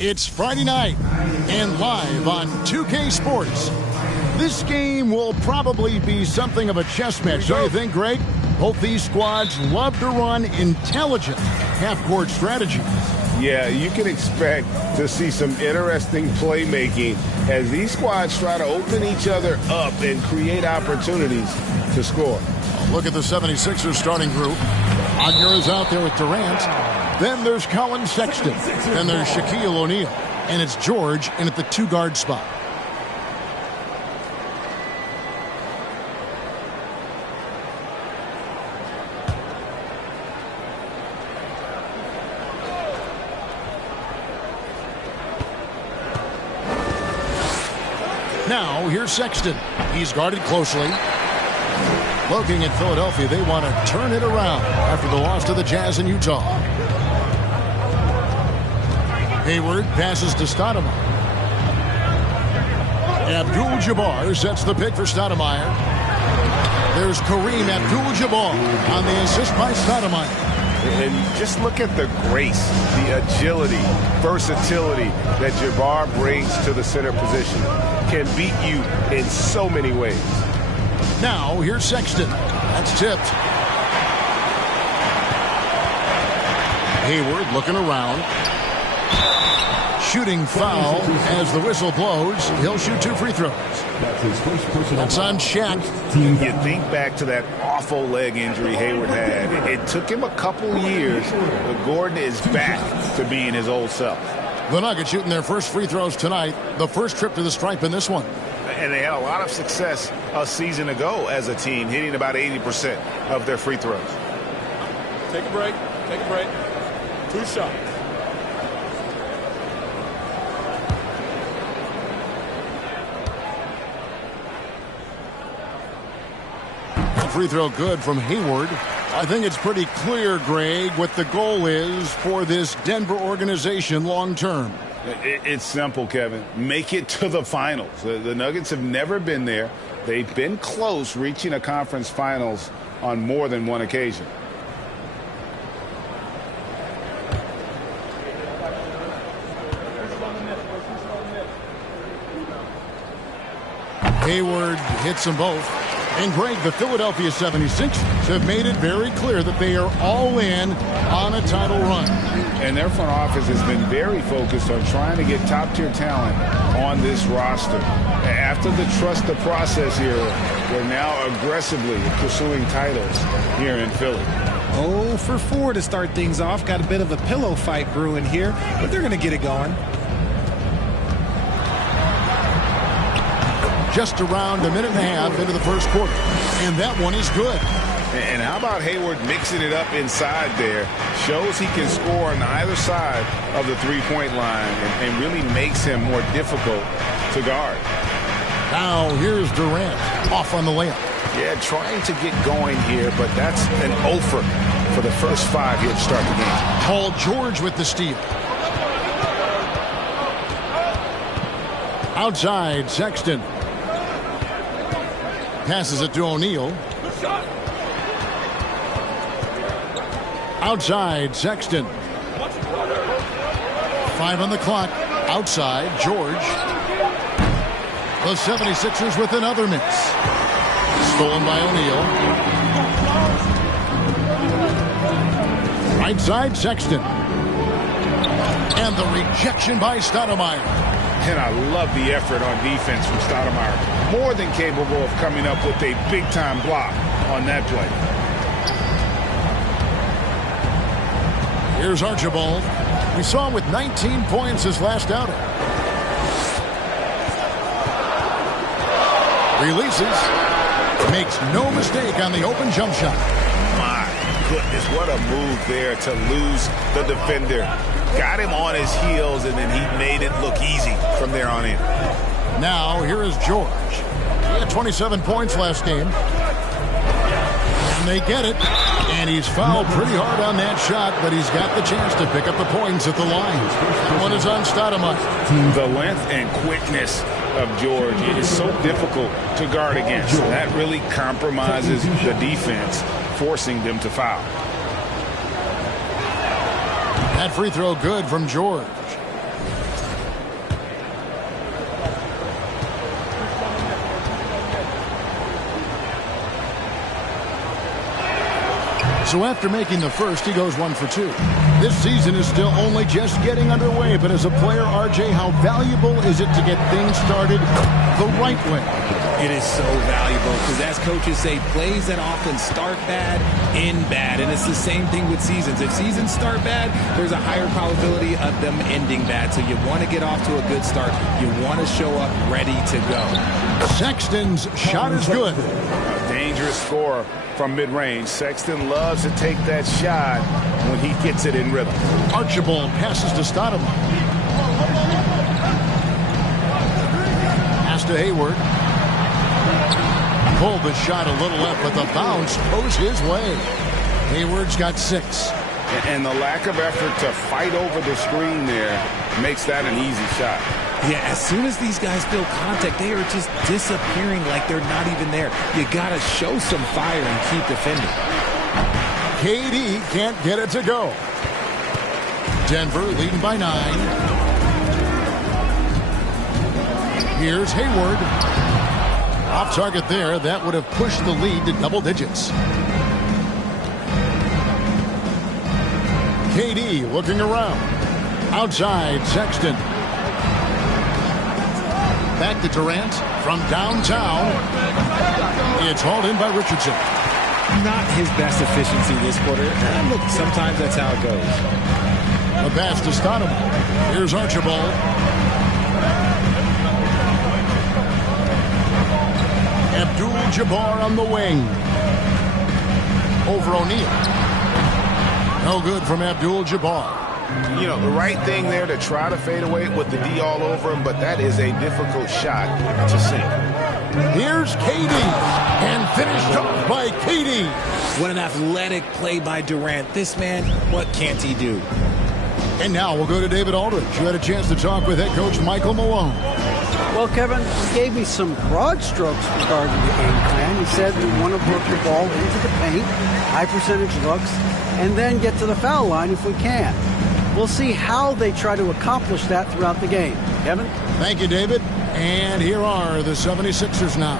It's Friday night and live on 2K Sports. This game will probably be something of a chess match, don't you think, Greg? Both these squads love to run intelligent half-court strategies. Yeah, you can expect to see some interesting playmaking as these squads try to open each other up and create opportunities to score. Look at the 76ers starting group. Agner is out there with Durant. Then there's Colin Sexton. Then there's Shaquille O'Neal. And it's George in at the two-guard spot. Now, here's Sexton. He's guarded closely. Looking at Philadelphia, they want to turn it around after the loss to the Jazz in Utah. Hayward passes to Stoudemire. Abdul-Jabbar sets the pick for Stoudemire. There's Kareem Abdul-Jabbar on the assist by Stoudemire. And just look at the grace, the agility, versatility that Jabbar brings to the center position. Can beat you in so many ways. Now, here's Sexton. That's tipped. Hayward looking around. Shooting foul as the whistle blows. He'll shoot 2 free throws. That's on Shaq. You think back to that awful leg injury Hayward had. It took him a couple years, but Gordon is back to being his old self. The Nuggets shooting their first free throws tonight. The first trip to the stripe in this one. And they had a lot of success a season ago as a team, hitting about 80% of their free throws. Take a break. Take a break. 2 shots. Free throw good from Hayward. I think it's pretty clear, Greg, what the goal is for this Denver organization long term. It's simple, Kevin. Make it to the finals. The Nuggets have never been there. They've been close reaching a conference finals on more than one occasion. Hayward hits them both. And Greg, the Philadelphia 76ers have made it very clear that they are all in on a title run. And their front office has been very focused on trying to get top-tier talent on this roster. After the trust the process era, they're now aggressively pursuing titles here in Philly. 0 for 4 to start things off. Got a bit of a pillow fight brewing here, but they're going to get it going. Just around a minute and a half into the first quarter. And that one is good. And how about Hayward mixing it up inside there? Shows he can score on either side of the three-point line and really makes him more difficult to guard. Now here's Durant off on the layup. Yeah, trying to get going here, but that's an offer for the first 5 here to start the game. Paul George with the steal. Outside, Sexton. Passes it to O'Neal. Outside, Sexton. 5 on the clock. Outside, George. The 76ers with another miss. Stolen by O'Neal. Right side, Sexton. And the rejection by Stoudemire. And I love the effort on defense from Stoudemire. More than capable of coming up with a big-time block on that play. Here's Archibald. We saw him with 19 points his last outing. Releases. Makes no mistake on the open jump shot. My goodness, what a move there to lose the defender. Got him on his heels, and then he made it look easy from there on in. Now, here is George. He had 27 points last game. And they get it. And he's fouled pretty hard on that shot, but he's got the chance to pick up the points at the line. That one is on Stoudemire. The length and quickness of George is so difficult to guard against. That really compromises the defense, forcing them to foul. That free throw good from George. So after making the first, he goes 1 for 2. This season is still only just getting underway, but as a player, RJ, how valuable is it to get things started the right way? It is so valuable because, as coaches say, plays that often start bad, end bad. And it's the same thing with seasons. If seasons start bad, there's a higher probability of them ending bad. So you want to get off to a good start. You want to show up ready to go. Sexton's shot is good. A dangerous scorer from mid-range. Sexton loves to take that shot when he gets it in rhythm. Archibald passes to Stoudemire. Pass to Hayward. Pulled the shot a little left, but the bounce goes his way. Hayward's got 6. And the lack of effort to fight over the screen there makes that an easy shot. Yeah, as soon as these guys feel contact, they are just disappearing like they're not even there. You got to show some fire and keep defending. KD can't get it to go. Denver leading by 9. Here's Hayward. Off target there. That would have pushed the lead to double digits. KD looking around. Outside, Sexton. Back to Durant from downtown. It's hauled in by Richardson. Not his best efficiency this quarter. And look, sometimes that's how it goes. The pass to Stoudemire. Here's Archibald. Abdul-Jabbar on the wing. Over O'Neal. No good from Abdul-Jabbar. You know, the right thing there to try to fade away with the D all over him, but that is a difficult shot to sink. Here's KD, and finished off by KD. What an athletic play by Durant. This man, what can't he do? And now we'll go to David Aldridge, who had a chance to talk with head coach Michael Malone. Well, Kevin, he gave me some broad strokes regarding the game plan. He said we want to work the ball into the paint, high percentage looks, and then get to the foul line if we can. We'll see how they try to accomplish that throughout the game. Kevin? Thank you, David. And here are the 76ers now.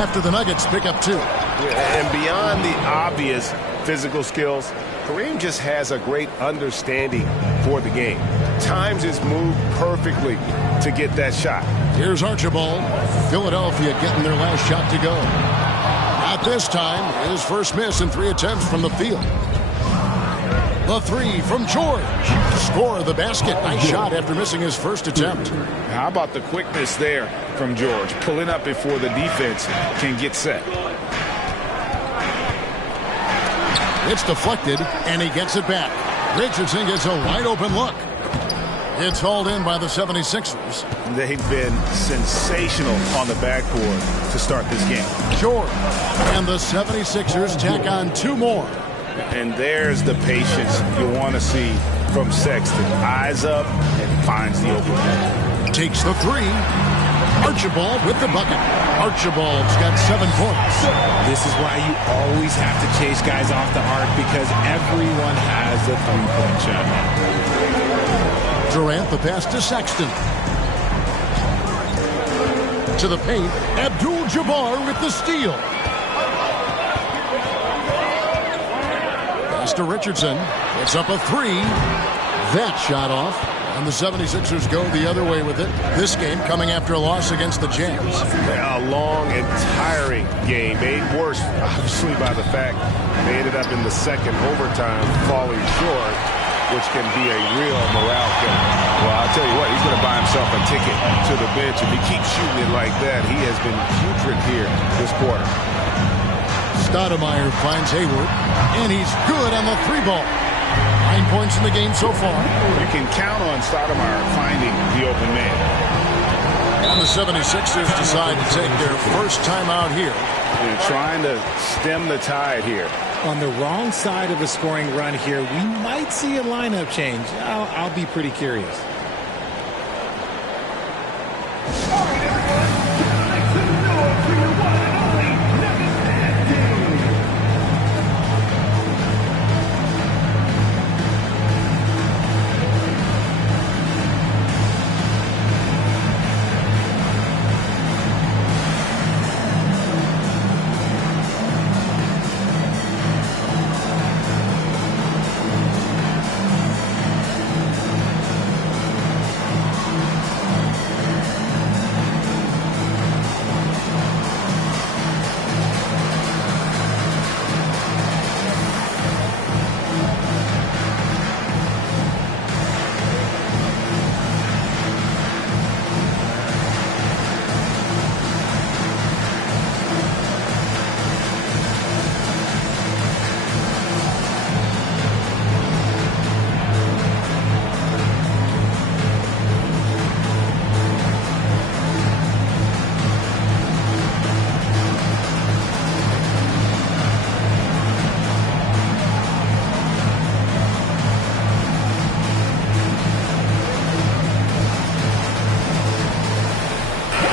After the Nuggets pick up 2. And beyond the obvious physical skills, Kareem just has a great understanding for the game. Times his move perfectly to get that shot. Here's Archibald. Philadelphia getting their last shot to go. Not this time. His first miss in 3 attempts from the field. The 3 from George. Score the basket. Nice shot after missing his first attempt. How about the quickness there from George? Pulling up before the defense can get set. It's deflected, and he gets it back. Richardson gets a wide open look. It's hauled in by the 76ers. They've been sensational on the backboard to start this game. George and the 76ers tack on 2 more. And there's the patience you want to see from Sexton. Eyes up and finds the open man. Takes the 3. Archibald with the bucket. Archibald's got 7 points. This is why you always have to chase guys off the arc because everyone has a three-point shot. Durant the pass to Sexton. To the paint. Abdul-Jabbar with the steal. Pass to Richardson. It's up a 3. That shot off. And the 76ers go the other way with it. This game coming after a loss against the Jazz. A long and tiring game, made worse, obviously, by the fact they ended up in the second overtime falling short, which can be a real morale killer. Well, I'll tell you what, he's going to buy himself a ticket to the bench. If he keeps shooting it like that, he has been putrid here this quarter. Stoudemire finds Hayward, and he's good on the 3-ball. 9 points in the game so far. You can count on Stoudemire finding the open man. And the 76ers decide to take their first time out here. They're trying to stem the tide here. On the wrong side of a scoring run here, we might see a lineup change. I'll be pretty curious.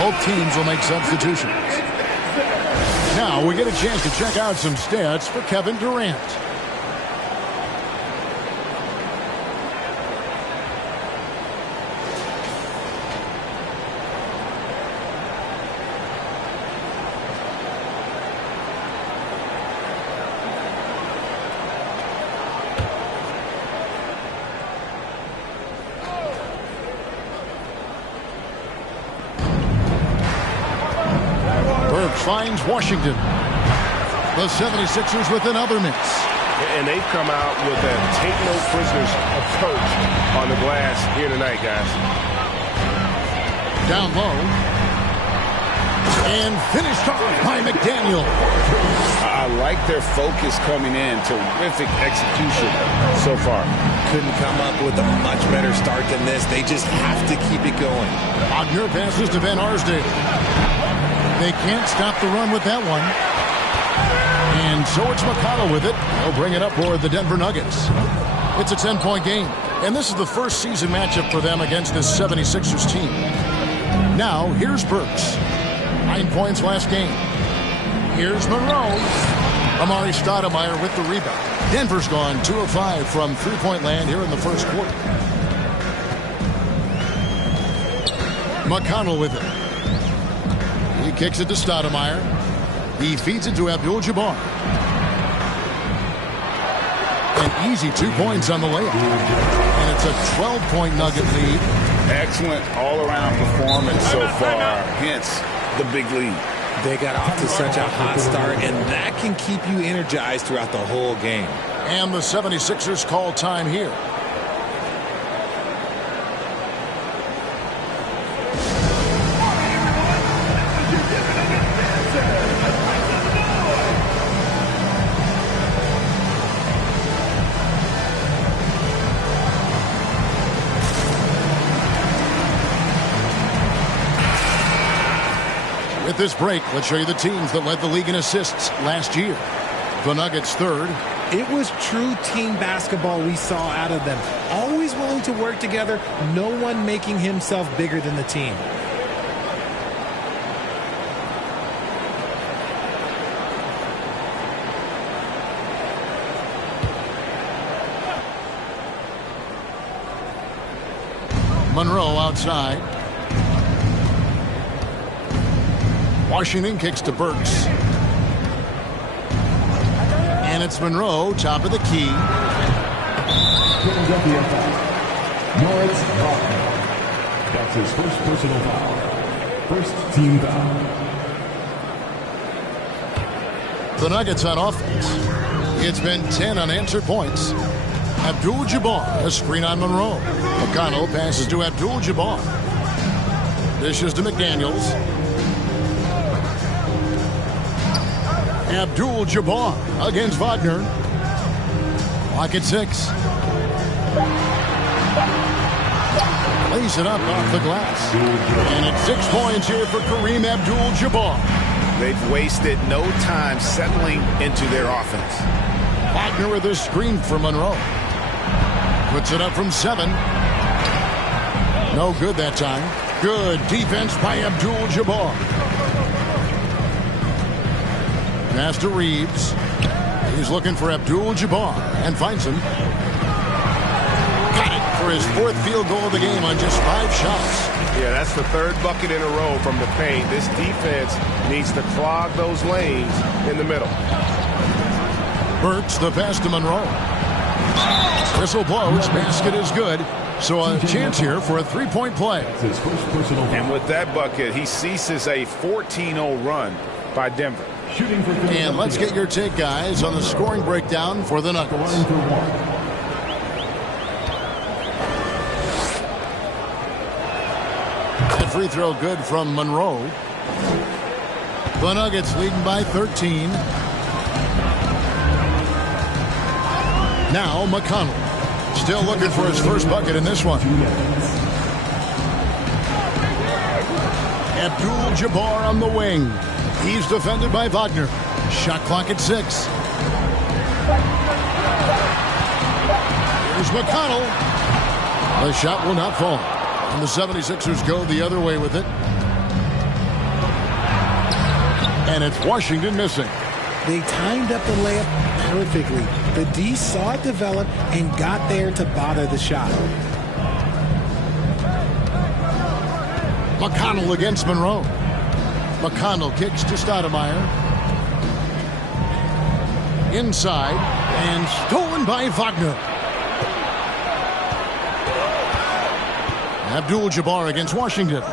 Both teams will make substitutions. Now we get a chance to check out some stats for Kevin Durant. Finds Washington. The 76ers with another miss. And they've come out with a take-no-prisoners approach on the glass here tonight, guys. Down low. And finished off by McDaniel. I like their focus coming in. Terrific execution so far. Couldn't come up with a much better start than this. They just have to keep it going. Wagner passes to Van Arsdale. They can't stop the run with that one. And so it's McConnell with it. He'll bring it up for the Denver Nuggets. It's a 10-point game. And this is the first season matchup for them against this 76ers team. Now, here's Burks. 9 points last game. Here's Monroe. Amari Stoudemire with the rebound. Denver's gone 2 of 5 from three-point land here in the first quarter. McConnell with it. He kicks it to Stoudemire. He feeds it to Abdul-Jabbar. An easy 2 points on the layup. And it's a 12-point Nugget lead. Excellent all-around performance so far. Hence the big lead. They got off to such a hot start, and that can keep you energized throughout the whole game. And the 76ers call time here. With this break, let's show you the teams that led the league in assists last year. The Nuggets third. It was true team basketball we saw out of them. Always willing to work together, no one making himself bigger than the team. Monroe outside. Washington kicks to Burks. And it's Monroe, top of the key. Philadelphia foul. Moritz Wagner. That's his first personal foul. First team foul. The Nuggets on offense. It's been 10 unanswered points. Abdul-Jabbar, a screen on Monroe. McConnell passes to Abdul-Jabbar. Dishes to McDaniels. Abdul-Jabbar against Wagner. Clock at 6. Lays it up off the glass. And it's 6 points here for Kareem Abdul-Jabbar. They've wasted no time settling into their offense. Wagner with a screen for Monroe. Puts it up from 7. No good that time. Good defense by Abdul-Jabbar. Pass to Reeves. He's looking for Abdul-Jabbar and finds him. Got it for his 4th field goal of the game on just 5 shots. Yeah, that's the 3rd bucket in a row from the paint. This defense needs to clog those lanes in the middle. Burks the pass to Monroe. Whistle blows. Basket is good. So a chance here for a 3-point play. His first personal foul. And with that bucket, he ceases a 14-0 run by Denver. Shooting for And let's get your take, guys, on the scoring breakdown for the Nuggets. Scoring for one. That free throw good from Monroe. The Nuggets leading by 13. Now McConnell. Still looking for his first bucket in this one. Abdul-Jabbar on the wing. He's defended by Wagner. Shot clock at 6. Here's McConnell. The shot will not fall. And the 76ers go the other way with it. And it's Washington missing. They timed up the layup perfectly. The D saw it develop and got there to bother the shot. McConnell against Monroe. McConnell kicks to Stoudemire. Inside and stolen by Wagner. Abdul-Jabbar against Washington.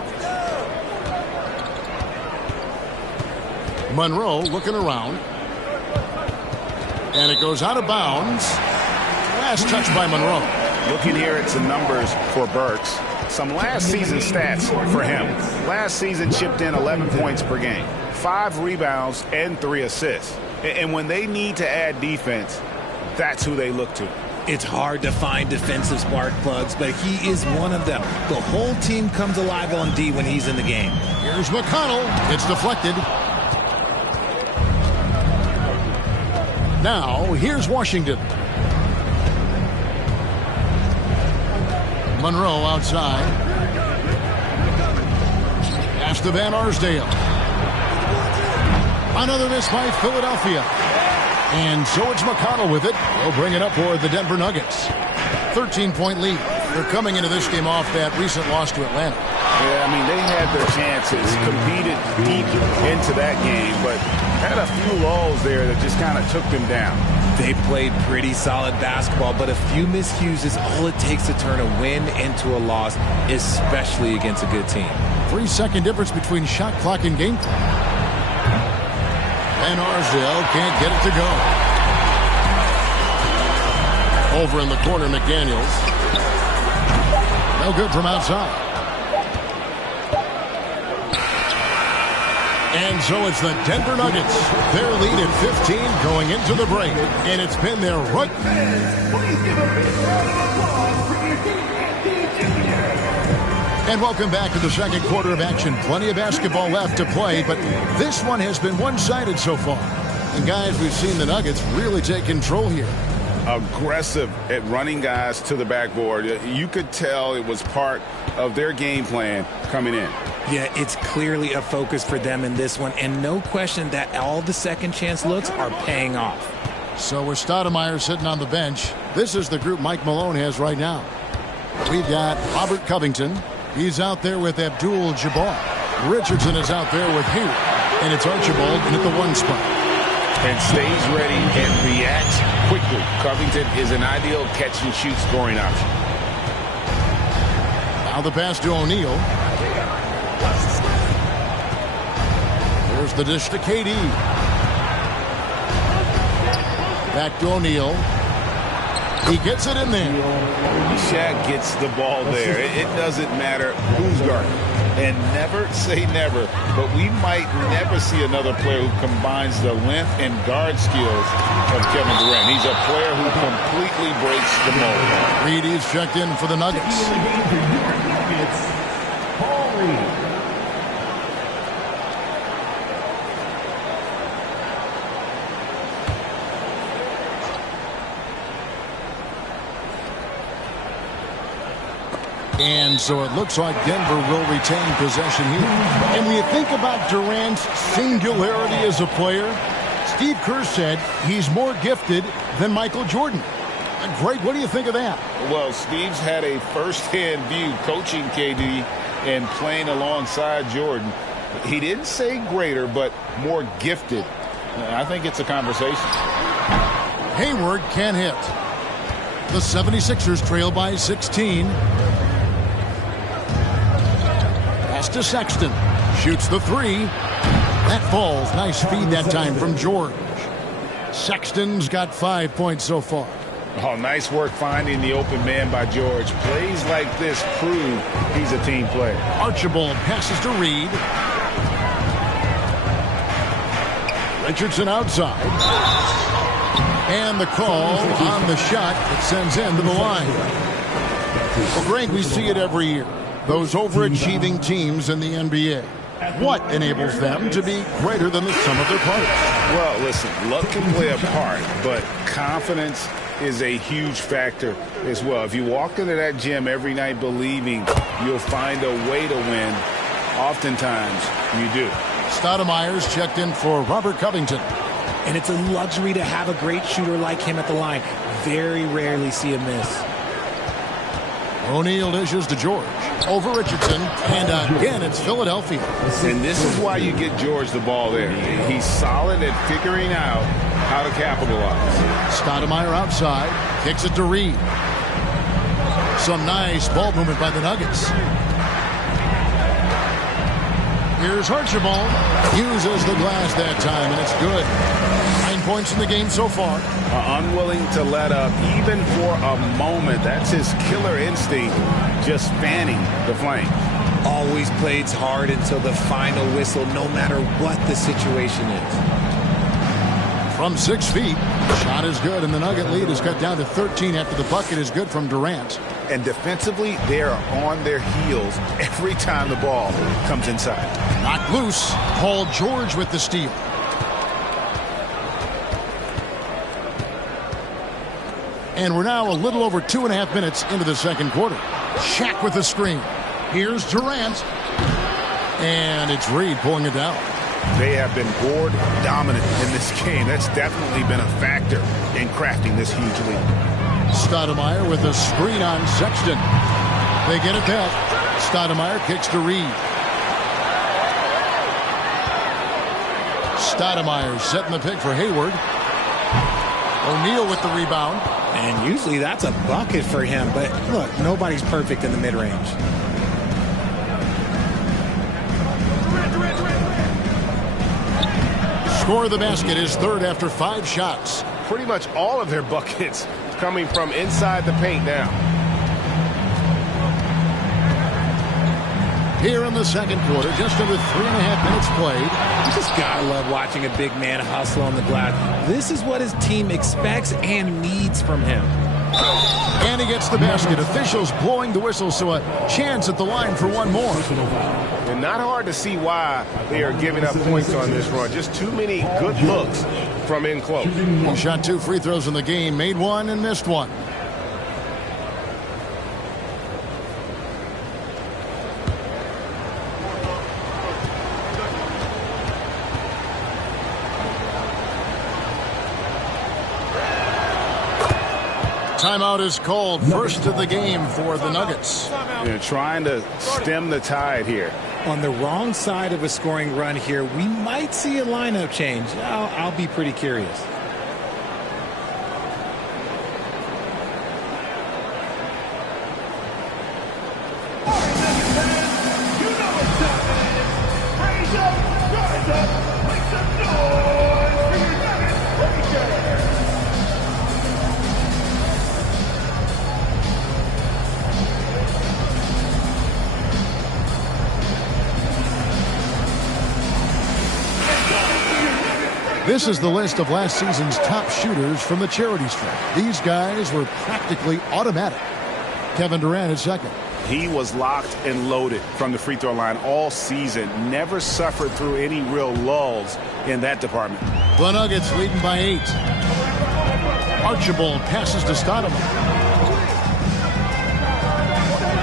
Monroe looking around. And it goes out of bounds. Last touch by Monroe. Looking here at some numbers for Burks. Some last season stats for him. Last season chipped in 11 points per game, 5 rebounds, and 3 assists. And when they need to add defense, that's who they look to. It's hard to find defensive spark plugs, but he is one of them. The whole team comes alive on D when he's in the game. Here's McConnell. It's deflected. Now, here's Washington. Monroe outside. Pass to Van Arsdale. Another miss by Philadelphia. And so it's McConnell with it. He'll bring it up for the Denver Nuggets. 13-point lead. They're coming into this game off that recent loss to Atlanta. Yeah, I mean, they had their chances, competed deep into that game, but had a few lulls there that just kind of took them down. They played pretty solid basketball, but a few miscues is all it takes to turn a win into a loss, especially against a good team. 3-second difference between shot clock and game clock. Van Arsdale can't get it to go. Over in the corner, McDaniels. No good from outside. And so it's the Denver Nuggets. Their lead at 15 going into the break. And it's been their right. And welcome back to the second quarter of action. Plenty of basketball left to play, but this one has been one-sided so far. And guys, we've seen the Nuggets really take control here. Aggressive at running guys to the backboard. You could tell it was part of their game plan coming in. Yeah, it's clearly a focus for them in this one, and no question that all the second chance looks are paying off. So with Stoudemire sitting on the bench, this is the group Mike Malone has right now. We've got Robert Covington. He's out there with Abdul-Jabbar. Richardson is out there with Hayward. And it's Archibald in at the 1 spot. And stays ready and reacts quickly. Covington is an ideal catch-and-shoot scoring option. Now the pass to O'Neal. There's the dish to KD. Back to O'Neal. He gets it in there. Shaq gets the ball there. It doesn't matter who's guarding. And never say never, but we might never see another player who combines the length and guard skills of Kevin Durant. He's a player who completely breaks the mold. Reed is checked in for the Nuggets. Paul Reed. And so it looks like Denver will retain possession here. And when you think about Durant's singularity as a player, Steve Kerr said he's more gifted than Michael Jordan. Greg, what do you think of that? Well, Steve's had a first-hand view coaching KD and playing alongside Jordan. He didn't say greater, but more gifted. I think it's a conversation. Hayward can't hit. The 76ers trail by 16. Pass to Sexton. Shoots the 3. That falls. Nice feed that time from George. Sexton's got 5 points so far. Oh, nice work finding the open man by George. Plays like this prove he's a team player. Archibald passes to Reed. Richardson outside. And the call on the shot that sends him to the line. Well, Greg, we see it every year. Those overachieving teams in the NBA. What enables them to be greater than the sum of their parts? Well, listen, luck can play a part, but confidence is a huge factor as well. If you walk into that gym every night believing you'll find a way to win, oftentimes you do. Stoudemire's checked in for Robert Covington. And it's a luxury to have a great shooter like him at the line. Very rarely see him miss. O'Neal dishes to George. Over Richardson. And again, it's Philadelphia. And this is why you get George the ball there. He's solid at figuring out how to capitalize. Stoudemire outside. Kicks it to Reed. Some nice ball movement by the Nuggets. Here's Archibald. Uses the glass that time, and it's good. 9 points in the game so far. Unwilling to let up, even for a moment. That's his killer instinct, just fanning the flame. Always plays hard until the final whistle, no matter what the situation is. From 6 feet, shot is good, and the Nugget lead is cut down to 13 after the bucket is good from Durant. And defensively, they are on their heels every time the ball comes inside. Knocked loose. Paul George with the steal. And we're now a little over 2.5 minutes into the second quarter. Shaq with the screen. Here's Durant. And it's Reed pulling it down. They have been board dominant in this game. That's definitely been a factor in crafting this huge lead. Stoudemire with a screen on Sexton. They get it back. Stoudemire kicks to Reed. Stoudemire setting the pick for Hayward. O'Neal with the rebound. And usually that's a bucket for him. But look, nobody's perfect in the mid-range. Score of the basket is third after 5 shots. Pretty much all of their buckets coming from inside the paint now. Here in the second quarter, just over 3.5 minutes played. You just gotta love watching a big man hustle on the glass. This is what his team expects and needs from him. And he gets the basket. Officials blowing the whistle, so a chance at the line for one more. And not hard to see why they are giving up points on this run. Just too many good looks from in close. He shot 2 free throws in the game, made 1 and missed 1. Timeout is called. First of the game for the Nuggets. They're trying to stem the tide here. On the wrong side of a scoring run here, we might see a lineup change. I'll be pretty curious. This is the list of last season's top shooters from the charity stripe. These guys were practically automatic. Kevin Durant is second. He was locked and loaded from the free throw line all season. Never suffered through any real lulls in that department. The Nuggets leading by 8. Archibald passes to Stoudemire.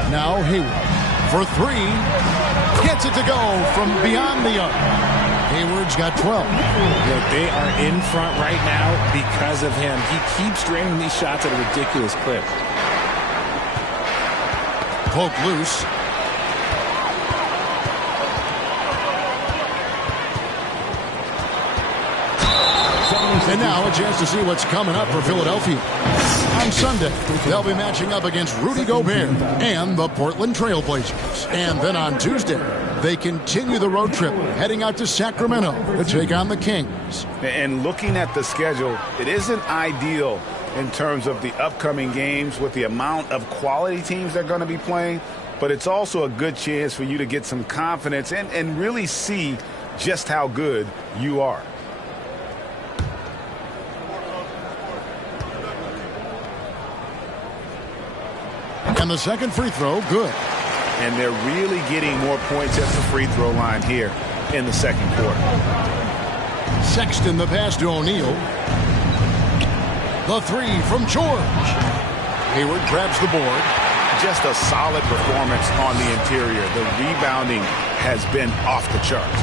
Now Hayward for 3. Gets it to go from beyond the arc. Hayward's got 12. Look, they are in front right now because of him. He keeps draining these shots at a ridiculous clip. Poke loose. And now a chance to see what's coming up for Philadelphia. On Sunday, they'll be matching up against Rudy Gobert and the Portland Trail Blazers. And then on Tuesday, they continue the road trip, heading out to Sacramento to take on the Kings. And looking at the schedule, it isn't ideal in terms of the upcoming games with the amount of quality teams they're going to be playing, but it's also a good chance for you to get some confidence and really see just how good you are. And the second free throw, good. And they're really getting more points at the free throw line here in the second quarter. Sexton the pass to O'Neal. The 3 from George. Hayward grabs the board. Just a solid performance on the interior. The rebounding has been off the charts.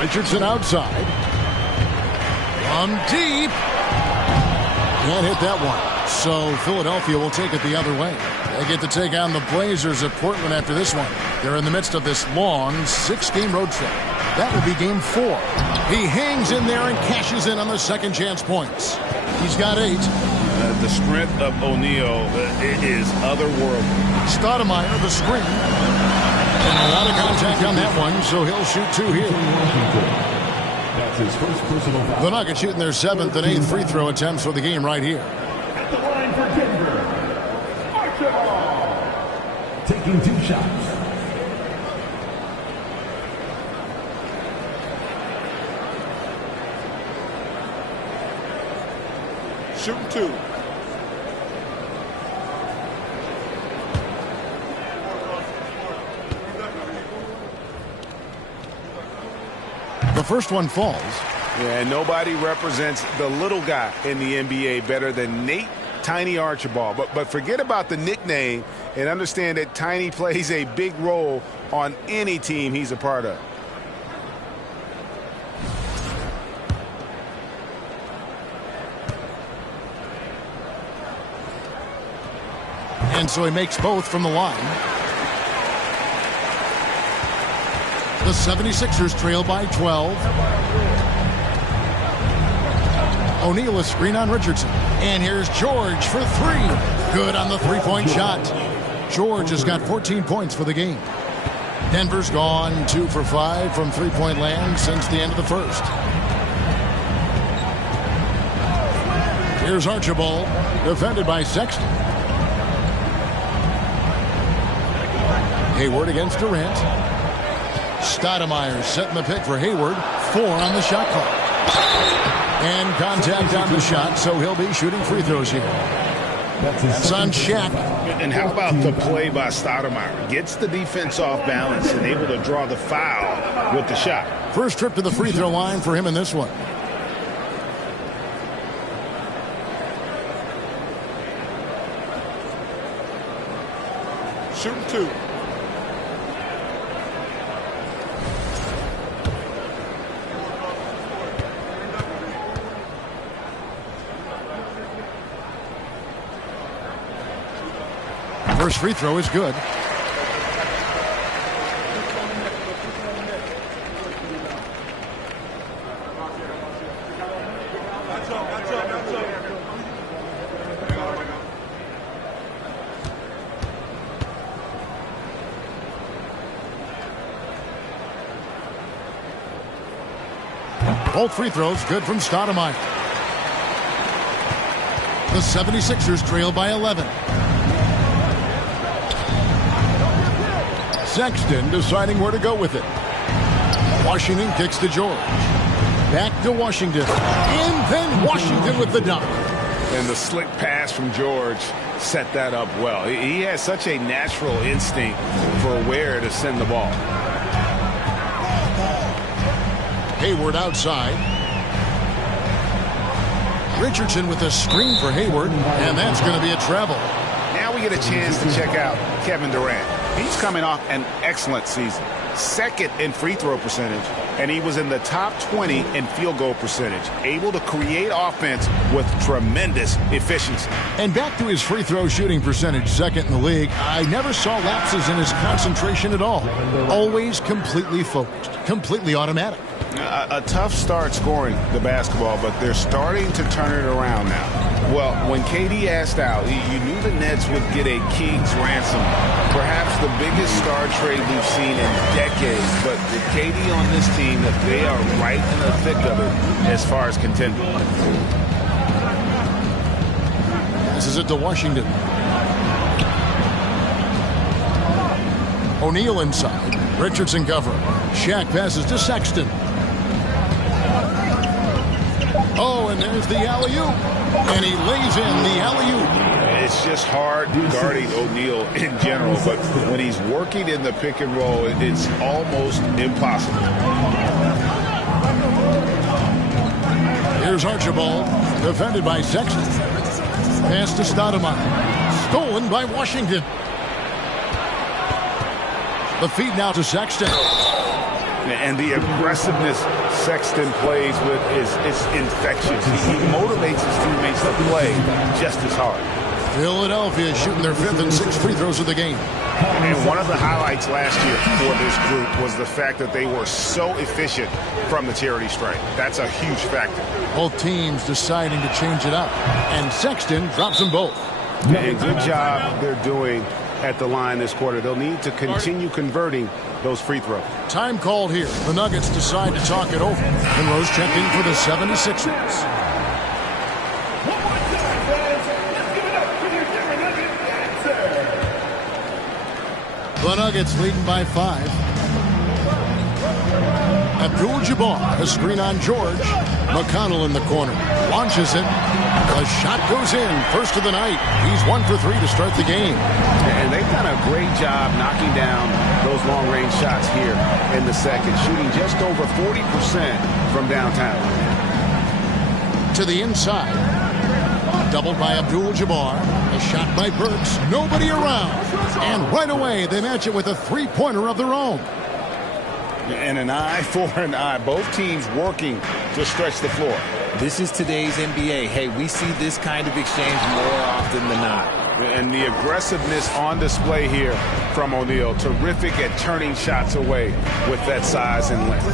Richardson outside. From deep. Can't hit that one. So Philadelphia will take it the other way. They get to take on the Blazers at Portland after this one. They're in the midst of this long 6-game road trip. That will be game 4. He hangs in there and cashes in on the second chance points. He's got 8. The strength of O'Neal is otherworldly. Stoudemire, the screen. And a lot of contact on that one, so he'll shoot 2 here. That's his first personal foul. The Nuggets shooting their 7th and 8th free throw attempts for the game right here. At the line for Denver, Archibald. Taking 2 shots. Shooting 2. The first one falls. Yeah, nobody represents the little guy in the NBA better than Nate Tiny Archibald. But forget about the nickname and understand that Tiny plays a big role on any team he's a part of. And so he makes both from the line. The 76ers trail by 12. O'Neal a screen on Richardson. And here's George for 3. Good on the 3-point shot. George has got 14 points for the game. Denver's gone 2 for 5 from 3-point land since the end of the first. Here's Archibald, defended by Sexton. Hayward against Durant. Stoudemire setting the pick for Hayward. 4 on the shot clock. And contact on the shot, so he'll be shooting free throws here. That's on Shaq. And how about the play by Stoudemire? Gets the defense off balance and able to draw the foul with the shot. First trip to the free throw line for him in this one. Shooting 2. First free throw is good. Both free throws good from Stoudemire. The 76ers trail by 11. Sexton deciding where to go with it. Washington kicks to George. Back to Washington. And then Washington with the dunk. And the slick pass from George set that up well. He has such a natural instinct for where to send the ball. Hayward outside. Richardson with a screen for Hayward. And that's going to be a travel. Now we get a chance to check out Kevin Durant. He's coming off an excellent season. 2nd in free throw percentage, and he was in the top 20 in field goal percentage. Able to create offense with tremendous efficiency. And back to his free throw shooting percentage, 2nd in the league. I never saw lapses in his concentration at all. Always completely focused, completely automatic. A tough start scoring the basketball, but they're starting to turn it around now. Well, when KD asked out, you knew the Nets would get a king's ransom. Perhaps the biggest star trade we've seen in decades. But with KD on this team, they are right in the thick of it as far as contending. This is it to Washington. O'Neal inside. Richardson covering. Shaq passes to Sexton. Oh, and there's the alley-oop. And he lays in the alley-oop. It's just hard guarding O'Neal in general, but when he's working in the pick and roll, it's almost impossible. Here's Archibald, defended by Sexton. Pass to Stoudemire. Stolen by Washington. The feed now to Sexton. And the aggressiveness Sexton plays with is infectious. He motivates his teammates to play just as hard. Philadelphia shooting their 5th and 6th free throws of the game. And one of the highlights last year for this group was the fact that they were so efficient from the charity stripe. That's a huge factor. Both teams deciding to change it up. And Sexton drops them both. And good job they're doing at the line this quarter. They'll need to continue converting those free throws. Time called here. The Nuggets decide to talk it over. Monroe's checked in for the 76ers. The Nuggets leading by 5. Abdul-Jabbar, a screen on George. McConnell in the corner. Launches it. The shot goes in. First of the night. He's 1 for 3 to start the game. And they've done a great job knocking down those long-range shots here in the second, shooting just over 40% from downtown. To the inside. Doubled by Abdul-Jabbar. A shot by Burks. Nobody around. And right away, they match it with a three-pointer of their own. And an eye for an eye. Both teams working to stretch the floor. This is today's NBA. Hey, we see this kind of exchange more often than not. And the aggressiveness on display here from O'Neal. Terrific at turning shots away with that size and length.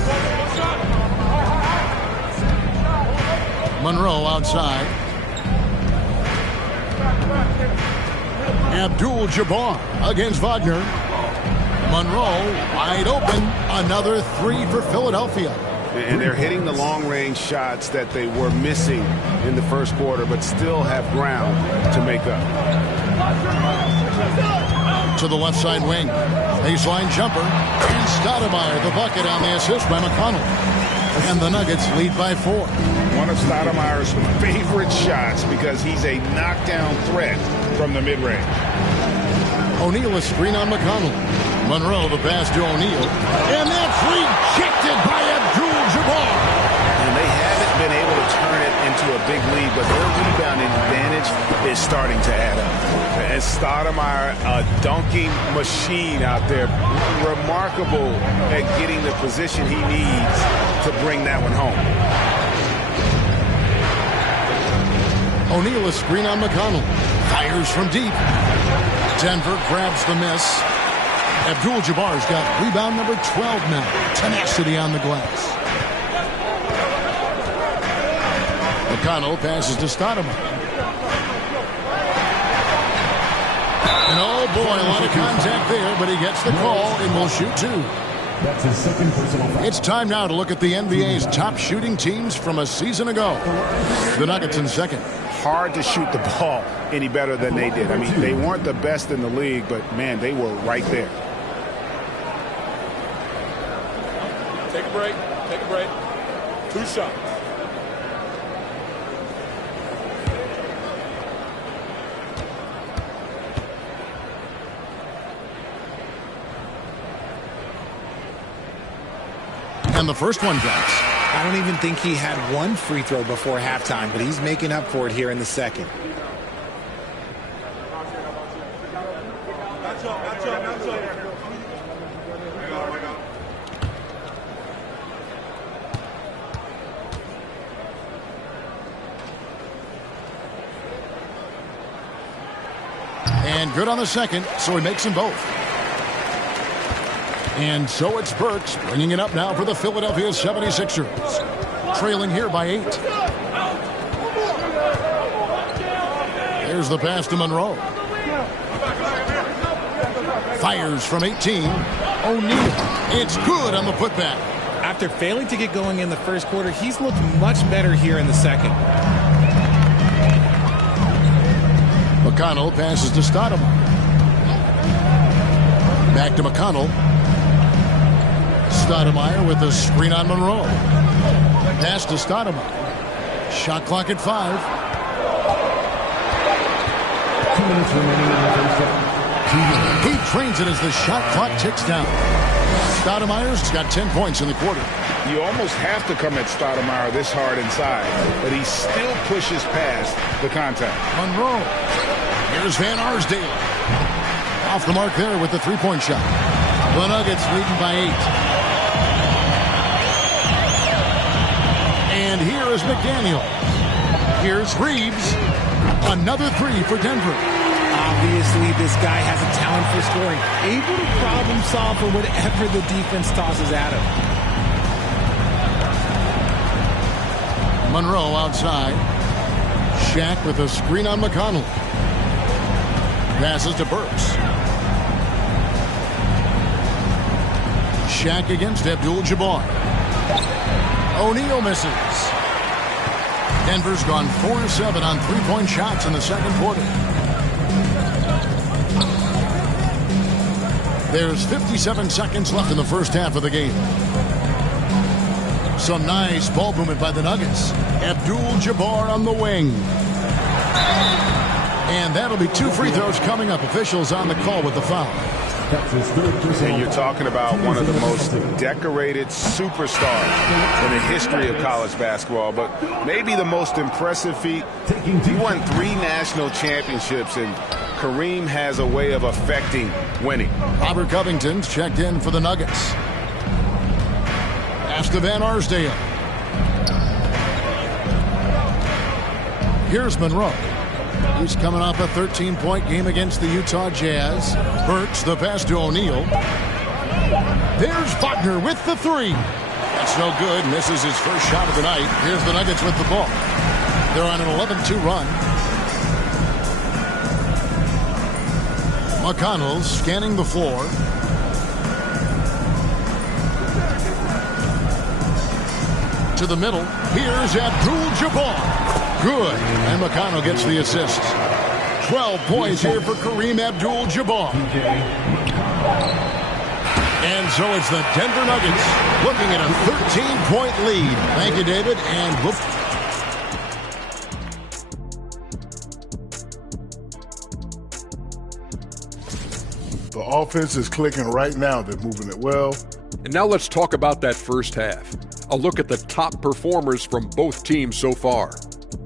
Monroe outside. Abdul-Jabbar against Wagner. Monroe wide open. Another 3 for Philadelphia. And they're hitting the long-range shots that they were missing in the first quarter, but still have ground to make up. To the left side wing. Baseline jumper. And Stoudemire the bucket on the assist by McConnell. And the Nuggets lead by 4. One of Stoudemire's favorite shots because he's a knockdown threat from the mid-range. O'Neal a screen on McConnell. Monroe the pass to O'Neal. And that's rejected by Abdul-Jabbar. And they haven't been able to turn it into a big lead, but their rebounding advantage is starting to add up. And Stoudemire, a dunking machine out there. Remarkable at getting the position he needs to bring that one home. O'Neal a screen on McConnell. Fires from deep. Denver grabs the miss. Abdul-Jabbar's got rebound number 12 now. Tenacity on the glass. McConnell passes to Stoudemire. And oh boy, a lot of contact there, but he gets the call and will shoot 2. That's his second personal foul. It's time now to look at the NBA's top shooting teams from a season ago. The Nuggets in second. Hard to shoot the ball any better than they did. I mean, they weren't the best in the league, but man, they were right there. Take a break. Take a break. 2 shots. And the first one drops. I don't even think he had one free throw before halftime, but he's making up for it here in the second. And good on the second, so he makes them both. And so it's Burks bringing it up now for the Philadelphia 76ers. Trailing here by 8. There's the pass to Monroe. Fires from 18. O'Neal. It's good on the putback. After failing to get going in the first quarter, he's looked much better here in the second. McConnell passes to Stoudemire. Back to McConnell. Stoudemire with the screen on Monroe. Pass to Stoudemire. Shot clock at 5. 2 minutes remaining in the first half. He trains it as the shot clock ticks down. Stoudemire's got 10 points in the quarter. You almost have to come at Stoudemire this hard inside, but he still pushes past the contact. Monroe. Here's Van Arsdale. Off the mark there with the three-point shot. The Nuggets leading by 8. And here is McDaniel. Here's Reeves. Another three for Denver. Obviously, this guy has a talent for scoring. Able to problem solve for whatever the defense tosses at him. Monroe outside. Shaq with a screen on McConnell. Passes to Burks. Shaq against Abdul-Jabbar. O'Neal misses. Denver's gone 4-7 on three-point shots in the second quarter. There's 57 seconds left in the first half of the game. Some nice ball movement by the Nuggets. Abdul-Jabbar on the wing. And that'll be two free throws coming up. Officials on the call with the foul. And you're talking about one of the most decorated superstars in the history of college basketball, but maybe the most impressive feat. He won 3 national championships, and Kareem has a way of affecting winning. Robert Covington's checked in for the Nuggets. Pass to Van Arsdale. Here's Monroe. He's coming off a 13-point game against the Utah Jazz. Burks the pass to O'Neal. There's Wagner with the three. That's no good. Misses his first shot of the night. Here's the Nuggets with the ball. They're on an 11-2 run. McConnell scanning the floor. To the middle. Here's Abdul-Jabbar. Good. And McConnell gets the assist. 12 points here for Kareem Abdul-Jabbar. And so it's the Denver Nuggets looking at a 13-point lead. Thank you, David. And whoop. The offense is clicking right now. They're moving it well. And now let's talk about that first half. A look at the top performers from both teams so far.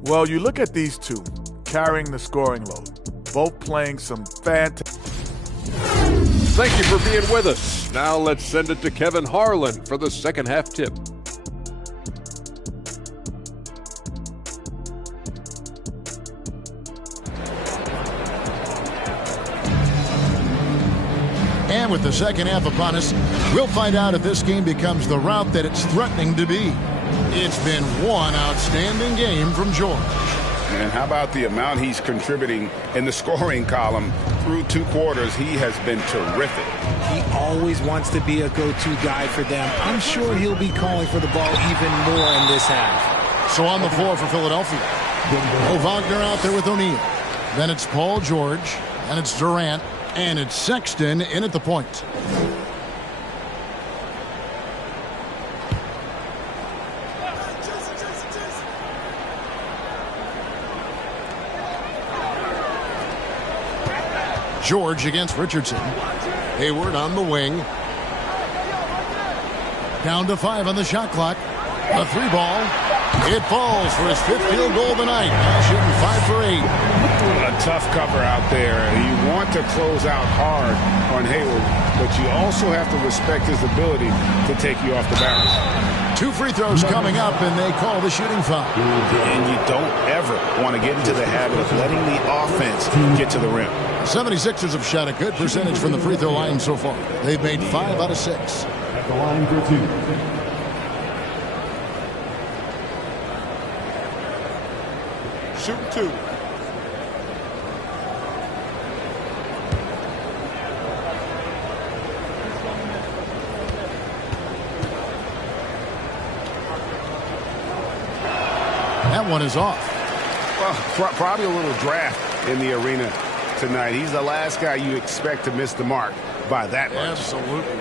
Well, you look at these two carrying the scoring load, both playing some fantastic. Thank you for being with us. Now let's send it to Kevin Harlan for the second half tip. And with the second half upon us, we'll find out if this game becomes the route that it's threatening to be. It's been one outstanding game from George. And how about the amount he's contributing in the scoring column through 2 quarters? He has been terrific. He always wants to be a go-to guy for them. I'm sure he'll be calling for the ball even more in this half. So on the floor for Philadelphia. Wagner out there with O'Neal. Then it's Paul George. And it's Durant. And it's Sexton in at the point. George against Richardson. Hayward on the wing. Down to 5 on the shot clock. A 3 ball. It falls for his 5th field goal of the night. Now shooting 5 for 8. A tough cover out there. You want to close out hard on Hayward, but you also have to respect his ability to take you off the bounce. 2 free throws coming up, and they call the shooting foul. And you don't ever want to get into the habit of letting the offense get to the rim. The 76ers have shot a good percentage from the free throw line so far. They've made 5 out of 6. At the line for 2. Shooting 2. That one is off. Well, probably a little draft in the arena tonight. He's the last guy you expect to miss the mark by that much. Absolutely.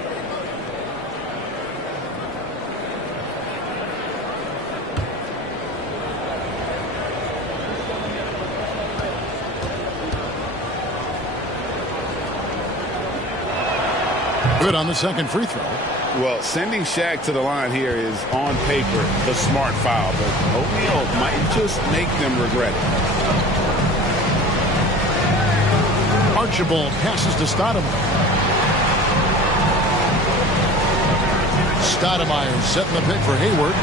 Good on the second free throw. Well, sending Shaq to the line here is on paper the smart foul, but O'Neal might just make them regret it. Archibald passes to Stoudemire. Stoudemire setting the pick for Hayward.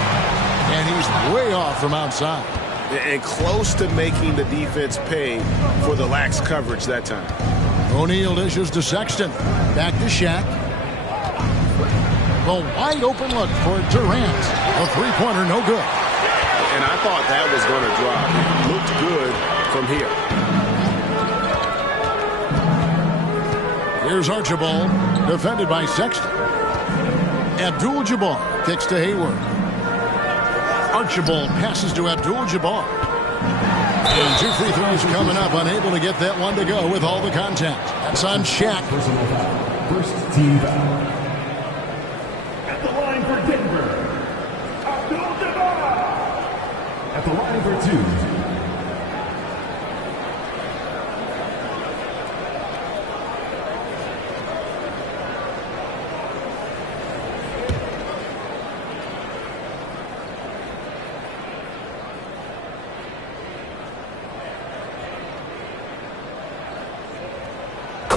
And he's way off from outside. And close to making the defense pay for the lax coverage that time. O'Neal dishes to Sexton. Back to Shaq. The wide open look for Durant. A three-pointer, no good. And I thought that was going to drop. It looked good from here. Here's Archibald, defended by Sexton. Abdul-Jabbar kicks to Hayward. Archibald passes to Abdul-Jabbar. And 2 free throws coming up, unable to get that one to go with all the contact. That's on Shaq. Personal foul. First team foul. At the line for Denver, Abdul-Jabbar. At the line for 2.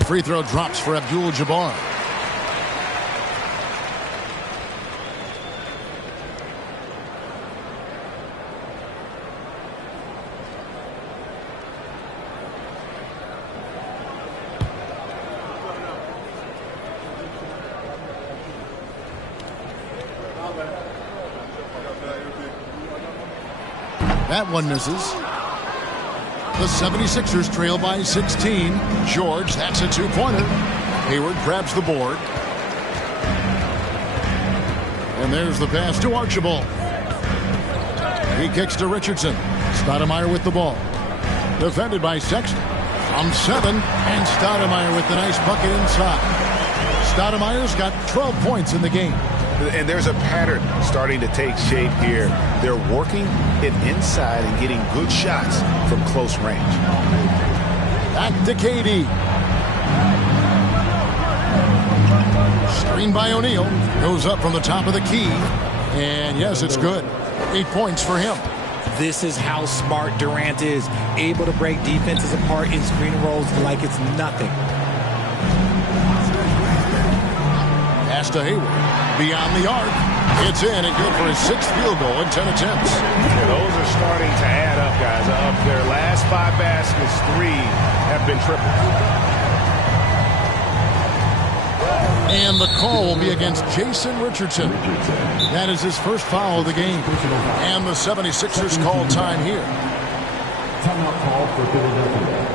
Free throw drops for Abdul-Jabbar. That one misses. The 76ers trail by 16. George, that's a two-pointer. Hayward grabs the board. And there's the pass to Archibald. He kicks to Richardson. Stoudemire with the ball. Defended by Sexton. From 7. And Stoudemire with the nice bucket inside. Stoudemire's got 12 points in the game. And there's a pattern starting to take shape here. They're working it inside and getting good shots from close range. Back to KD. Screen by O'Neal. Goes up from the top of the key. And yes, it's good. 8 points for him. This is how smart Durant is. Able to break defenses apart in screen rolls like it's nothing. Pass to Hayward. Beyond the arc. It's in and good for his 6th field goal in 10 attempts. Yeah, those are starting to add up, guys. Of their last 5 baskets, 3 have been triples. And the call will be against Jason Richardson. That is his first foul of the game. And the 76ers call time here. Timeout call for Philadelphia.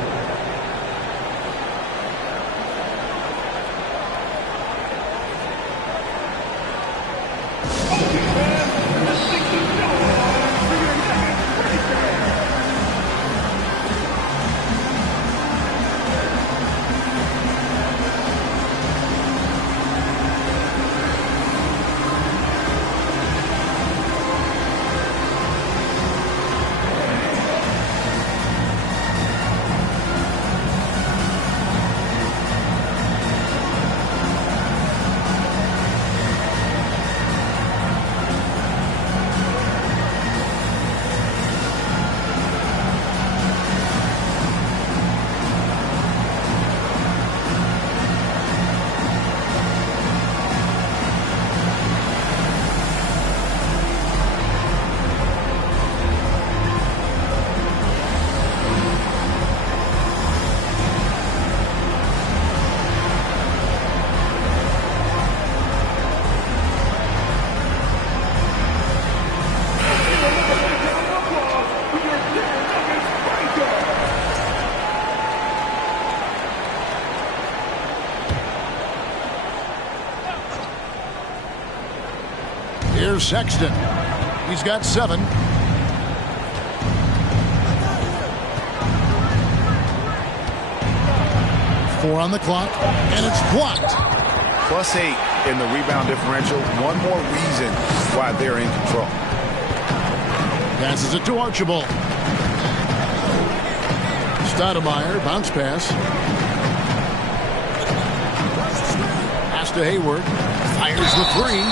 Here's Sexton. He's got 7. Four on the clock, and it's blocked. +8 in the rebound differential. One more reason why they're in control. Passes it to Archibald. Stoudemire, bounce pass. Pass to Hayward. Fires the 3.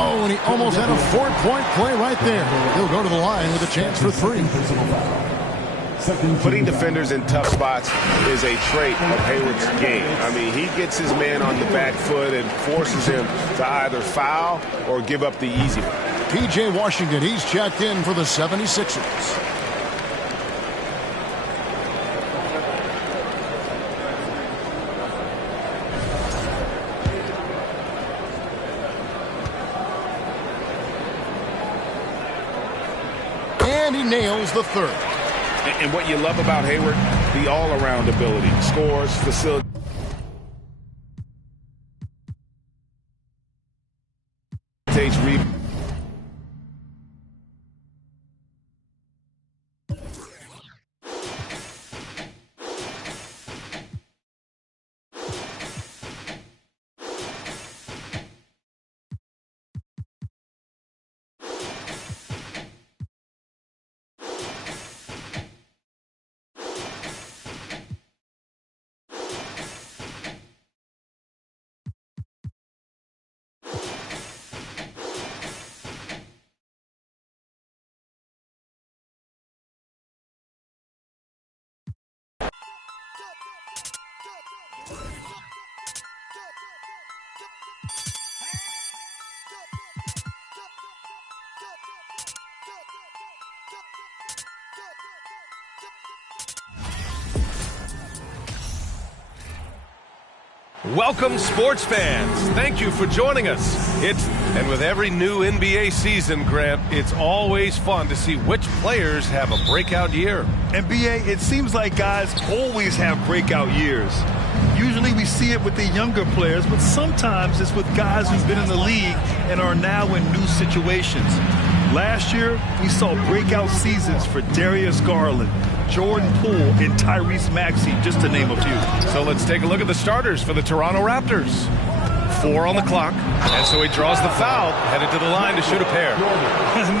Oh, and he almost had a 4-point play right there. He'll go to the line with a chance for 3. Putting defenders in tough spots is a trait of Hayward's game. I mean, he gets his man on the back foot and forces him to either foul or give up the easy one. P.J. Washington, he's checked in for the 76ers. And he nails the third. And what you love about Hayward, the all-around ability. Scores, facilitates, rebounds. Welcome, sports fans. Thank you for joining us. And with every new NBA season, Grant, it's always fun to see which players have a breakout year. NBA, it seems like guys always have breakout years. Usually we see it with the younger players, but sometimes it's with guys who've been in the league and are now in new situations. Last year, we saw breakout seasons for Darius Garland, Jordan Poole, and Tyrese Maxey, just to name a few. So let's take a look at the starters for the Toronto Raptors. 4 on the clock, and so he draws the foul, headed to the line to shoot a pair.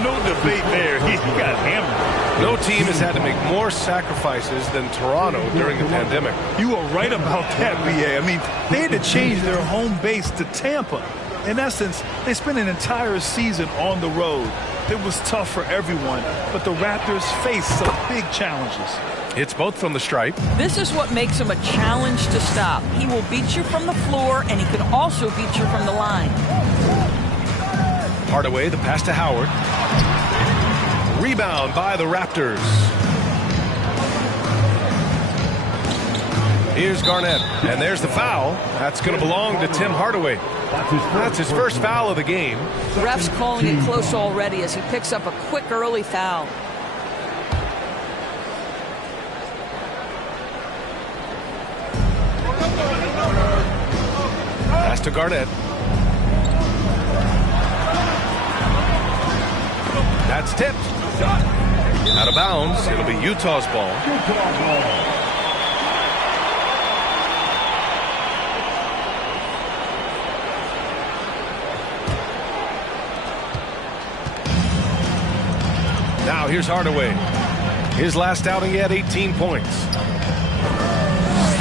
No debate there. He got hammered. No team has had to make more sacrifices than Toronto during the pandemic. You are right about that, B.A. I mean, they had to change their home base to Tampa. In essence, they spent an entire season on the road. It was tough for everyone, but the Raptors faced some big challenges. It's both from the stripe. This is what makes him a challenge to stop. He will beat you from the floor, and he can also beat you from the line. Hardaway, the pass to Howard. Rebound by the Raptors. Here's Garnett, and there's the foul. That's going to belong to Tim Hardaway. That's his first foul of the game. The ref's calling it close already as he picks up a quick early foul. Pass to Garnett. That's tipped. Out of bounds. It'll be Utah's ball. Now here's Hardaway. His last outing, he had 18 points.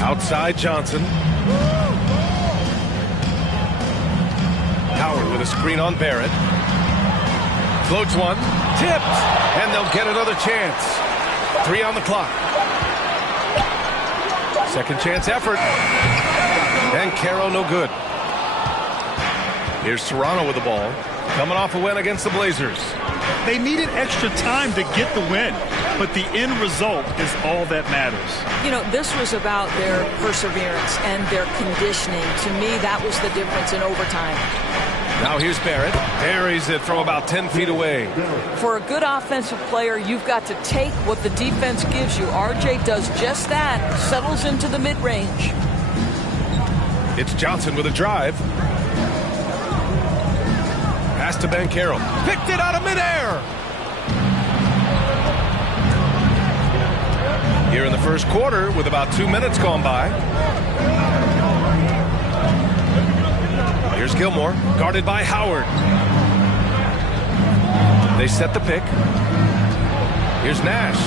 Outside Johnson. Howard with a screen on Barrett. Floats one. Tipped. And they'll get another chance. 3 on the clock. Second chance effort. And Caro no good. Here's Toronto with the ball. Coming off a win against the Blazers. They needed extra time to get the win, but the end result is all that matters. You know, this was about their perseverance and their conditioning. To me, that was the difference in overtime. Now here's Barrett. Buries it from about 10 feet away. For a good offensive player, you've got to take what the defense gives you. RJ does just that. Settles into the mid-range. It's Johnson with a drive. Pass to Banchero. Picked it out of midair. Here in the first quarter with about 2 minutes gone by. Here's Gilmore, guarded by Howard. They set the pick. Here's Nash.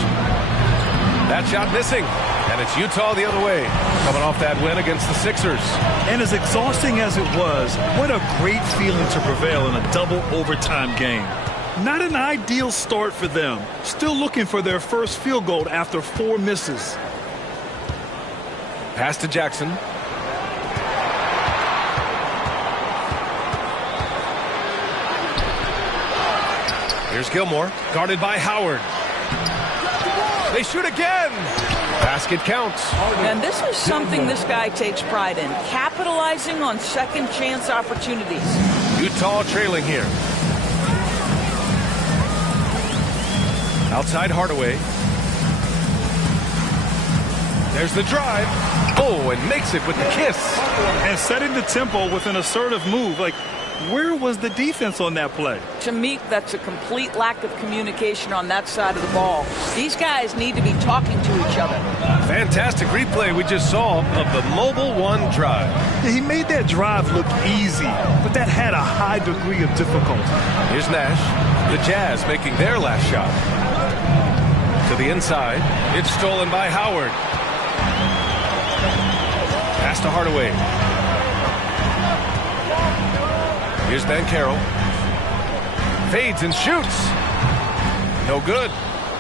That shot missing. And it's Utah the other way, coming off that win against the Sixers. And as exhausting as it was, what a great feeling to prevail in a double overtime game. Not an ideal start for them. Still looking for their first field goal after 4 misses. Pass to Jackson. Here's Gilmore, guarded by Howard. They shoot again. Basket counts. And this is something this guy takes pride in, capitalizing on second chance opportunities. Utah trailing here. Outside Hardaway. There's the drive. Oh, and makes it with the kiss. And setting the tempo with an assertive move. Like, where was the defense on that play? To me, that's a complete lack of communication on that side of the ball. These guys need to be talking to each other. Fantastic replay we just saw of the Mobile One drive. Yeah, he made that drive look easy, but that had a high degree of difficulty. Here's Nash. The Jazz making their last shot. To the inside. It's stolen by Howard. Pass to Hardaway. Here's Banchero. Fades and shoots. No good.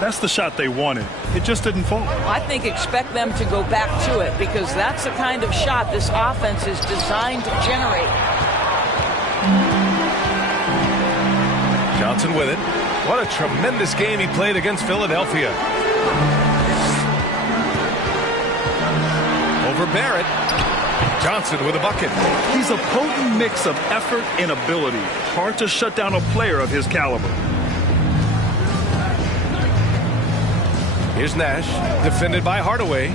That's the shot they wanted. It just didn't fall. I think expect them to go back to it because that's the kind of shot this offense is designed to generate. Johnson with it. What a tremendous game he played against Philadelphia. Over Barrett. Johnson with a bucket. He's a potent mix of effort and ability. Hard to shut down a player of his caliber. Here's Nash, defended by Hardaway.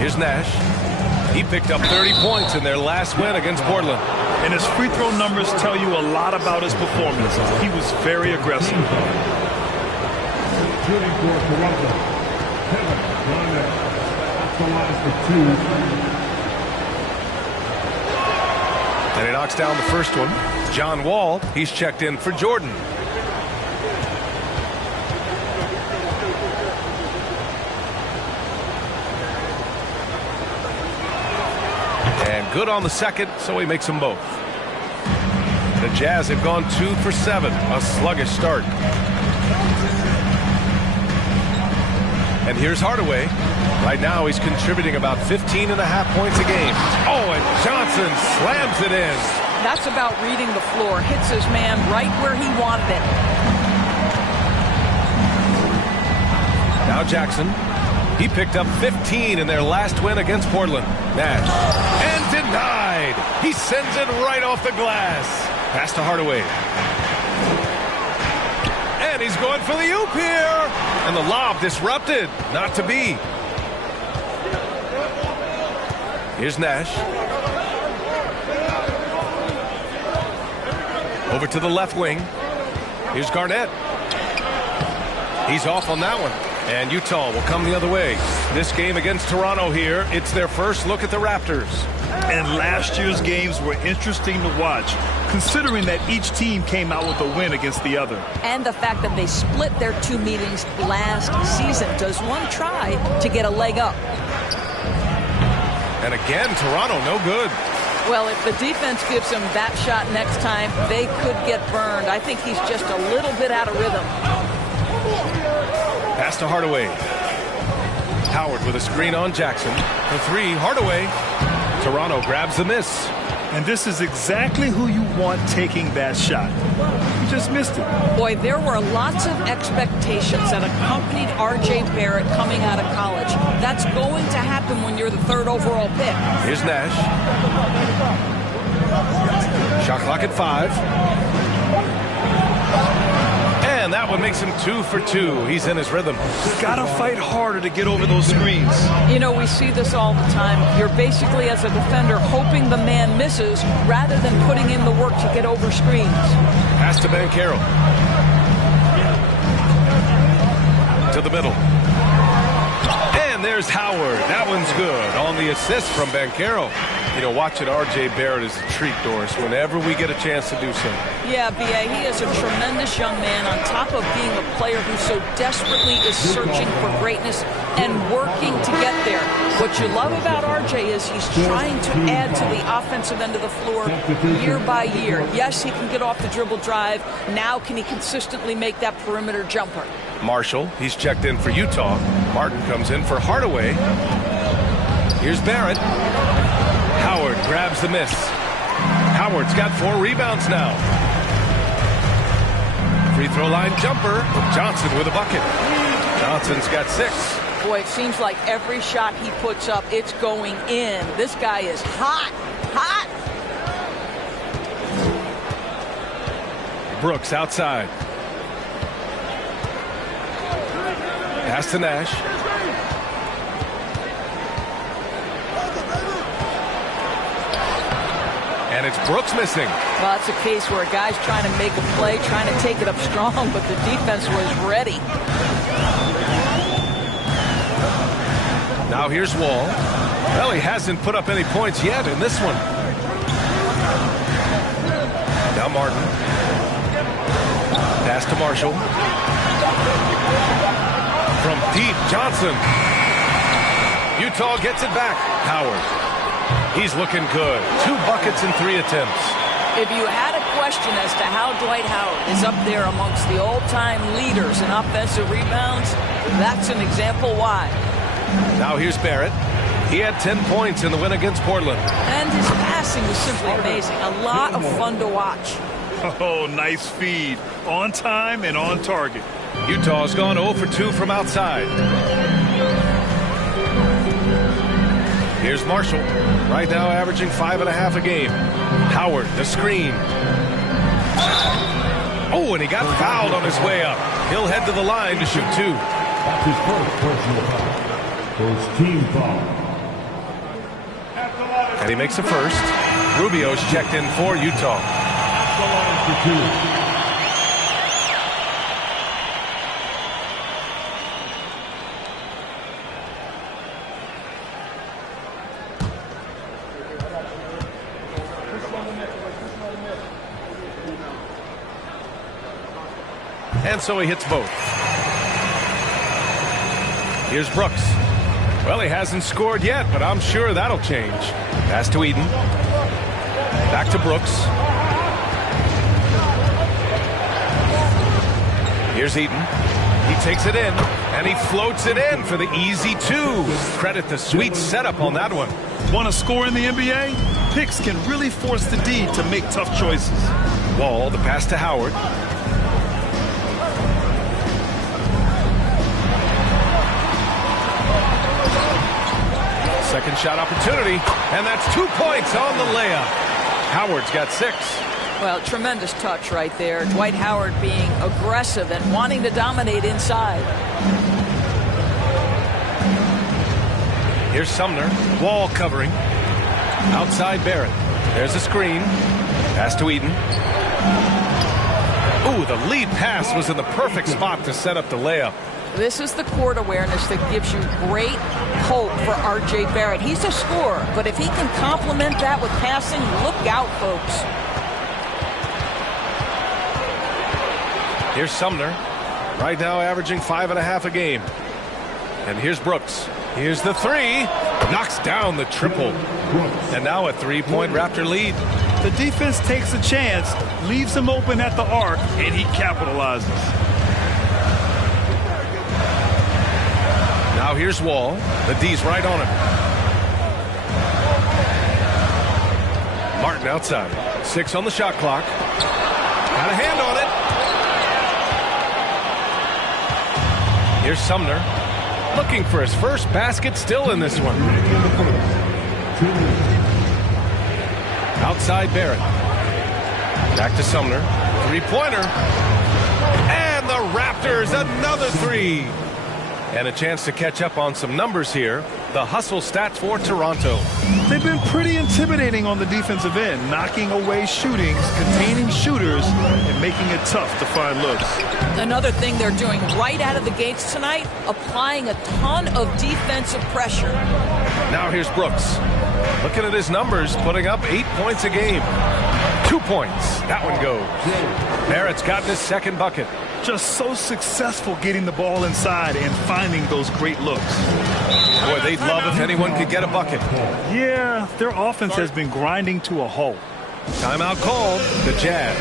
Here's Nash. He picked up 30 points in their last win against Portland. And his free throw numbers tell you a lot about his performance. He was very aggressive. Shooting for Toronto, Kevin Garnett. That's the line for 2. And he knocks down the first one. John Wall, he's checked in for Jordan. And good on the second, so he makes them both. The Jazz have gone 2 for 7, a sluggish start. And here's Hardaway. Right now he's contributing about 15.5 points a game. Oh, and Johnson slams it in. That's about reading the floor. Hits his man right where he wanted it. Now Jackson. He picked up 15 in their last win against Portland. Nash. And denied. He sends it right off the glass. Pass to Hardaway. And he's going for the oop here. And the lob disrupted. Not to be. Here's Nash. Over to the left wing. Here's Garnett. He's off on that one. And Utah will come the other way. This game against Toronto here, it's their first look at the Raptors. And last year's games were interesting to watch, considering that each team came out with a win against the other. And the fact that they split their 2 meetings last season. Does one try to get a leg up? And again, Toronto no good. Well, if the defense gives him that shot next time, they could get burned. I think he's just a little bit out of rhythm. Pass to Hardaway. Howard with a screen on Jackson. The 3, Hardaway. Toronto grabs the miss. And this is exactly who you want taking that shot. He just missed it. Boy, there were lots of expectations that accompanied R.J. Barrett coming out of college. That's going to happen when you're the 3rd overall pick. Here's Nash. Shot clock at 5. And that one makes him 2 for 2. He's in his rhythm. Gotta fight harder to get over those screens. You know, we see this all the time. You're basically, as a defender, hoping the man misses rather than putting in the work to get over screens. Pass to Banchero. To the middle. And there's Howard. That one's good on the assist from Banchero. You know, watching R.J. Barrett is a treat, Doris, whenever we get a chance to do so. Yeah, B.A., he is a tremendous young man on top of being a player who so desperately is searching for greatness and working to get there. What you love about RJ is he's trying to add to the offensive end of the floor year by year. Yes, he can get off the dribble drive. Now can he consistently make that perimeter jumper? Marshall, he's checked in for Utah. Martin comes in for Hardaway. Here's Barrett. Howard grabs the miss. Howard's got 4 rebounds now. Free throw line jumper. Johnson with a bucket. Johnson's got 6. Boy, it seems like every shot he puts up, it's going in. This guy is hot, hot. Brooks outside. Pass to Nash. And it's Brooks missing. Well, it's a case where a guy's trying to make a play, trying to take it up strong, but the defense was ready. Now here's Wall. Well, he hasn't put up any points yet in this one. Now Martin. Pass to Marshall. From deep, Johnson. Utah gets it back. Howard. He's looking good. 2 buckets in 3 attempts. If you had a question as to how Dwight Howard is up there amongst the all-time leaders in offensive rebounds, that's an example why. Now here's Barrett. He had 10 points in the win against Portland. And his passing was simply amazing. A lot of fun to watch. Oh, nice feed. On time and on target. Utah's gone 0 for 2 from outside. Here's Marshall. Right now averaging 5.5 a game. Howard, the screen. Oh, and he got fouled on his way up. He'll head to the line to shoot 2. That's his first personal foul. First team foul. And he makes a first. Rubio's checked in for Utah. At the line for 2. And so he hits both. Here's Brooks. Well, he hasn't scored yet, but I'm sure that'll change. Pass to Eden. Back to Brooks. Here's Eden. He takes it in, and he floats it in for the easy 2. Credit the sweet setup on that one. Want to score in the NBA? Picks can really force the D to make tough choices. Wall, the pass to Howard. Second shot opportunity, and that's 2 points on the layup. Howard's got 6. Well, tremendous touch right there. Dwight Howard being aggressive and wanting to dominate inside. Here's Sumner. Wall covering. Outside Barrett. There's a screen. Pass to Eden. Ooh, the lead pass was in the perfect spot to set up the layup. This is the court awareness that gives you great hope for R.J. Barrett. He's a scorer, but if he can complement that with passing, look out, folks. Here's Sumner. Right now averaging 5.5 a game. And here's Brooks. Here's the 3. Knocks down the triple. And now a 3-point Raptor lead. The defense takes a chance, leaves him open at the arc, and he capitalizes. Now here's Wall. The D's right on him. Martin outside. 6 on the shot clock. Got a hand on it. Here's Sumner. Looking for his first basket still in this one. Outside Barrett. Back to Sumner. 3-pointer. And the Raptors another 3. And a chance to catch up on some numbers here. The hustle stats for Toronto. They've been pretty intimidating on the defensive end, knocking away shootings, containing shooters, and making it tough to find looks. Another thing they're doing right out of the gates tonight, applying a ton of defensive pressure. Now here's Brooks. Looking at his numbers, putting up 8 points a game. 2 points. That one goes. Barrett's gotten his second bucket. Just so successful getting the ball inside and finding those great looks. Boy, they'd love if anyone could get a bucket. Yeah, their offense has been grinding to a halt. Timeout called. The Jazz.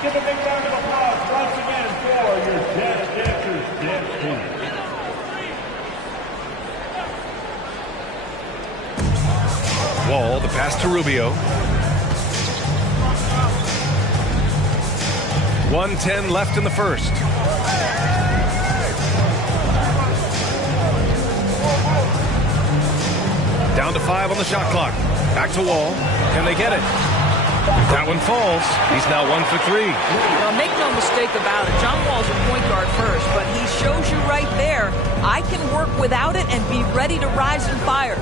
Give a big round of applause once again for your Jazz Dancers dance team. Wall, the pass to Rubio. 1:10 left in the first. Down to 5 on the shot clock. Back to Wall. Can they get it? That one falls. He's now 1 for 3. Well, make no mistake about it. John Wall's a point guard first, but he shows you right there, I can work without it and be ready to rise and fire.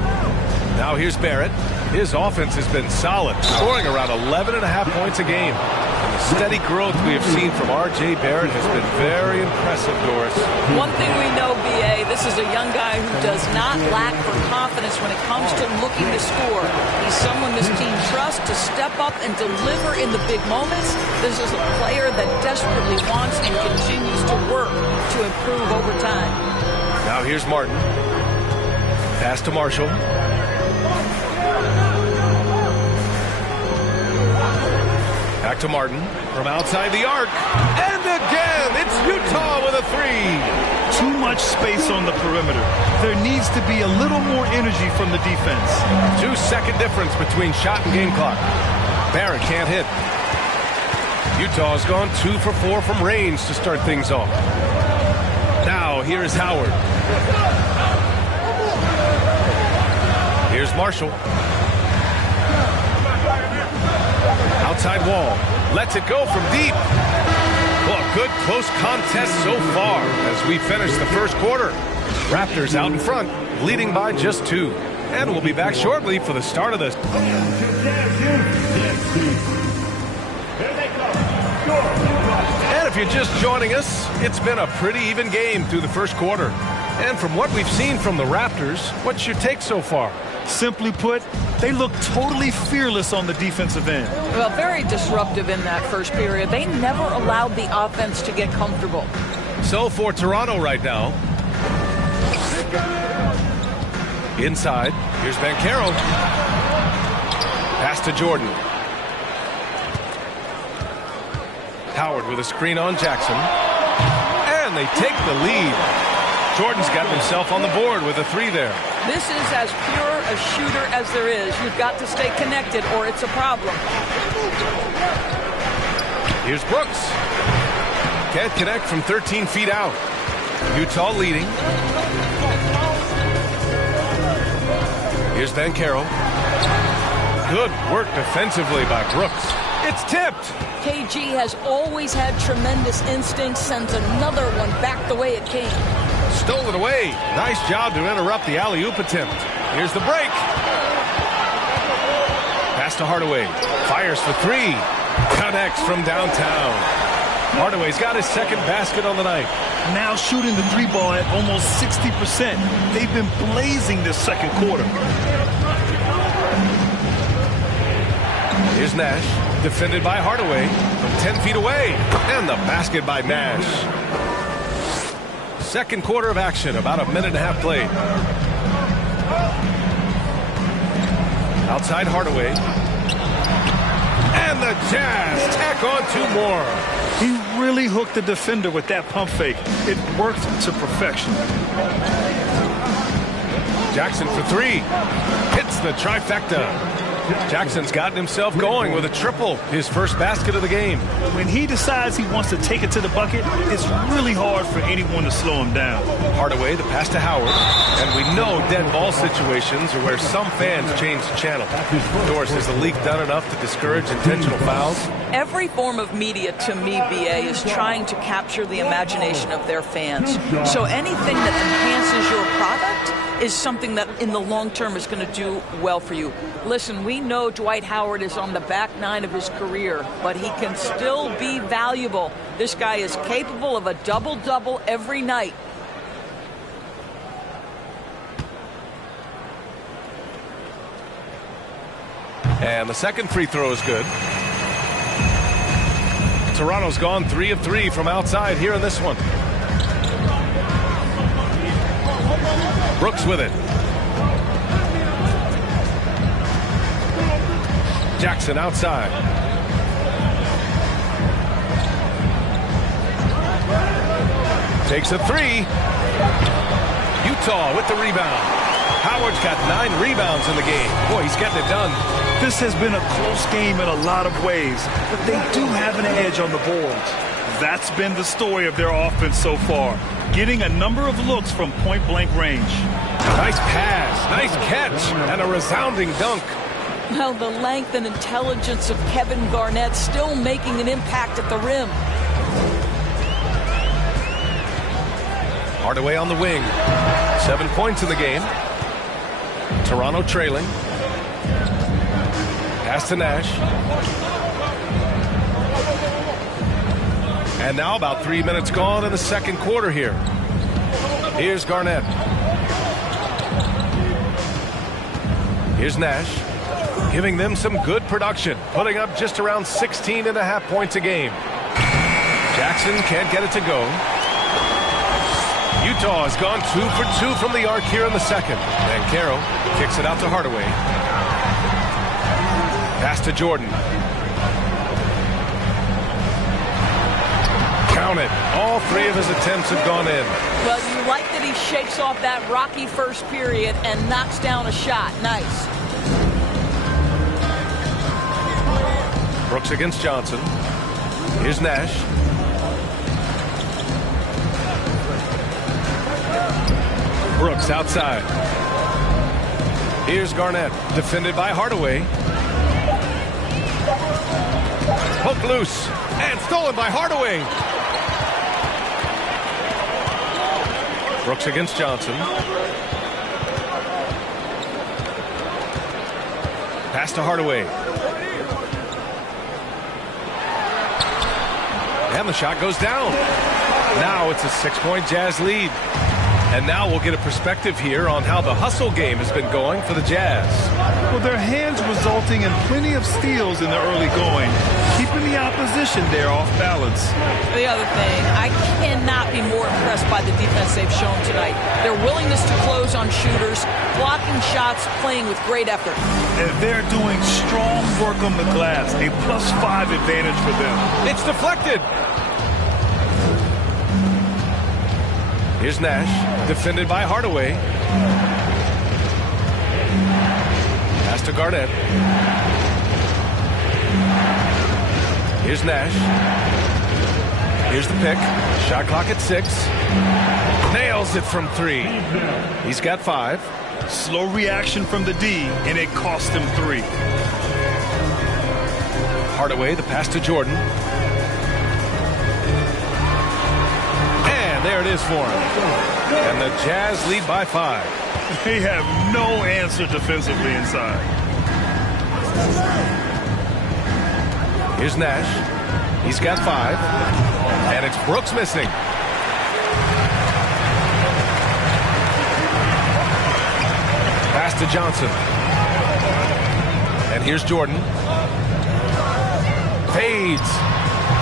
Now here's Barrett. His offense has been solid, scoring around 11.5 points a game. And the steady growth we have seen from R.J. Barrett has been very impressive, Doris. One thing we know, B.A., this is a young guy who does not lack for confidence when it comes to looking to score. He's someone this team trusts to step up and deliver in the big moments. This is a player that desperately wants and continues to work to improve over time. Now here's Martin. Pass to Marshall. Back to Martin from outside the arc. And again, it's Utah with a 3. Too much space on the perimeter. There needs to be a little more energy from the defense. 2-second difference between shot and game clock. Barrett can't hit. Utah's gone 2 for 4 from range to start things off. Now here's Howard. Here's Marshall. Outside Wall. Lets it go from deep. Well, good close contest so far as we finish the first quarter. Raptors out in front, leading by just 2. And we'll be back shortly for the start of this. And if you're just joining us, it's been a pretty even game through the first quarter. And from what we've seen from the Raptors, what's your take so far? Simply put, they look totally fearless on the defensive end. Well, very disruptive in that first period. They never allowed the offense to get comfortable. So for Toronto right now. Inside, here's Banchero. Pass to Jordan. Howard with a screen on Jackson. And they take the lead. Jordan's got himself on the board with a 3 there. This is as pure a shooter as there is. You've got to stay connected or it's a problem. Here's Brooks. Can't connect from 13 feet out. Utah leading. Here's Banchero. Good work defensively by Brooks. It's tipped. KG has always had tremendous instincts, sends another one back the way it came. Stole it away. Nice job to interrupt the alley-oop attempt. Here's the break. Pass to Hardaway. Fires for 3. Connects from downtown. Hardaway's got his second basket on the night. Now shooting the 3 ball at almost 60%. They've been blazing this second quarter. Here's Nash. Defended by Hardaway from 10 feet away. And the basket by Nash. Second quarter of action, about a minute and a half played. Outside Hardaway. And the Jazz tack on 2 more. He really hooked the defender with that pump fake. It worked to perfection. Jackson for 3. Hits the trifecta. Jackson's gotten himself going with a triple, his first basket of the game. When he decides he wants to take it to the bucket, it's really hard for anyone to slow him down. Hardaway, the pass to Howard. And we know dead ball situations are where some fans change the channel. Doris, has the league done enough to discourage intentional fouls? Every form of media, to me, BA, is trying to capture the imagination of their fans. So anything that enhances your product is something that in the long term is going to do well for you. Listen, we know Dwight Howard is on the back 9 of his career, but he can still be valuable. This guy is capable of a double-double every night. And the second free throw is good. Toronto's gone 3 of 3 from outside here in this one. Brooks with it. Jackson outside. Takes a 3. Utah with the rebound. Howard's got 9 rebounds in the game. Boy, he's getting it done. This has been a close game in a lot of ways, but they do have an edge on the boards. That's been the story of their offense so far, getting a number of looks from point-blank range. Nice pass, nice catch, and a resounding dunk. Well, the length and intelligence of Kevin Garnett still making an impact at the rim. Hardaway on the wing. 7 points in the game. Toronto trailing. Pass to Nash. And now about 3 minutes gone in the second quarter here. Here's Garnett. Here's Nash. Giving them some good production. Putting up just around 16.5 points a game. Jackson can't get it to go. Utah has gone 2 for 2 from the arc here in the second. And Caro kicks it out to Hardaway. Pass to Jordan. Count it. All 3 of his attempts have gone in. Well, you like that he shakes off that rocky first period and knocks down a shot. Nice. Brooks against Johnson. Here's Nash. Brooks outside. Here's Garnett, defended by Hardaway. Poked loose and stolen by Hardaway. Brooks against Johnson. Pass to Hardaway. And the shot goes down. Now it's a 6-point Jazz lead. And now we'll get a perspective here on how the hustle game has been going for the Jazz. Well, their hands resulting in plenty of steals in the early going, keeping the opposition there off balance. The other thing, I cannot be more impressed by the defense they've shown tonight. Their willingness to close on shooters, blocking shots, playing with great effort. And they're doing strong work on the glass, a +5 advantage for them. It's deflected. Here's Nash, defended by Hardaway. Pass to Garnett. Here's Nash. Here's the pick. Shot clock at 6. Nails it from 3. He's got 5. Slow reaction from the D, and it cost him 3. Hardaway, the pass to Jordan. There it is for him. And the Jazz lead by 5. They have no answer defensively inside. Here's Nash. He's got 5. And it's Brooks missing. Pass to Johnson. And here's Jordan. Fades.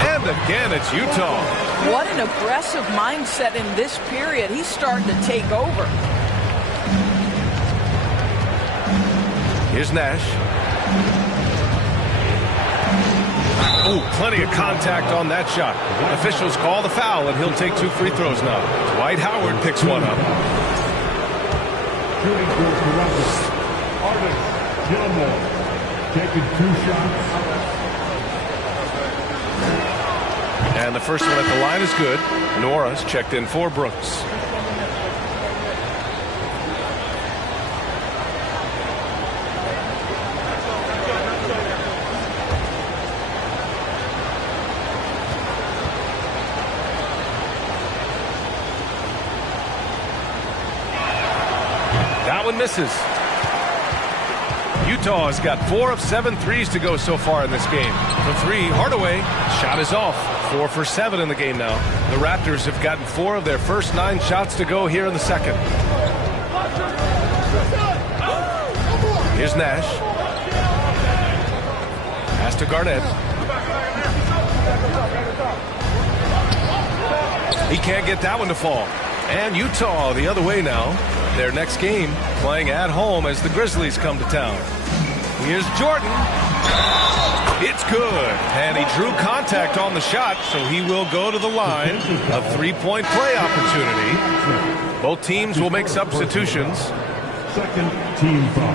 And again, it's Utah. What an aggressive mindset in this period. He's starting to take over. Here's Nash. Oh, plenty of contact on that shot. Officials call the foul, and he'll take 2 free throws now. Dwight Howard picks one up. Shooting for Toronto. Artis Gilmore taking 2 shots. And the first one at the line is good. Norris checked in for Brooks. That one misses. Utah has got 4 of 7 threes to go so far in this game. For 3, Hardaway, shot is off. 4 for 7 in the game now. The Raptors have gotten 4 of their first 9 shots to go here in the second. Here's Nash. Pass to Garnett. He can't get that one to fall. And Utah the other way now. Their next game playing at home as the Grizzlies come to town. Here's Jordan. It's good. And he drew contact on the shot, so he will go to the line. A three-point play opportunity. Both teams will make substitutions. Second team foul.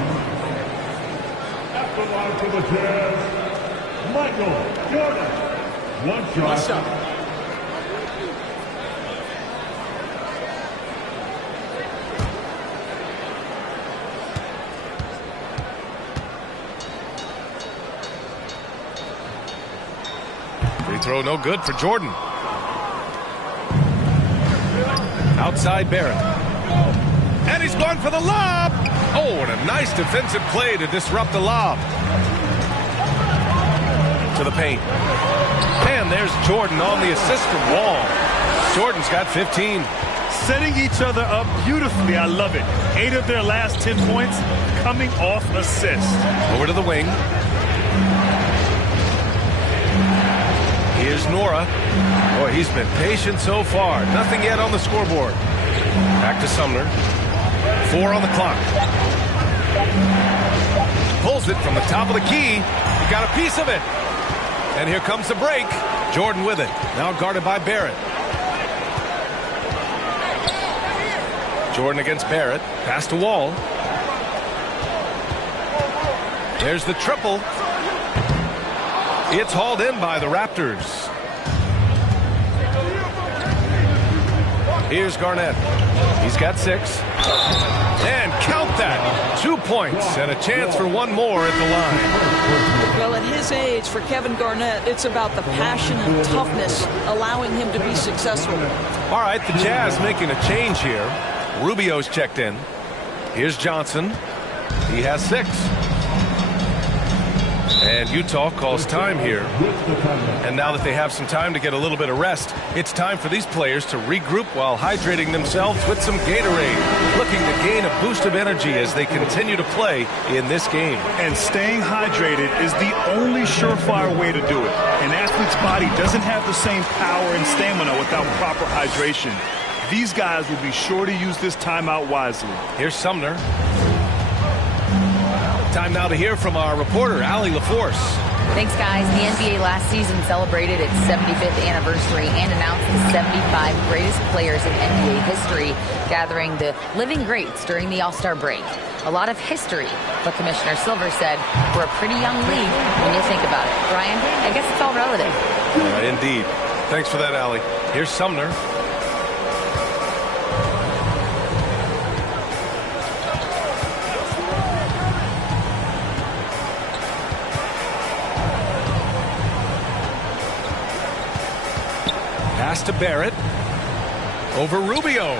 At the line for the Jazz, Michael Jordan. One shot. Free throw no good for Jordan. Outside Barrett. And he's gone for the lob. Oh, and a nice defensive play to disrupt the lob. To the paint. And there's Jordan on the assist from Wall. Jordan's got 15. Setting each other up beautifully. I love it. 8 of their last 10 points coming off assist. Over to the wing. Here's Nora. Boy, he's been patient so far. Nothing yet on the scoreboard. Back to Sumner. 4 on the clock. Pulls it from the top of the key. He got a piece of it. And here comes the break. Jordan with it. Now guarded by Barrett. Jordan against Barrett. Pass to Wall. There's the triple. It's hauled in by the Raptors. Here's Garnett. He's got 6. And count that. 2 points and a chance for one more at the line. Well, at his age, for Kevin Garnett, it's about the passion and toughness allowing him to be successful. All right, the Jazz making a change here. Rubio's checked in. Here's Johnson. He has 6. And Utah calls time here. And now that they have some time to get a little bit of rest, it's time for these players to regroup while hydrating themselves with some Gatorade, looking to gain a boost of energy as they continue to play in this game. And staying hydrated is the only surefire way to do it. An athlete's body doesn't have the same power and stamina without proper hydration. These guys will be sure to use this timeout wisely. Here's Sumner. Time now to hear from our reporter, Allie LaForce. Thanks, guys. The NBA last season celebrated its 75th anniversary and announced the 75 greatest players in NBA history, gathering the living greats during the All-Star break. A lot of history, but Commissioner Silver said we're a pretty young league when you think about it. Brian, I guess it's all relative. Indeed. Thanks for that, Allie. Here's Sumner. Pass to Barrett. Over Rubio.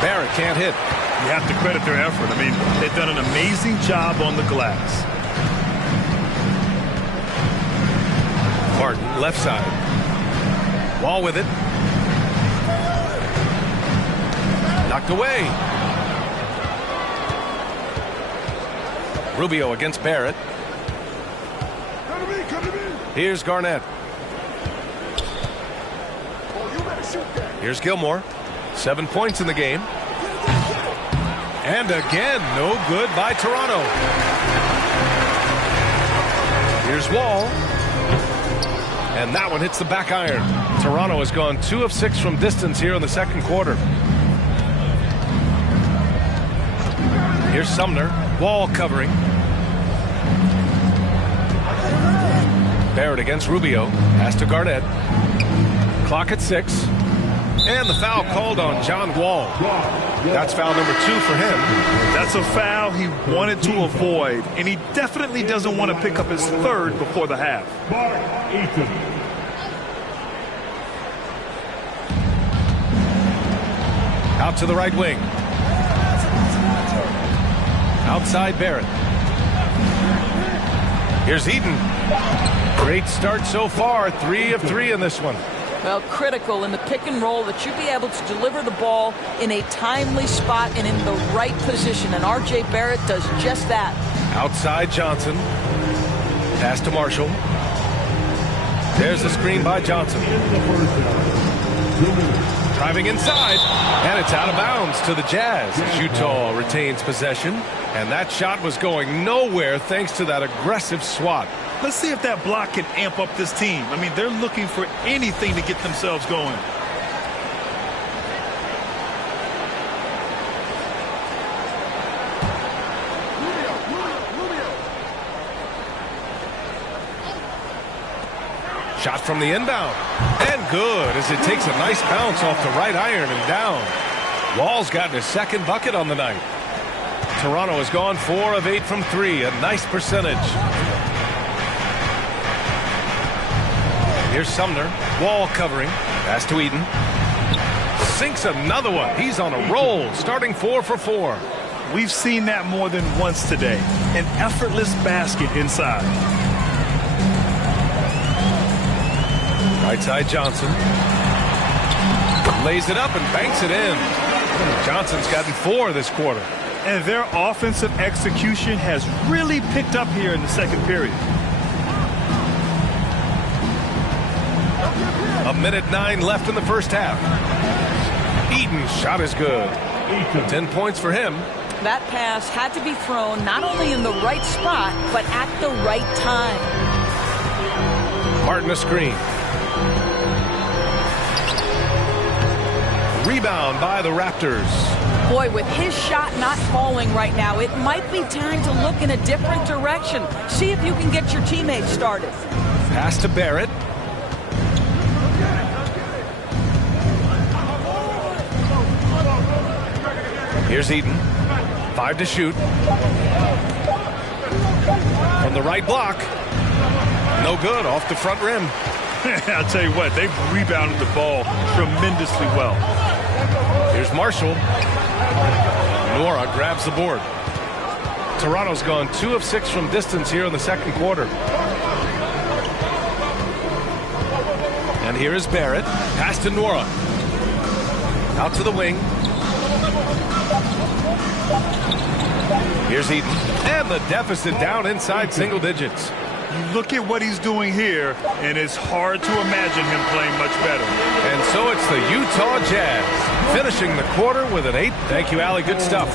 Barrett can't hit. You have to credit their effort. I mean, they've done an amazing job on the glass. Martin, left side. Wall with it. Knocked away. Rubio against Barrett. Here's Garnett. Here's Gilmore. 7 points in the game. And again, no good by Toronto. Here's Wall. And that one hits the back iron. Toronto has gone 2 of 6 from distance here in the second quarter. Here's Sumner. Wall covering. Barrett against Rubio. Pass to Garnett. Clock at 6. And the foul called on John Wall. That's foul number 2 for him. That's a foul he wanted to avoid, and he definitely doesn't want to pick up his 3rd before the half. Out to the right wing. Outside Barrett. Here's Eaton. Great start so far. 3 of 3 in this one. Well, critical in the pick and roll that you be able to deliver the ball in a timely spot and in the right position. And R.J. Barrett does just that. Outside Johnson. Pass to Marshall. There's the screen by Johnson. Driving inside, and it's out of bounds to the Jazz. Utah retains possession, and that shot was going nowhere thanks to that aggressive swat. Let's see if that block can amp up this team. I mean, they're looking for anything to get themselves going. Shot from the inbound. And good as it takes a nice bounce off the right iron and down. Wall's gotten his second bucket on the night. Toronto has gone 4 of 8 from 3. A nice percentage. Here's Sumner. Wall covering. Pass to Eden. Sinks another one. He's on a roll. Starting 4 for 4. We've seen that more than once today. An effortless basket inside. Right side Johnson. Lays it up and banks it in. Johnson's gotten 4 this quarter. And their offensive execution has really picked up here in the second period. 1:09 left in the first half. Eaton's shot is good. 10 points for him. That pass had to be thrown not only in the right spot, but at the right time. Martin a screen. Rebound by the Raptors. Boy, with his shot not falling right now, it might be time to look in a different direction. See if you can get your teammates started. Pass to Barrett. Here's Eden. 5 to shoot. From the right block. No good, off the front rim. I'll tell you what, they've rebounded the ball tremendously well. Here's Marshall. Nora grabs the board. Toronto's gone 2 of 6 from distance here in the second quarter. And here is Barrett. Pass to Nora. Out to the wing. Here's Eden. And the deficit down inside single digits. You look at what he's doing here, and it's hard to imagine him playing much better. And so it's the Utah Jazz finishing the quarter with an 8. Thank you, Allie. Good stuff.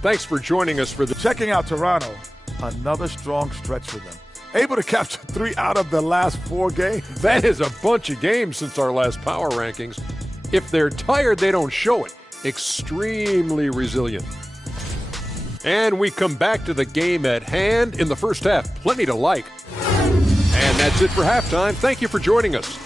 Thanks for joining us for the... Checking out Toronto, another strong stretch for them. Able to capture 3 out of the last 4 games. That is a bunch of games since our last power rankings. If they're tired, they don't show it. Extremely resilient. And we come back to the game at hand in the first half. Plenty to like. And that's it for halftime. Thank you for joining us.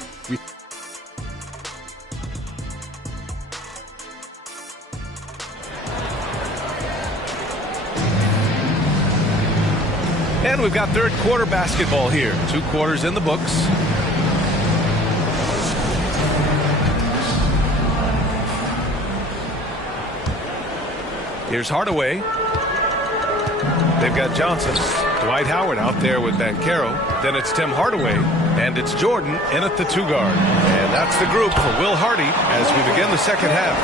And we've got third quarter basketball here. 2 quarters in the books. Here's Hardaway. They've got Johnson. Dwight Howard out there with Banchero. Then it's Tim Hardaway. And it's Jordan in at the 2 guard. And that's the group for Will Hardy as we begin the second half.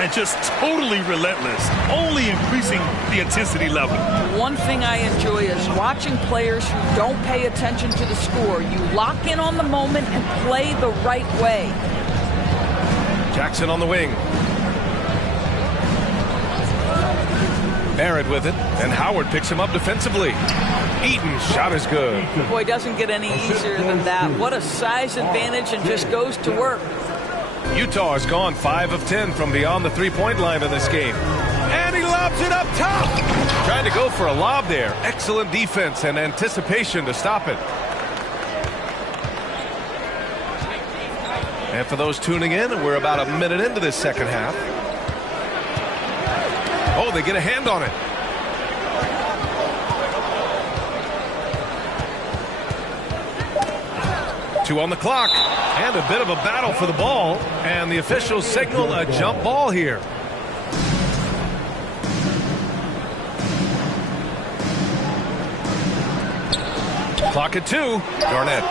And just totally relentless, only increasing the intensity level. One thing I enjoy is watching players who don't pay attention to the score. You lock in on the moment and play the right way. Jackson on the wing. Barrett with it, and Howard picks him up defensively. Eaton's shot is good. Boy, doesn't get any easier than that. What a size advantage, and just goes to work. Utah has gone 5 of 10 from beyond the 3-point line in this game. And he lobs it up top. Trying to go for a lob there. Excellent defense and anticipation to stop it. And for those tuning in, we're about a minute into this second half. Oh, they get a hand on it. Two on the clock. And a bit of a battle for the ball. And the officials signal a jump ball here. Clock at 2. Garnett.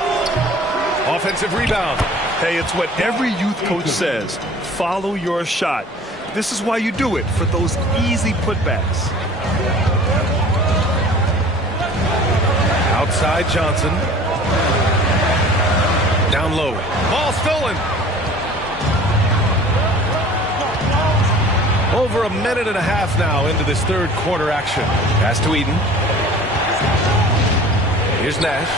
Offensive rebound. Hey, it's what every youth coach says. follow your shot. This is why you do it, for those easy putbacks. Outside Johnson. Down low. Ball stolen. Over a minute and a half now into this third quarter action. Pass to Eden. Here's Nash.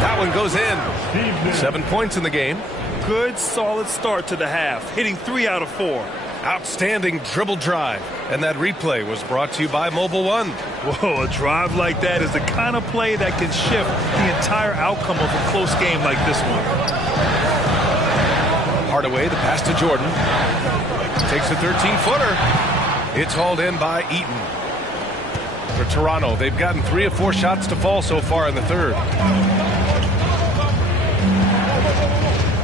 That one goes in. 7 points in the game. Good, solid start to the half, hitting 3 out of 4. Outstanding dribble drive. And that replay was brought to you by Mobile One. Whoa, a drive like that is the kind of play that can shift the entire outcome of a close game like this one. Hardaway, the pass to Jordan. Takes a 13-footer. It's hauled in by Eaton. For Toronto, they've gotten 3 of 4 shots to fall so far in the third.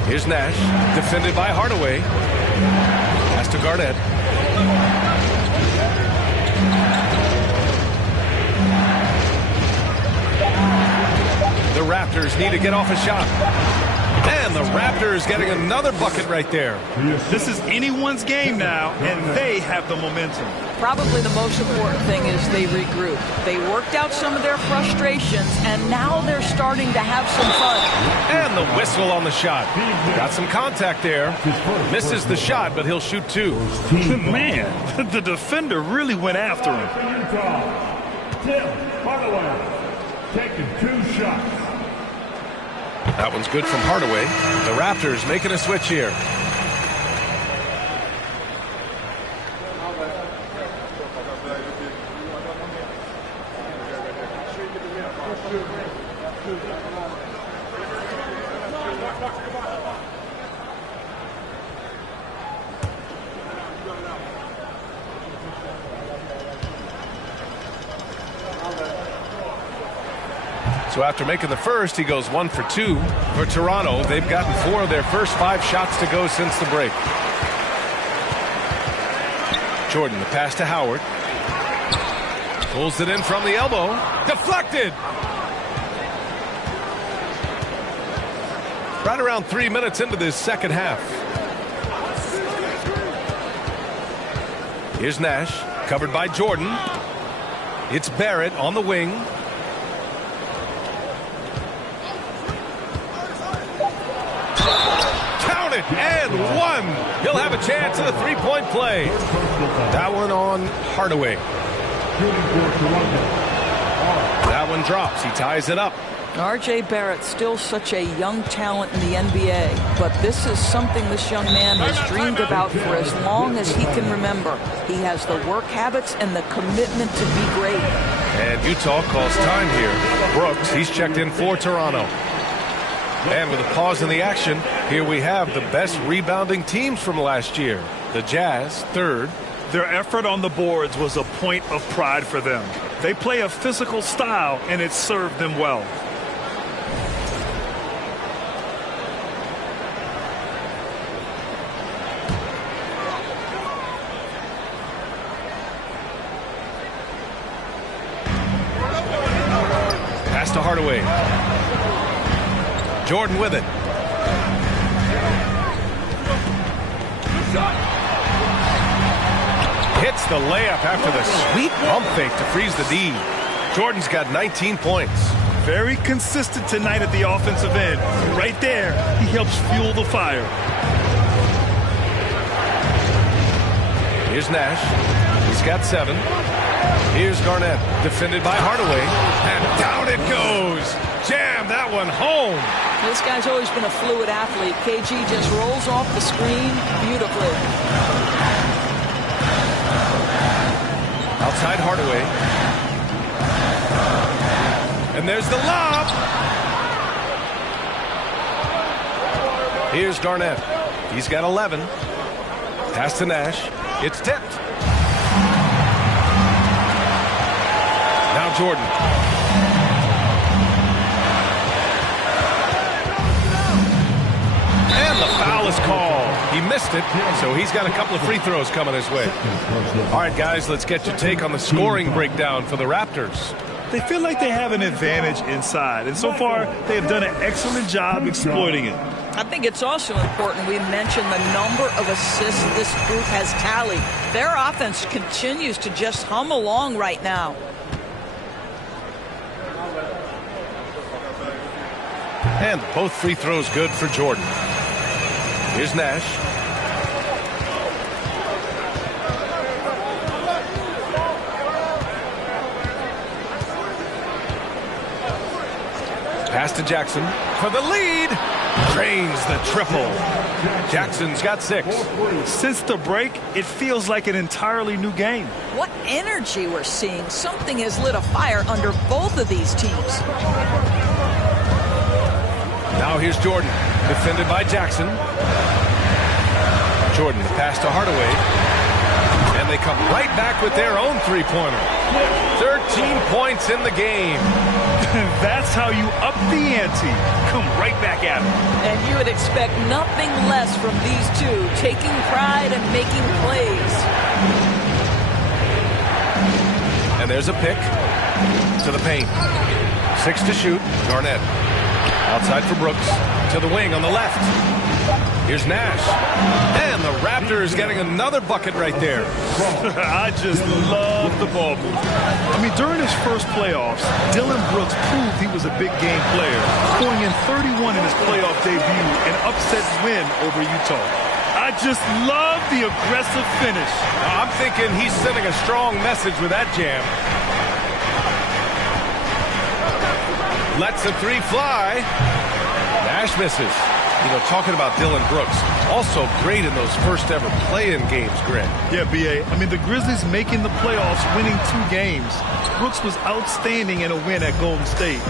Here's Nash, defended by Hardaway. Pass to Garnett. The Raptors need to get off a shot. And the Raptors getting another bucket right there. This is anyone's game now, and they have the momentum. Probably the most important thing is they regrouped. They worked out some of their frustrations, and now they're starting to have some fun. And the whistle on the shot. Got some contact there. Misses the shot, but he'll shoot 2. Man, the defender really went after him. Tim Hardaway taking 2 shots. That one's good from Hardaway. The Raptors making a switch here. So after making the first, he goes 1 for 2. For Toronto, they've gotten 4 of their first 5 shots to go since the break. Jordan, the pass to Howard. Pulls it in from the elbow. Deflected! Right around 3 minutes into this second half. Here's Nash, covered by Jordan. It's Barrett on the wing. And 1. He'll have a chance at a 3-point play. That one on Hardaway. That one drops. He ties it up. R.J. Barrett, still such a young talent in the NBA, but this is something this young man has dreamed about for as long as he can remember. He has the work habits and the commitment to be great. And Utah calls time here. Brooks, he's checked in for Toronto. And with a pause in the action, here we have the best rebounding teams from last year. The Jazz, 3rd. Their effort on the boards was a point of pride for them. They play a physical style, and it served them well. Pass to Hardaway. Jordan with it. Hits the layup after the sweet pump fake to freeze the D. Jordan's got 19 points. Very consistent tonight at the offensive end. Right there, he helps fuel the fire. Here's Nash. He's got 7. Here's Garnett, defended by Hardaway. And down it goes. Jam that one home. This guy's always been a fluid athlete. KG just rolls off the screen beautifully. Outside Hardaway. And there's the lob. Here's Garnett. He's got 11. Pass to Nash. It's tipped. Now Jordan. And the foul is called. He missed it, so he's got a couple of free throws coming his way. All right, guys, let's get your take on the scoring breakdown for the Raptors. they feel like they have an advantage inside. And so far, they have done an excellent job exploiting it. I think it's also important we mention the number of assists this group has tallied. Their offense continues to just hum along right now. And both free throws good for Jordan. Here's Nash. Pass to Jackson for the lead. Drains the triple. Jackson's got 6. Since the break, it feels like an entirely new game. What energy we're seeing. Something has lit a fire under both of these teams. Now here's Jordan, defended by Jackson. Jordan, the pass to Hardaway. And they come right back with their own three-pointer. 13 points in the game. That's how you up the ante. Come right back at them. And you would expect nothing less from these two, taking pride and making plays. And there's a pick to the paint. 6 to shoot. Garnett. Outside for Brooks. To the wing on the left. Here's Nash. And the Raptors getting another bucket right there. I just love the ball move. I mean, during his first playoffs, Dillon Brooks proved he was a big game player, scoring in 31 in his playoff debut, an upset win over Utah. I just love the aggressive finish. I'm thinking he's sending a strong message with that jam. Lets the 3 fly. Nash misses. You know, talking about Dillon Brooks, also great in those first ever play-in games, Greg. Yeah, B.A. I mean, the Grizzlies making the playoffs, winning 2 games. Brooks was outstanding in a win at Golden State,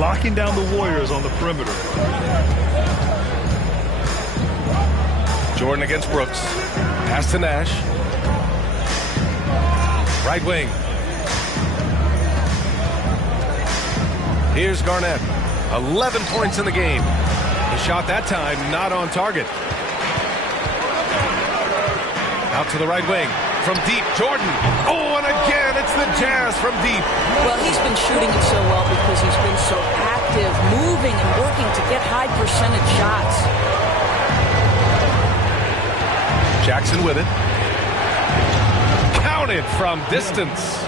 locking down the Warriors on the perimeter. Jordan against Brooks. Pass to Nash. Right wing. Here's Garnett. 11 points in the game. The shot that time not on target. Out to the right wing. From deep, Jordan. Oh, and again, it's the Jazz from deep. Well, he's been shooting it so well because he's been so active, moving and working to get high percentage shots. Jackson with it. Counted from distance.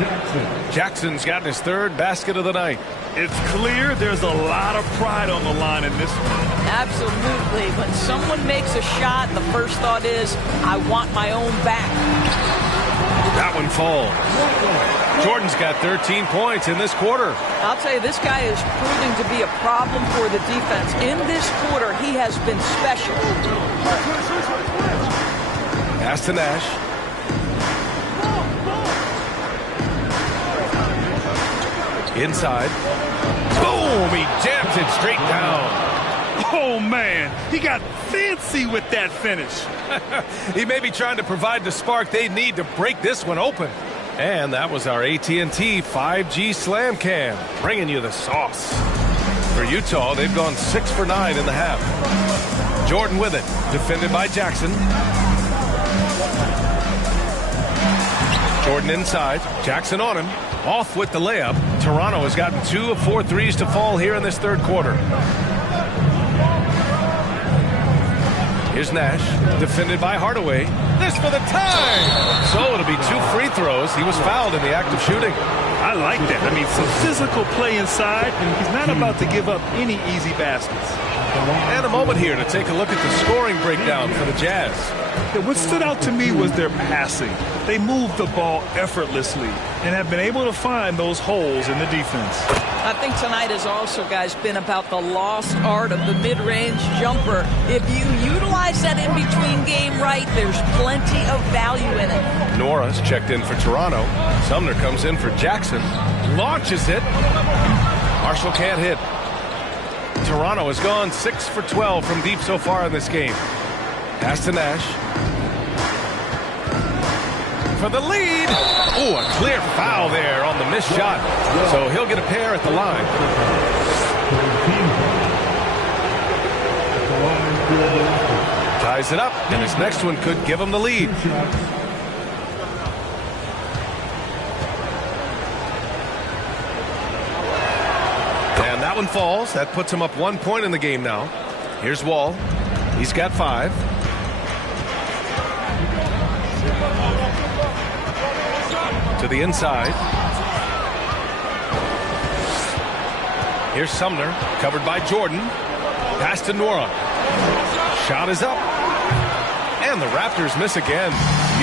Jackson's gotten his 3rd basket of the night. It's clear there's a lot of pride on the line in this one. Absolutely. When someone makes a shot, the first thought is, I want my own back. That one falls. Jordan's got 13 points in this quarter. I'll tell you, this guy is proving to be a problem for the defense. In this quarter, he has been special. Pass to Nash. Inside. Boom! He jams it straight down. Oh, man. He got fancy with that finish. He may be trying to provide the spark they need to break this one open. And that was our AT&T 5G Slam Cam, bringing you the sauce. For Utah, they've gone 6 for 9 in the half. Jordan with it, defended by Jackson. Jordan inside, Jackson on him. Off with the layup. Toronto has gotten 2 of 4 threes to fall here in this 3rd quarter. Here's Nash, defended by Hardaway. This for the tie! So it'll be 2 free throws. He was fouled in the act of shooting. I like that. I mean, some physical play inside, and he's not about to give up any easy baskets. And a moment here to take a look at the scoring breakdown for the Jazz. Yeah, what stood out to me was their passing. They moved the ball effortlessly and have been able to find those holes in the defense. I think tonight has also, guys, been about the lost art of the mid-range jumper. If you utilize that in-between game right, there's plenty of value in it. Norris checked in for Toronto. Sumner comes in for Jackson. Launches it. Marshall can't hit. Toronto has gone 6 for 12 from deep so far in this game. Pass to Nash. For the lead. Oh, a clear foul there on the missed shot. So he'll get a pair at the line. Ties it up, and his next one could give him the lead. That one falls. That puts him up 1 point in the game now. Here's Wall. He's got 5. To the inside. Here's Sumner, covered by Jordan. Pass to Nora. Shot is up. And the Raptors miss again.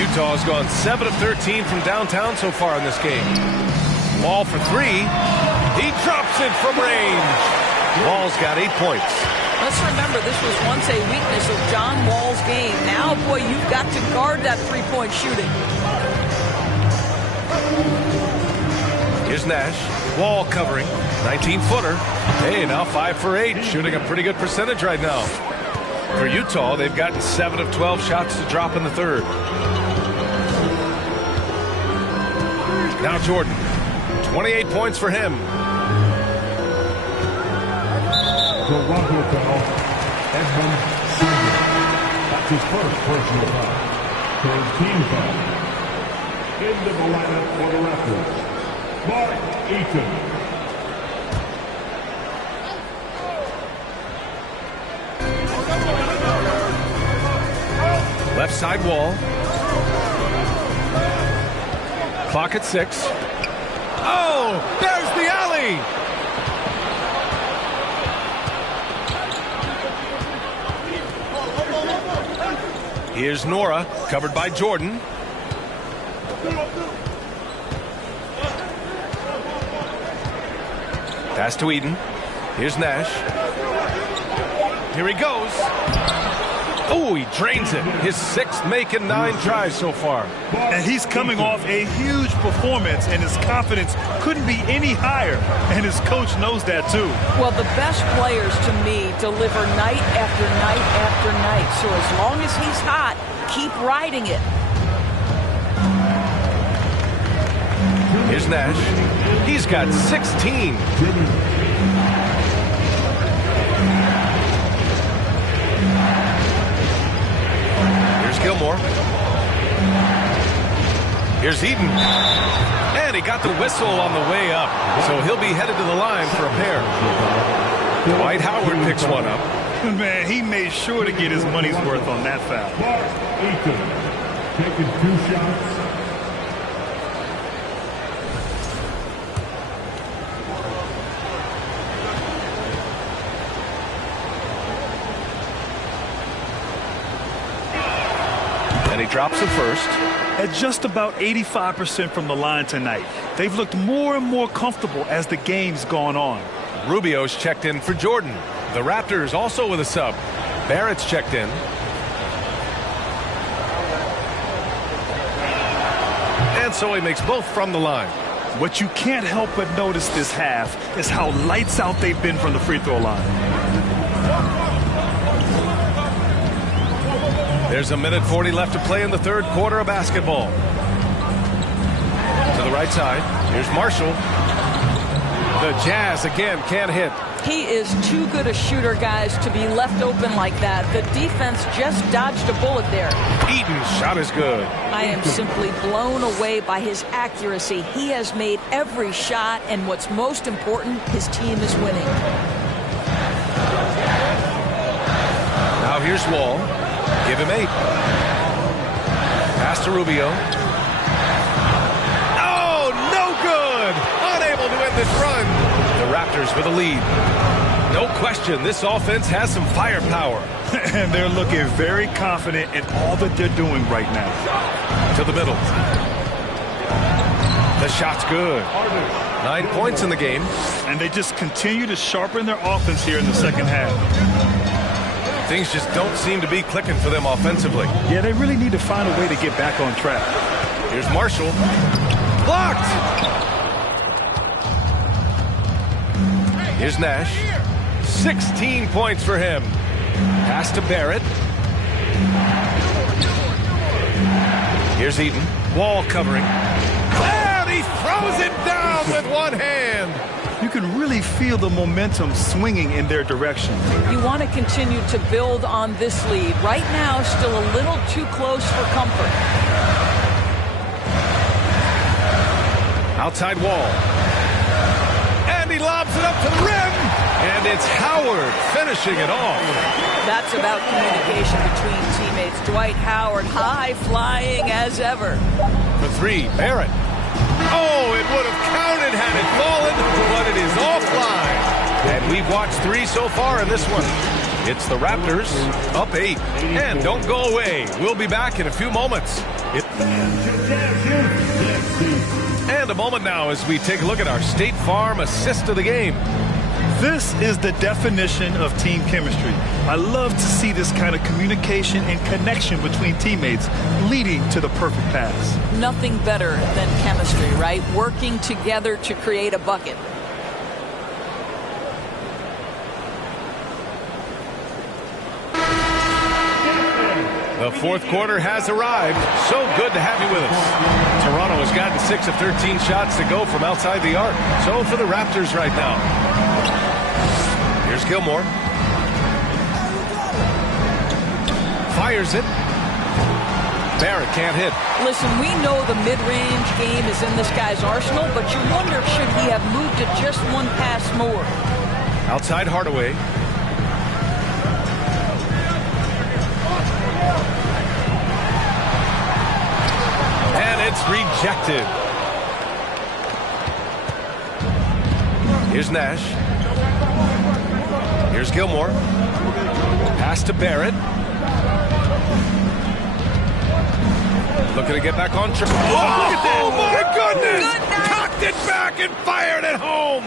Utah's gone 7 of 13 from downtown so far in this game. Wall for 3. He drops it from range. Wall's got 8 points. Let's remember, this was once a weakness of John Wall's game. Now, boy, you've got to guard that three-point shooting. Here's Nash. Wall covering. 19-footer. Hey, now 5 for 8. Shooting a pretty good percentage right now. For Utah, they've gotten 7 of 12 shots to drop in the third. Now Jordan. 28 points for him. Toronto foul, Edmund Senior. That's his first personal foul. Third team foul. Into the lineup for the Raptors, Mark Eaton. Left side Wall. Clock at 6. Oh, there's the alley. Here's Nora, covered by Jordan. Pass to Eden. Here's Nash. Here he goes. Oh, he drains it. His 6th make in 9 tries so far. And he's coming off a huge performance, and his confidence couldn't be any higher. And his coach knows that, too. Well, the best players, to me, deliver night after night after night. So as long as he's hot, keep riding it. Here's Nash. He's got 16. Gilmore. Here's Eden. And he got the whistle on the way up. So he'll be headed to the line for a pair. Dwight Howard picks one up. Man, he made sure to get his money's worth on that foul. Eaton taking 2 shots. He drops the first. At just about 85% from the line tonight. They've looked more and more comfortable as the game's gone on. Rubio's checked in for Jordan. The Raptors also with a sub. Barrett's checked in. And so he makes both from the line. What you can't help but notice this half is how lights out they've been from the free throw line. There's a minute 40 left to play in the third quarter of basketball. To the right side, here's Marshall. The Jazz again can't hit. He is too good a shooter, guys, to be left open like that. The defense just dodged a bullet there. Eaton's shot is good. I am simply blown away by his accuracy. He has made every shot, and what's most important, his team is winning. Now here's Wall. Give him 8. Pass to Rubio. Oh, no good! Unable to end this run. The Raptors with a lead. No question, this offense has some firepower. And they're looking very confident in all that they're doing right now. To the middle. The shot's good. 9 points in the game. And they just continue to sharpen their offense here in the second half. Things just don't seem to be clicking for them offensively. Yeah, they really need to find a way to get back on track. Here's Marshall. Blocked! Here's Nash. 16 points for him. Pass to Barrett. Here's Eaton. Wall covering. And he throws it down with one hand. You can really feel the momentum swinging in their direction. You want to continue to build on this lead. Right now, still a little too close for comfort. Outside Wall. And he lobs it up to the rim. And it's Howard finishing it off. That's about communication between teammates. Dwight Howard, high flying as ever. For three, Barrett. Oh, it would have counted had it fallen, but it is offline. And we've watched 3 so far in this one. It's the Raptors up 8. And don't go away. We'll be back in a few moments. And a moment now as we take a look at our State Farm assist of the game. This is the definition of team chemistry. I love to see this kind of communication and connection between teammates leading to the perfect pass. Nothing better than chemistry, right? Working together to create a bucket. The fourth quarter has arrived. So good to have you with us. Toronto has gotten 6 of 13 shots to go from outside the arc. So for the Raptors right now. Here's Gilmore. Fires it. Barrett can't hit. Listen, we know the mid-range game is in this guy's arsenal, but you wonder, should he have moved it just one pass more? Outside Hardaway. And it's rejected. Here's Nash. Here's Gilmore. Pass to Barrett. Looking to get back on track. Oh, my goodness! Cocked it back and fired it home!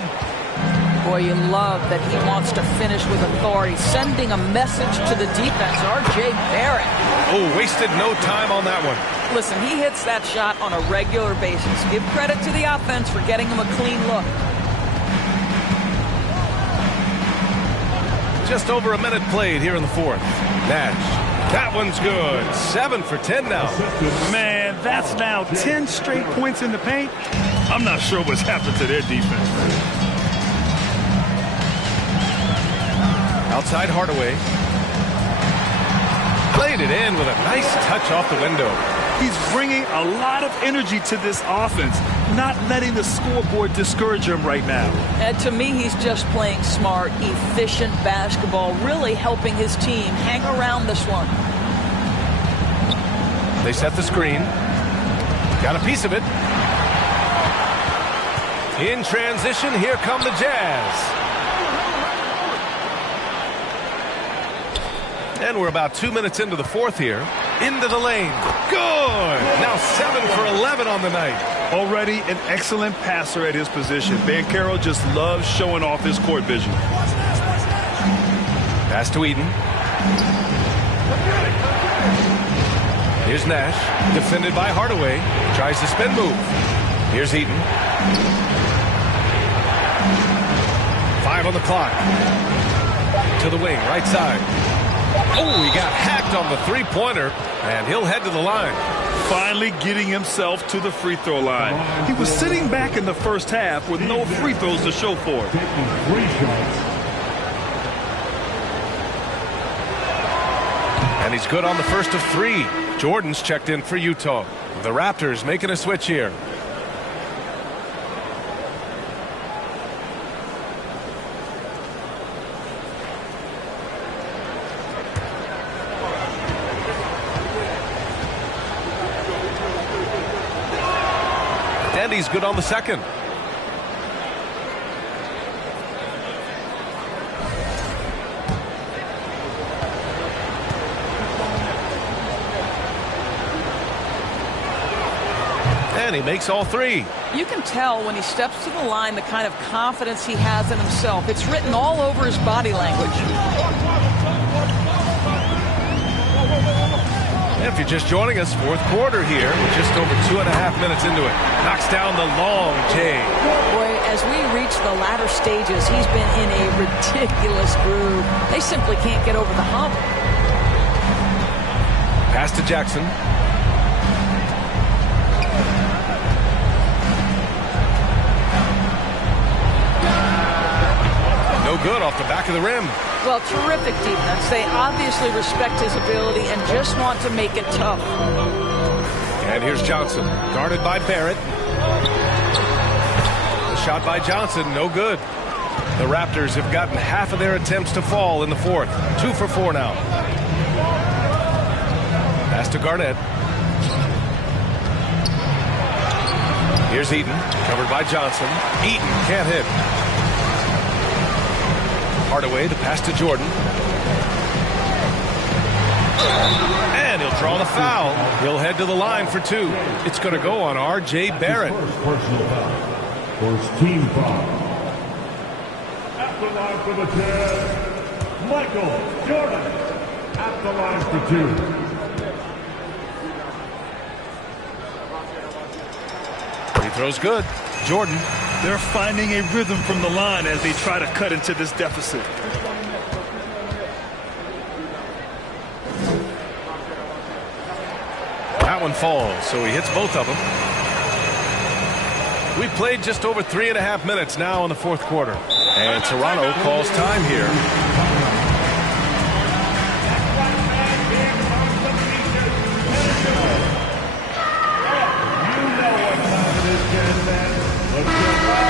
Boy, you love that he wants to finish with authority, sending a message to the defense. R.J. Barrett. Oh, wasted no time on that one. Listen, he hits that shot on a regular basis. Give credit to the offense for getting him a clean look. Just over a minute played here in the fourth. Nash. That one's good. 7 for 10 now. Man, that's now 10 straight points in the paint. I'm not sure what's happened to their defense. Outside Hardaway. Played it in with a nice touch off the window. He's bringing a lot of energy to this offense, not letting the scoreboard discourage him right now. And to me, he's just playing smart, efficient basketball, really helping his team hang around this one. They set the screen. Got a piece of it. In transition, here come the Jazz. And we're about 2 minutes into the fourth here. Into the lane. Good! Now 7 for 11 on the night. Already an excellent passer at his position. Banchero just loves showing off his court vision. Pass to Eden. Here's Nash. Defended by Hardaway. Tries the spin move. Here's Eden. 5 on the clock. To the wing, right side. Oh, he got hacked on the three-pointer, and he'll head to the line. Finally getting himself to the free throw line. He was sitting back in the first half with no free throws to show for it. And he's good on the first of 3. Jordan's checked in for Utah. The Raptors making a switch here. And he's good on the second. And he makes all 3. You can tell when he steps to the line the kind of confidence he has in himself. It's written all over his body language. If you're just joining us, fourth quarter here. We're just over 2.5 minutes into it. Knocks down the long J. Boy, as we reach the latter stages, he's been in a ridiculous groove. They simply can't get over the hump. Pass to Jackson. No good off the back of the rim. Well, terrific defense. They obviously respect his ability and just want to make it tough. And here's Johnson, guarded by Barrett. The shot by Johnson, no good. The Raptors have gotten half of their attempts to fall in the fourth. 2 for 4 now. Pass to Garnett. Here's Eaton, covered by Johnson. Eaton can't hit. Hardaway, the pass to Jordan. And he'll draw the foul. He'll head to the line for 2. It's going to go on R.J. Barrett. Personal foul. First team foul. At the line for the 10, Michael Jordan. At the line for 2. Free throw's good. Jordan. They're finding a rhythm from the line as they try to cut into this deficit. That one falls, so he hits both of them. We played just over 3.5 minutes now in the fourth quarter. And Toronto calls time here.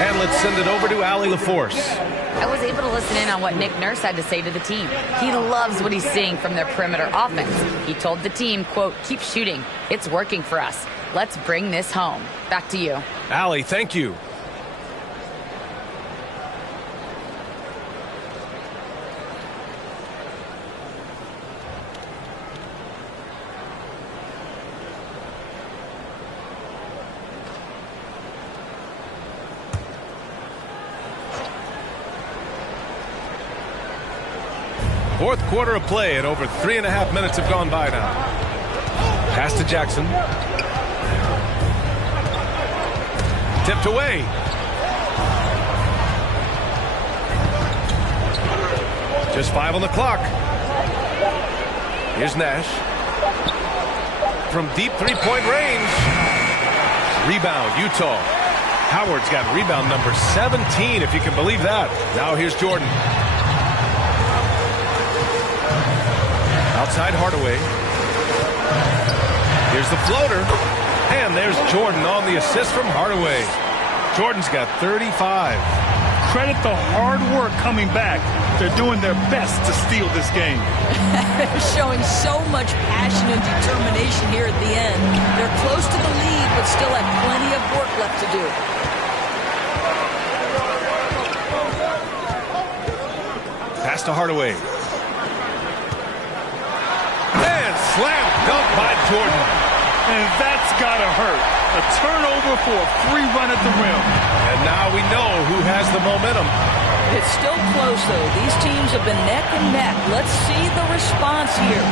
And let's send it over to Allie LaForce. I was able to listen in on what Nick Nurse had to say to the team. He loves what he's seeing from their perimeter offense. He told the team, quote, keep shooting. It's working for us. Let's bring this home. Back to you. Allie, thank you. Fourth quarter of play, and over 3.5 minutes have gone by now. Pass to Jackson. Tipped away. Just 5 on the clock. Here's Nash. From deep three-point range. Rebound, Utah. Howard's got rebound number 17, if you can believe that. Now here's Jordan. Outside Hardaway. Here's the floater. And there's Jordan on the assist from Hardaway. Jordan's got 35. Credit the hard work coming back. They're doing their best to steal this game. They're showing so much passion and determination here at the end. They're close to the lead, but still have plenty of work left to do. Pass to Hardaway. Slam dunk by Jordan. And that's gotta hurt. A turnover for a free run at the rim. And now we know who has the momentum. It's still close, though. These teams have been neck and neck. Let's see the response here.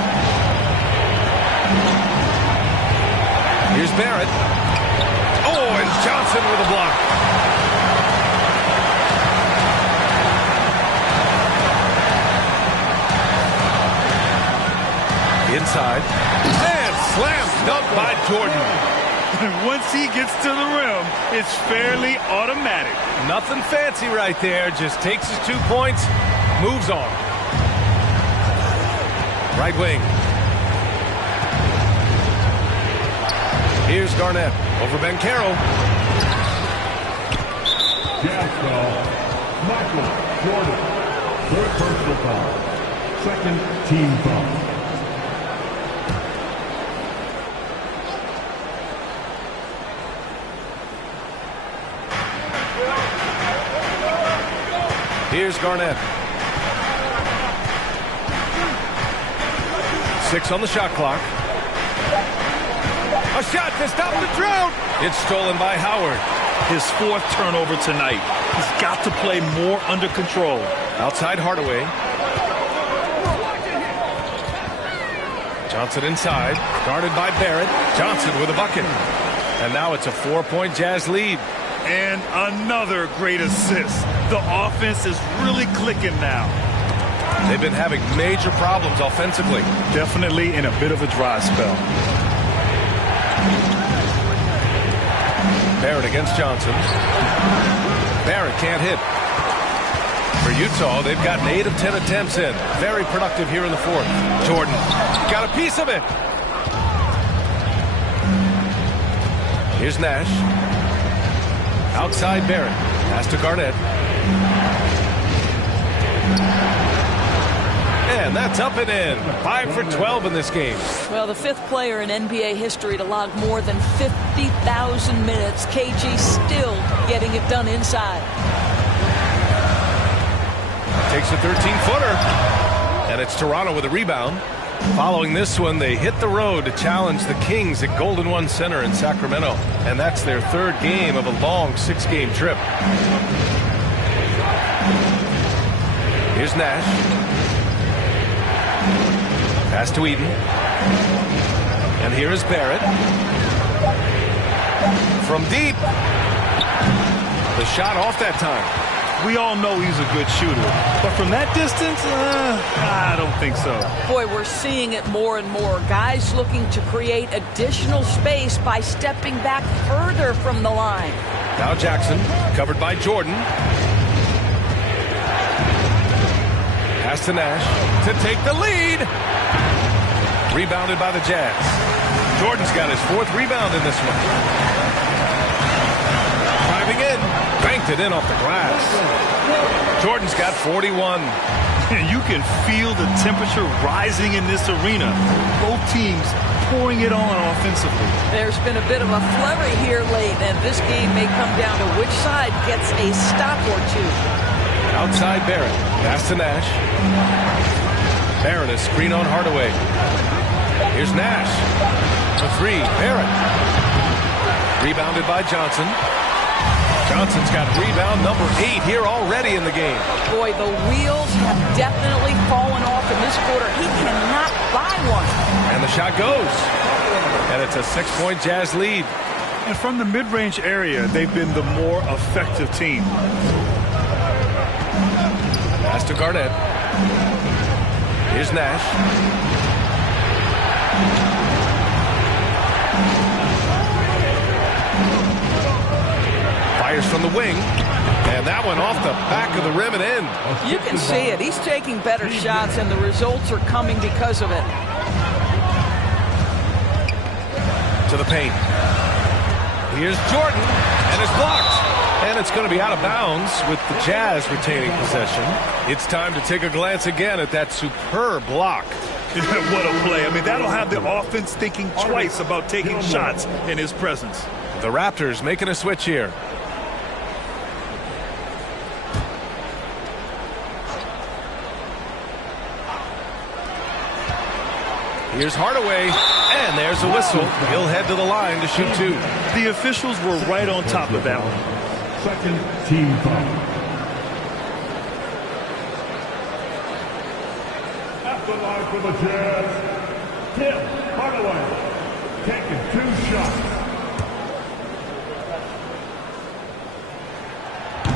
Here's Barrett. Oh, and Johnson with a block. Inside. And slam dunk by Jordan. And once he gets to the rim, it's fairly automatic. Nothing fancy right there. Just takes his 2 points, moves on. Right wing. Here's Garnett over Banchero. Jazz foul. Michael Jordan. Third personal foul. Second team foul. Here's Garnett. 6 on the shot clock. A shot to stop the drought. It's stolen by Howard. His 4th turnover tonight. He's got to play more under control. Outside Hardaway. Johnson inside. Guarded by Barrett. Johnson with a bucket. And now it's a 4-point Jazz lead. And another great assist. The offense is really clicking now. They've been having major problems offensively. Definitely in a bit of a dry spell. Barrett against Johnson. Barrett can't hit. For Utah, they've gotten 8 of 10 attempts in. Very productive here in the fourth. Jordan got a piece of it. Here's Nash. Outside Barrett. Pass to Garnett. And that's up and in. 5 for 12 in this game. Well, the 5th player in NBA history to log more than 50,000 minutes. KG still getting it done inside. Takes a 13-footer. And it's Toronto with a rebound. Following this one, they hit the road to challenge the Kings at Golden One Center in Sacramento. And that's their 3rd game of a long 6-game trip. Here's Nash. Pass to Eden. And here is Barrett. From deep. The shot off that time. We all know he's a good shooter. But from that distance, I don't think so. Boy, we're seeing it more and more. Guys looking to create additional space by stepping back further from the line. Now Jackson, covered by Jordan. Pass to Nash to take the lead. Rebounded by the Jazz. Jordan's got his 4th rebound in this one. Driving in. Banked it in off the glass. Jordan's got 41. And you can feel the temperature rising in this arena. Both teams pouring it on offensively. There's been a bit of a flurry here late, and this game may come down to which side gets a stop or two. Outside Barrett. Pass to Nash. Barrett is screen on Hardaway. Here's Nash. For 3. Barrett. Rebounded by Johnson. Johnson's got rebound number 8 here already in the game. Boy, the wheels have definitely fallen off in this quarter. He cannot buy one. And the shot goes. And it's a 6-point Jazz lead. And from the mid-range area, they've been the more effective team. Pass to Garnett. Here's Nash. Fires from the wing. And that one off the back of the rim and in. You can see it. He's taking better shots, and the results are coming because of it. To the paint. Here's Jordan. And it's blocked. And it's going to be out of bounds with the Jazz retaining possession. It's time to take a glance again at that superb block. What a play. I mean, that'll have the offense thinking twice about taking shots in his presence. The Raptors making a switch here. Here's Hardaway, and there's a whistle. He'll head to the line to shoot 2. The officials were right on top of that one. Second team foul. At the line for the Jazz, Tim Hardaway, taking 2 shots.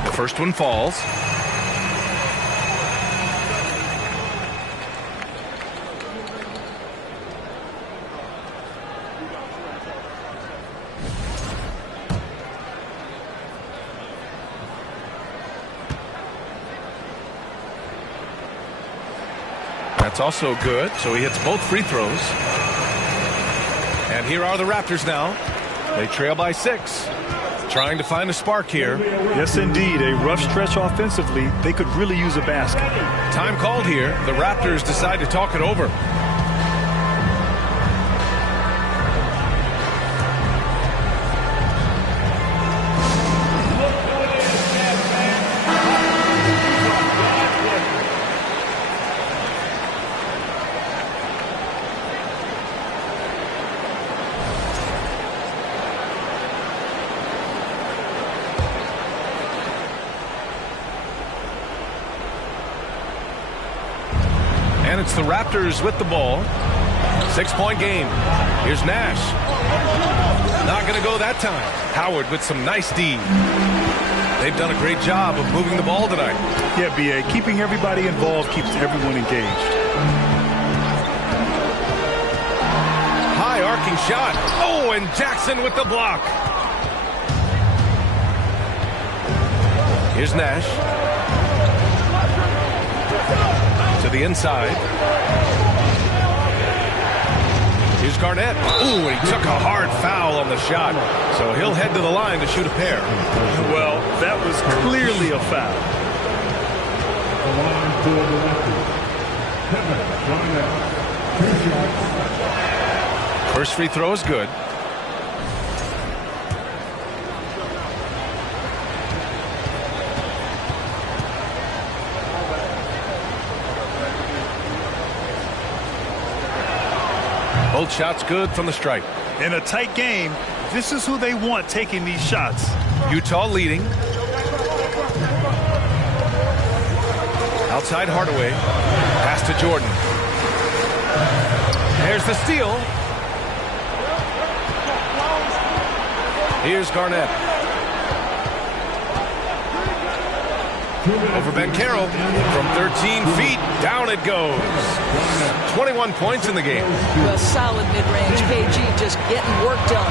The first one falls. That's also good, so he hits both free throws. And here are the Raptors now. They trail by 6. Trying to find a spark here. Yes, indeed. A rough stretch offensively. They could really use a basket. Time called here. The Raptors decide to talk it over. And it's the Raptors with the ball. 6-point game. Here's Nash. Not going to go that time. Howard with some nice D. They've done a great job of moving the ball tonight. Yeah, B.A. Keeping everybody involved keeps everyone engaged. High arcing shot. Oh, and Jackson with the block. Here's Nash. To the inside. Here's Garnett. Ooh, he took a hard foul on the shot. So he'll head to the line to shoot a pair. Well, that was clearly a foul. the line for the Raptors, Kevin Garnett. 2 shots. First free throw is good. Both shots good from the stripe. In a tight game, this is who they want taking these shots. Utah leading. Outside Hardaway. Pass to Jordan. There's the steal. Here's Garnett. Over Banchero. From 13 feet, down it goes. 21 points in the game. Well, solid mid-range. KG just getting work done.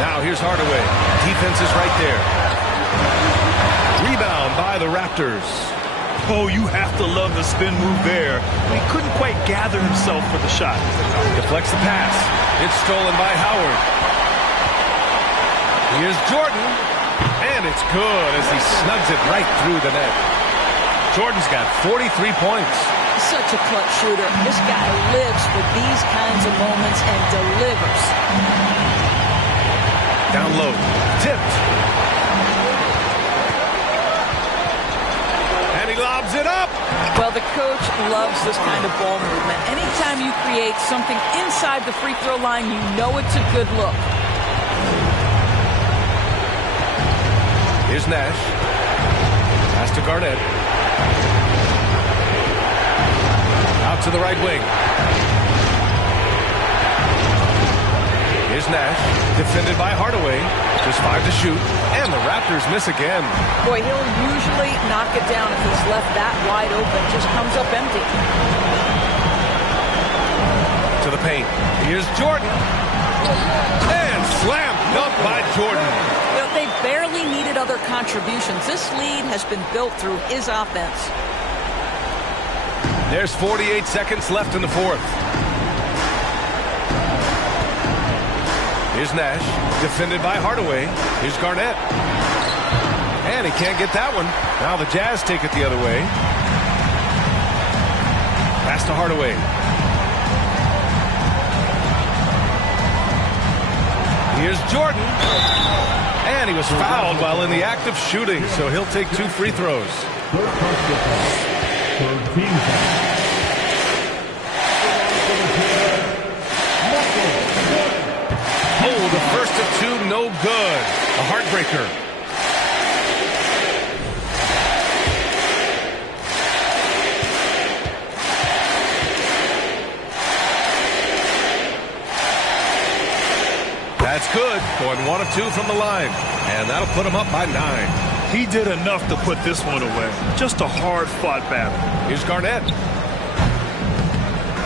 Now here's Hardaway. Defense is right there. Rebound by the Raptors. Oh, you have to love the spin move there. He couldn't quite gather himself for the shot. Deflects the pass. It's stolen by Howard. Here's Jordan. And it's good as he snugs it right through the net. Jordan's got 43 points. Such a clutch shooter. This guy lives for these kinds of moments and delivers. Down low. Tipped. And he lobs it up. Well, the coach loves this kind of ball movement. Anytime you create something inside the free throw line, you know it's a good look. Here's Nash. Pass to Garnett. Out to the right wing. Here's Nash. Defended by Hardaway. Just 5 to shoot. And the Raptors miss again. Boy, he'll usually knock it down if he's left that wide open. Just comes up empty. To the paint. Here's Jordan. And slam dunk by Jordan. You know, they barely needed other contributions. This lead has been built through his offense. There's 48 seconds left in the fourth. Here's Nash, defended by Hardaway. Here's Garnett. And he can't get that one. Now the Jazz take it the other way. Pass to Hardaway. Here's Jordan. And he was fouled while in the act of shooting, so he'll take 2 free throws. Oh, the first of 2, no good. A heartbreaker. That's good. Going 1 of 2 from the line. And that'll put him up by 9. He did enough to put this one away. Just a hard-fought battle. Here's Garnett.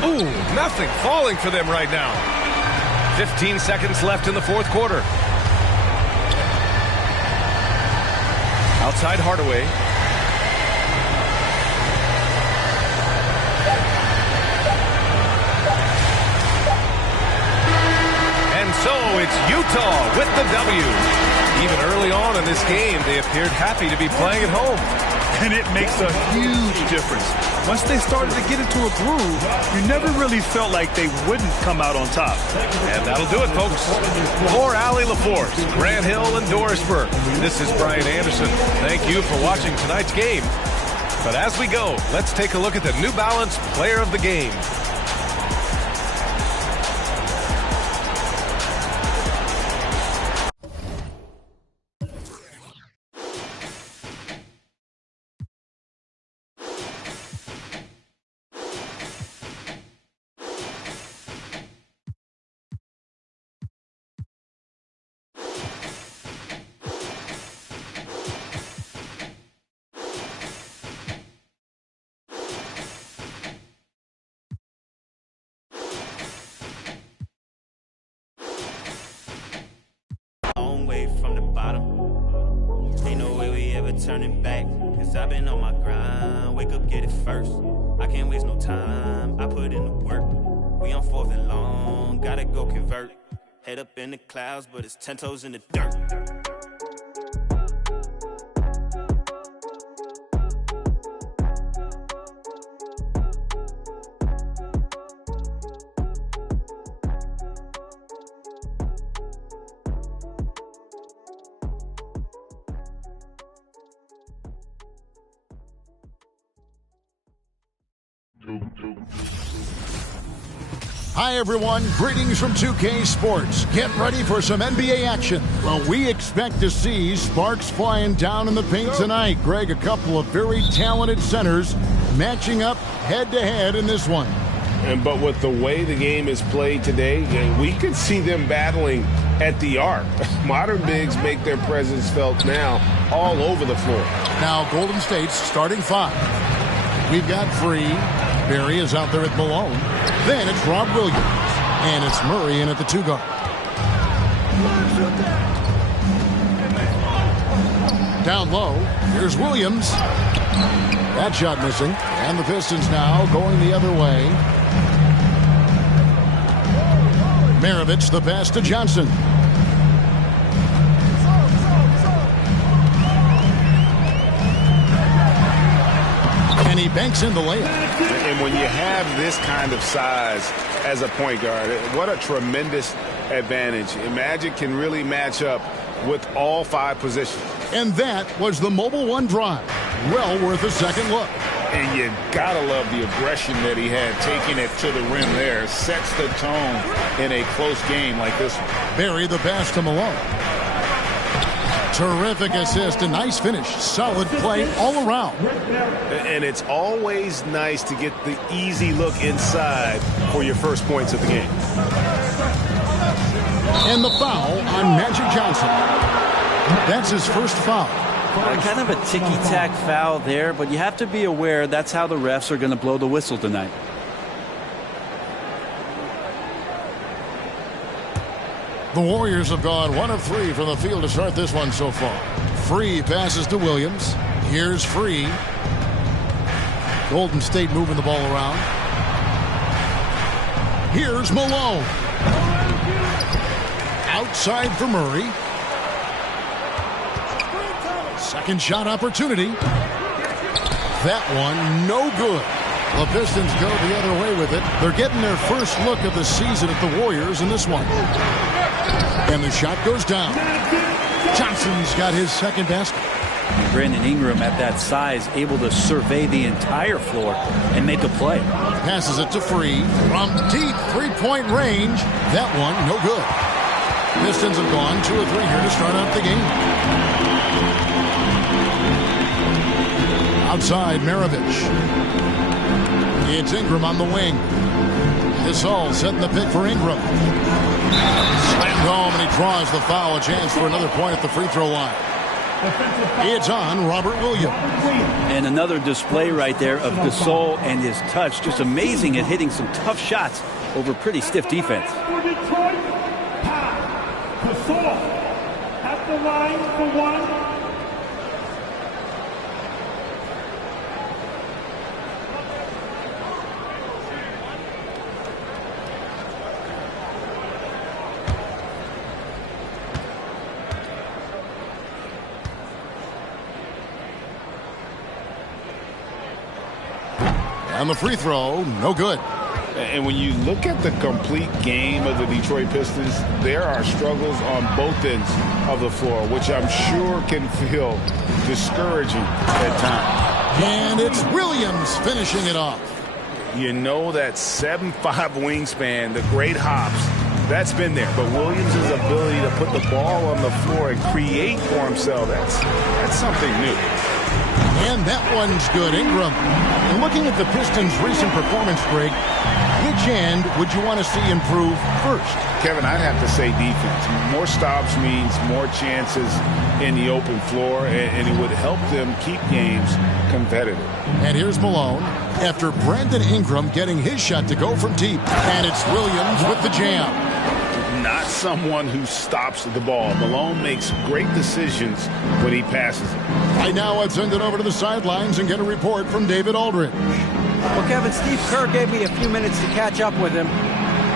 Ooh, nothing falling for them right now. 15 seconds left in the fourth quarter. Outside Hardaway. And so it's Utah with the W. Even early on in this game, they appeared happy to be playing at home. And it makes a huge difference. Once they started to get into a groove, you never really felt like they wouldn't come out on top. And that'll do it, folks. For Allie LaForce, Grant Hill, and Dorisburg, this is Brian Anderson. Thank you for watching tonight's game. But as we go, let's take a look at the New Balance Player of the Game. Turning back, cause I've been on my grind. Wake up, get it first. I can't waste no time. I put in the work. We on 4th and long, gotta go convert. Head up in the clouds, but it's 10 toes in the dirt. Hi, everyone. Greetings from 2K Sports. Get ready for some NBA action. Well, we expect to see sparks flying down in the paint tonight. Greg, a couple of very talented centers matching up head-to-head in this one. But with the way the game is played today, we could see them battling at the arc. Modern bigs make their presence felt now all over the floor. Now, Golden State's starting five. We've got Free. Barry is out there at Malone. Then it's Rob Williams. And it's Murray in at the 2-guard. Down low, here's Williams. That shot missing. And the Pistons now going the other way. Maravich, the pass to Johnson. And he banks in the layup. And when you have this kind of size as a point guard, what a tremendous advantage. Magic can really match up with all five positions. And that was the Mobile One drive. Well worth a second look. And you gotta love the aggression that he had, taking it to the rim there. Sets the tone in a close game like this one. Barry the pass to Malone. Terrific assist, a nice finish. Solid play all around. And it's always nice to get the easy look inside for your first points of the game. And the foul on Magic Johnson. That's his first foul. Kind of a ticky-tack foul there, but you have to be aware that's how the refs are going to blow the whistle tonight. The Warriors have gone 1 of 3 from the field to start this one so far. Free passes to Williams. Here's Free. Golden State moving the ball around. Here's Malone. Outside for Murray. Second shot opportunity. That one no good. The Pistons go the other way with it. They're getting their first look of the season at the Warriors in this one. And the shot goes down. Johnson's got his second basket. Brandon Ingram at that size, able to survey the entire floor and make a play. Passes it to Free from deep three-point range. That one no good. Pistons have gone 2 of 3 here to start out the game. Outside, Maravich. It's Ingram on the wing. Gasol setting the pick for Ingram. Slammed home, and he draws the foul. A chance for another point at the free throw line. It's on Robert Williams. And another display right there of Gasol and his touch. Just amazing at hitting some tough shots over pretty stiff defense. Gasol at the line for one. And the free throw, no good. And when you look at the complete game of the Detroit Pistons, there are struggles on both ends of the floor, which I'm sure can feel discouraging at times. And it's Williams finishing it off. You know that 7'5" wingspan, the great hops, that's been there. But Williams' ability to put the ball on the floor and create for himself, that's something new. And that one's good. Ingram. And looking at the Pistons' recent performance, Greg, which end would you want to see improve first? Kevin, I'd have to say defense. More stops means more chances in the open floor, and it would help them keep games competitive. And here's Malone after Brandon Ingram getting his shot to go from deep. And it's Williams with the jam. Not someone who stops the ball. Malone makes great decisions when he passes it. Right now, I'd send it over to the sidelines and get a report from David Aldridge. Well, Kevin, Steve Kerr gave me a few minutes to catch up with him.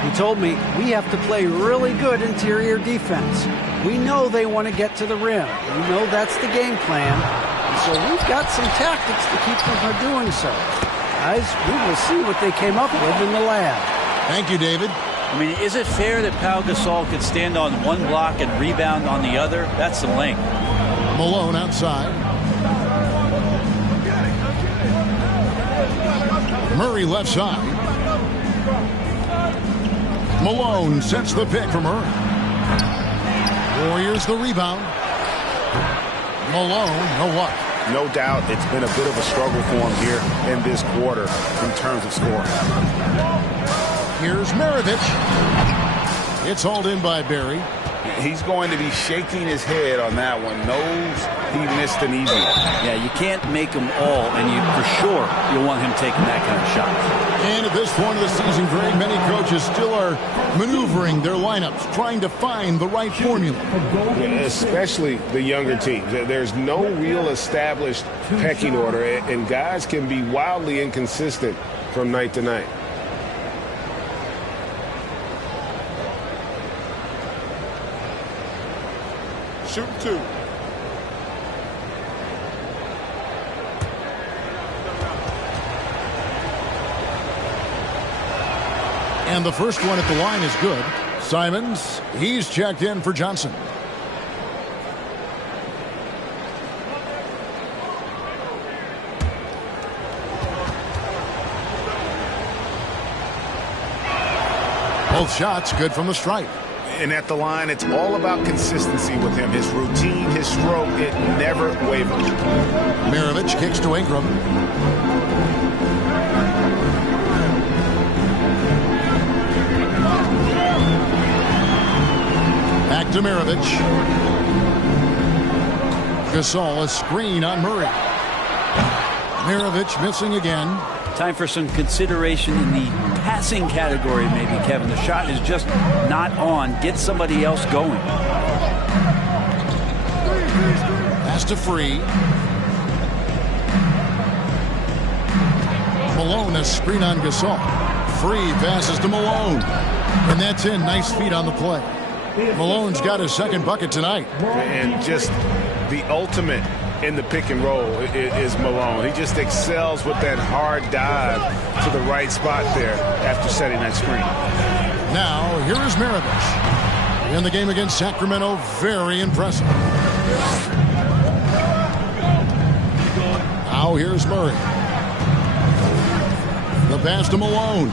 He told me we have to play really good interior defense. We know they want to get to the rim. We know that's the game plan. And so we've got some tactics to keep them from doing so. Guys, we will see what they came up with in the lab. Thank you, David. I mean, is it fair that Pau Gasol could stand on one block and rebound on the other? That's some length. Malone outside. Murray left side. Malone sets the pick for Murray. Warriors the rebound. Malone, no luck. No doubt it's been a bit of a struggle for him here in this quarter in terms of scoring. Here's Maravich. It's hauled in by Barry. He's going to be shaking his head on that one. Knows he missed an easy one. Yeah, you can't make them all, and for sure you'll want him taking that kind of shot. And at this point of the season, Greg, many coaches still are maneuvering their lineups, trying to find the right formula. Especially the younger teams. There's no real established pecking order, and guys can be wildly inconsistent from night to night. Shoot 2. And the first one at the line is good. Simons, he's checked in for Johnson. Both shots good from the stripe. And at the line, it's all about consistency with him. His routine, his stroke, it never wavers. Maravich kicks to Ingram. Back to Maravich. Gasol, a screen on Murray. Maravich missing again. Time for some consideration in the passing category, maybe, Kevin. The shot is just not on. Get somebody else going. Pass to Free. Malone, a screen on Gasol. Free passes to Malone. And that's in. Nice feet on the play. Malone's got his second bucket tonight. And just the ultimate in the pick and roll is Malone. He just excels with that hard dive to the right spot there after setting that screen. Now, here is Maravich. In the game against Sacramento, very impressive. Now, here's Murray. The pass to Malone.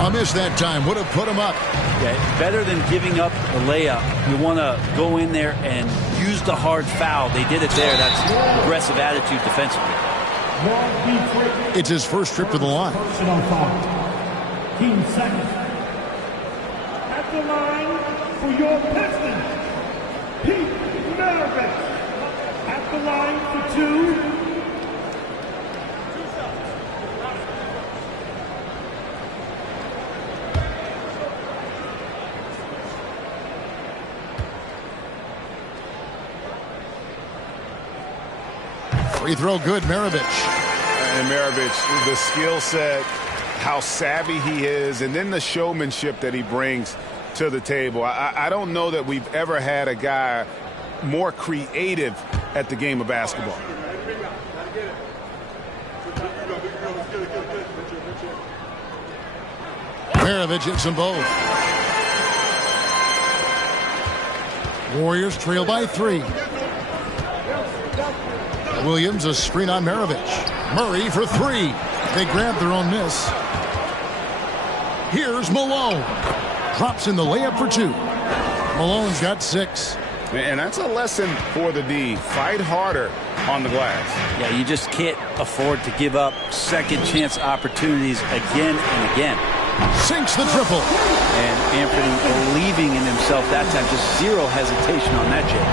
A miss that time. Would have put him up. Yeah, better than giving up a layup. You want to go in there and use the hard foul. They did it there. That's aggressive attitude defensively. It's his first trip to the line. Personal foul. Team second. At the line for your Pistons, Pete Maravich. At the line for 2. Free throw good, Maravich. And Maravich, the skill set, how savvy he is, and then the showmanship that he brings to the table. I don't know that we've ever had a guy more creative at the game of basketball. Maravich hits them both. Warriors trail by 3. Williams, a screen on Maravich. Murray for 3. They grab their own miss. Here's Malone. Drops in the layup for 2. Malone's got 6. And that's a lesson for the D. Fight harder on the glass. Yeah, you just can't afford to give up second chance opportunities again and again. Sinks the triple. And Anthony believing in himself that time. Just zero hesitation on that, Jay.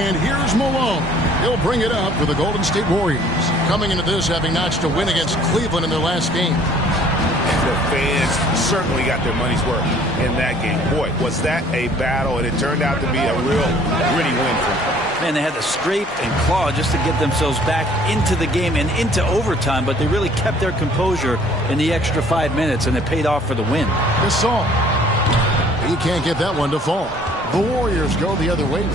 And here's Malone. He'll bring it up for the Golden State Warriors. Coming into this, having notched a win against Cleveland in their last game. The fans certainly got their money's worth in that game. Boy, was that a battle, and it turned out to be a real gritty win for them. Man, they had to scrape and claw just to get themselves back into the game and into overtime, but they really kept their composure in the extra 5 minutes, and it paid off for the win. Gasol. He can't get that one to fall. The Warriors go the other way.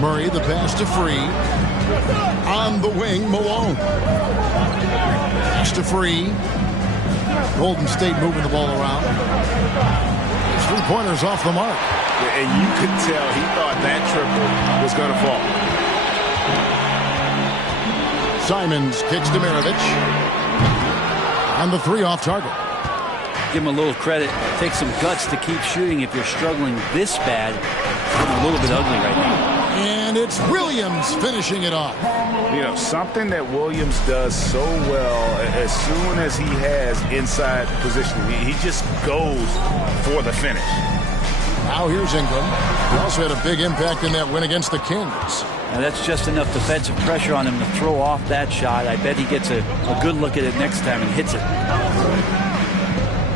Murray, the pass to Free. On the wing, Malone. Pass to Free. Golden State moving the ball around. His 3-pointers off the mark. And you could tell he thought that triple was going to fall. Simons kicks to Maravich. And the 3 off target. Give him a little credit. Take some guts to keep shooting if you're struggling this bad. It's getting a little bit ugly right now. And it's Williams finishing it off. You know, something that Williams does so well, as soon as he has inside positioning, he just goes for the finish. Now here's Ingram. He also had a big impact in that win against the Kings. Now that's just enough defensive pressure on him to throw off that shot. I bet he gets a good look at it next time and hits it.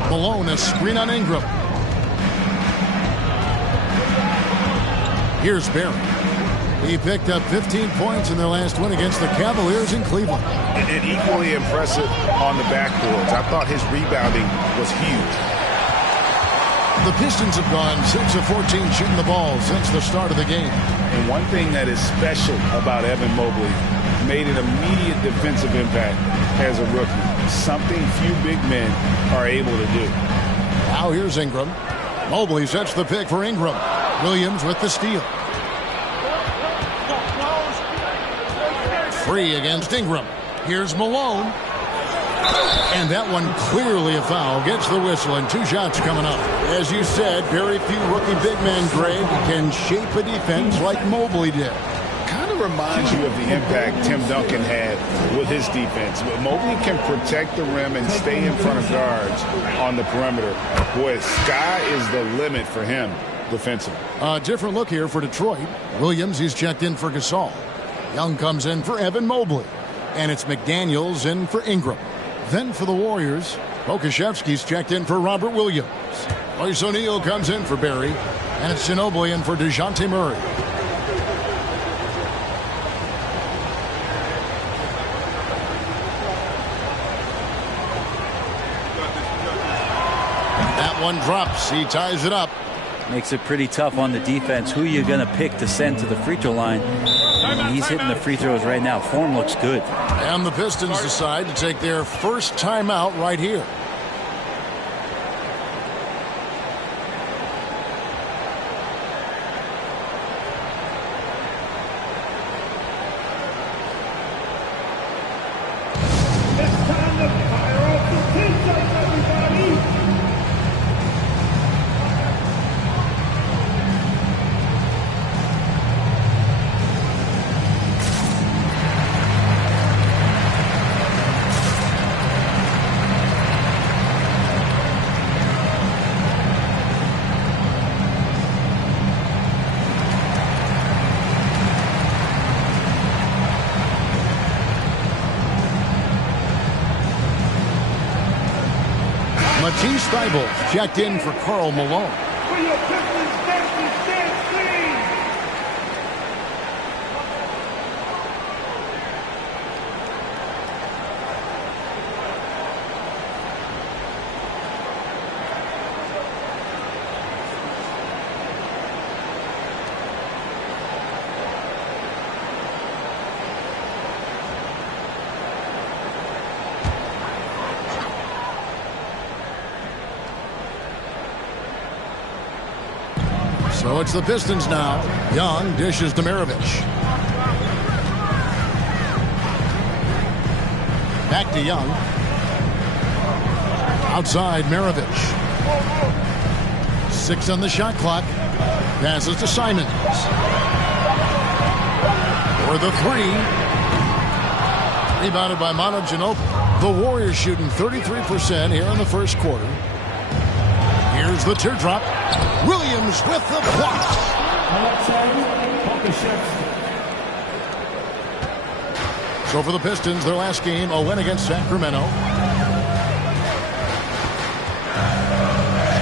Malone, a screen on Ingram. Here's Barry. He picked up 15 points in their last win against the Cavaliers in Cleveland. And equally impressive on the backboards. I thought his rebounding was huge. The Pistons have gone 6 of 14 shooting the ball since the start of the game. And one thing that is special about Evan Mobley, made an immediate defensive impact as a rookie. Something few big men are able to do. Now here's Ingram. Mobley sets the pick for Ingram. Williams with the steal. 3 against Ingram. Here's Malone. And that one clearly a foul. Gets the whistle and 2 shots coming up. As you said, very few rookie big men, Greg, can shape a defense like Mobley did. Kind of reminds you of the impact Tim Duncan had with his defense. But Mobley can protect the rim and stay in front of guards on the perimeter. Boy, sky is the limit for him defensively. A different look here for Detroit. Williams, he's checked in for Gasol. Young comes in for Evan Mobley. And it's McDaniels in for Ingram. Then for the Warriors, Pokusevski's checked in for Robert Williams. Royce O'Neal comes in for Barry. And it's Ginobili in for DeJounte Murray. That one drops. He ties it up. Makes it pretty tough on the defense. Who you going to pick to send to the free throw line? He's hitting the free throws right now. Form looks good. And the Pistons decide to take their first timeout right here. Matisse Thybulle checked in for Karl Malone. So it's the Pistons now. Young dishes to Maravich. Back to Young. Outside Maravich. 6 on the shot clock. Passes to Simons. For the 3. Rebounded by Manu Ginobili. The Warriors shooting 33% here in the first quarter. Here's the teardrop. Williams with the block. So for the Pistons, their last game, a win against Sacramento.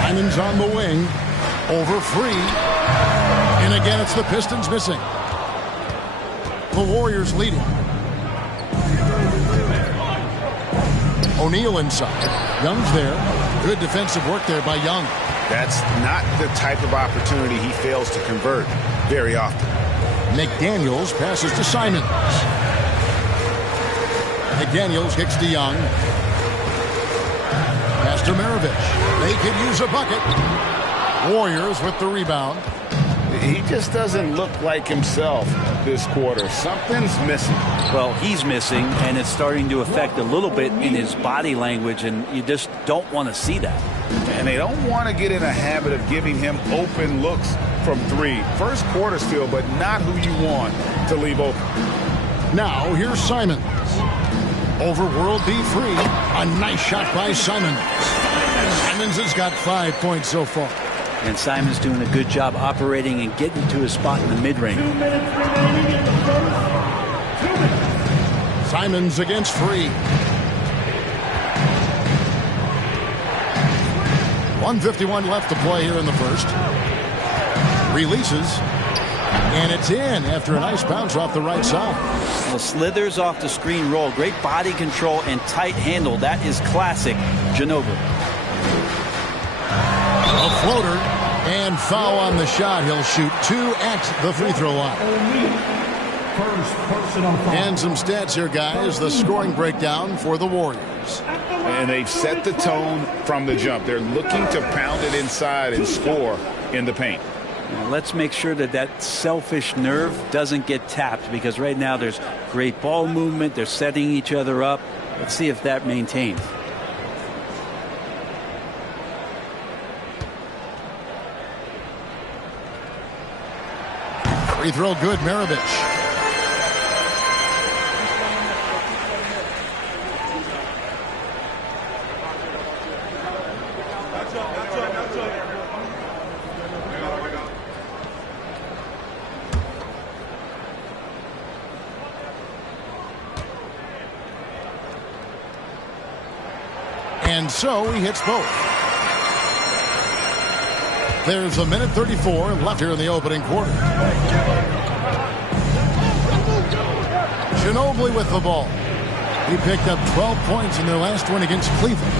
Simons on the wing. Over free. And again, it's the Pistons missing. The Warriors leading. O'Neal inside. Young's there. Good defensive work there by Young. That's not the type of opportunity he fails to convert very often. McDaniels passes to Simons. McDaniels kicks to Young. Pass to Maravich. They could use a bucket. Warriors with the rebound. He just doesn't look like himself this quarter. Something's missing. Well, he's missing, and it's starting to affect a little bit in his body language, and you just don't want to see that. And they don't want to get in a habit of giving him open looks from three. First quarter still, but not who you want to leave open. Now, here's Simons. Over World B. Free. A nice shot by Simons. Simons has got 5 points so far. And Simons doing a good job operating and getting to his spot in the mid-range. Simons against Free. 1:51 left to play here in the first. Releases. And it's in after a nice bounce off the right side. Well, slithers off the screen roll. Great body control and tight handle. That is classic Ginobili. A floater and foul on the shot. He'll shoot 2 at the free throw line. And some stats here, guys. The scoring breakdown for the Warriors. And they've set the tone from the jump. They're looking to pound it inside and score in the paint. Now let's make sure that that selfish nerve doesn't get tapped, because right now there's great ball movement. They're setting each other up. Let's see if that maintains. Free throw good, Maravich. And so he hits both. There's a minute 34 left here in the opening quarter. Ginobili with the ball. He picked up 12 points in their last win against Cleveland.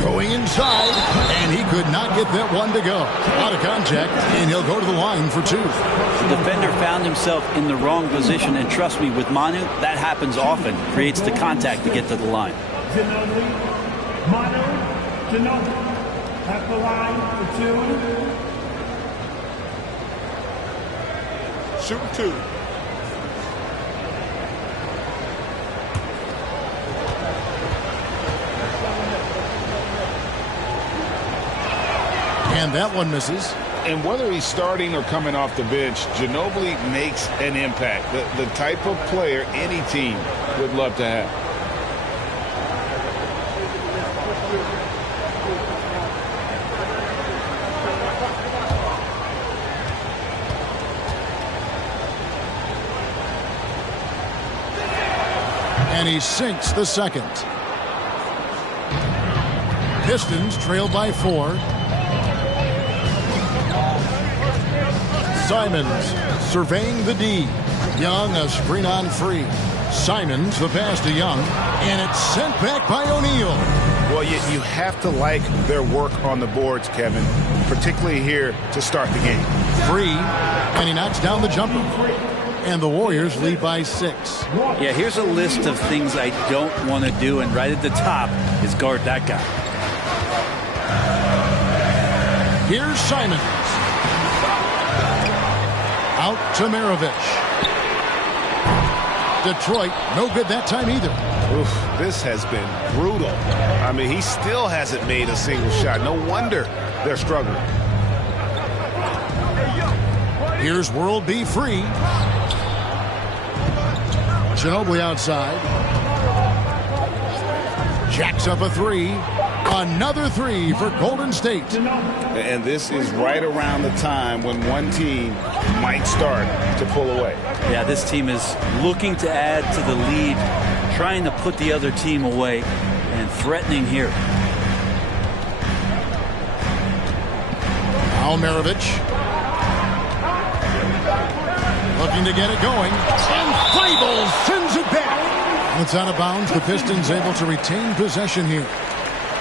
Going inside, and he could not get that one to go. Out of contact, and he'll go to the line for 2. The defender found himself in the wrong position, and trust me, with Manu, that happens often. Creates the contact to get to the line. Manu Ginobili at the line for 2. Shooting 2. And that one misses. And whether he's starting or coming off the bench, Ginobili makes an impact. The type of player any team would love to have. And he sinks the second. Pistons trail by 4. Simons surveying the D. Young a screen on Free. Simons the pass to Young, and it's sent back by O'Neal. Well, you have to like their work on the boards, Kevin, particularly here to start the game. Free, and he knocks down the jumper. And the Warriors lead by 6. Yeah, here's a list of things I don't want to do, and right at the top is guard that guy. Here's Simons. Out to Maravich. Detroit, no good that time either. Oof, this has been brutal. I mean, he still hasn't made a single shot. No wonder they're struggling. Here's World B. Free. Ginobili outside. Jacks up a 3. Another 3 for Golden State. And this is right around the time when one team might start to pull away. Yeah, this team is looking to add to the lead, trying to put the other team away, and threatening here. Now Maravich. Looking to get it going. And Thybulle sends it back. It's out of bounds. The Pistons able to retain possession here.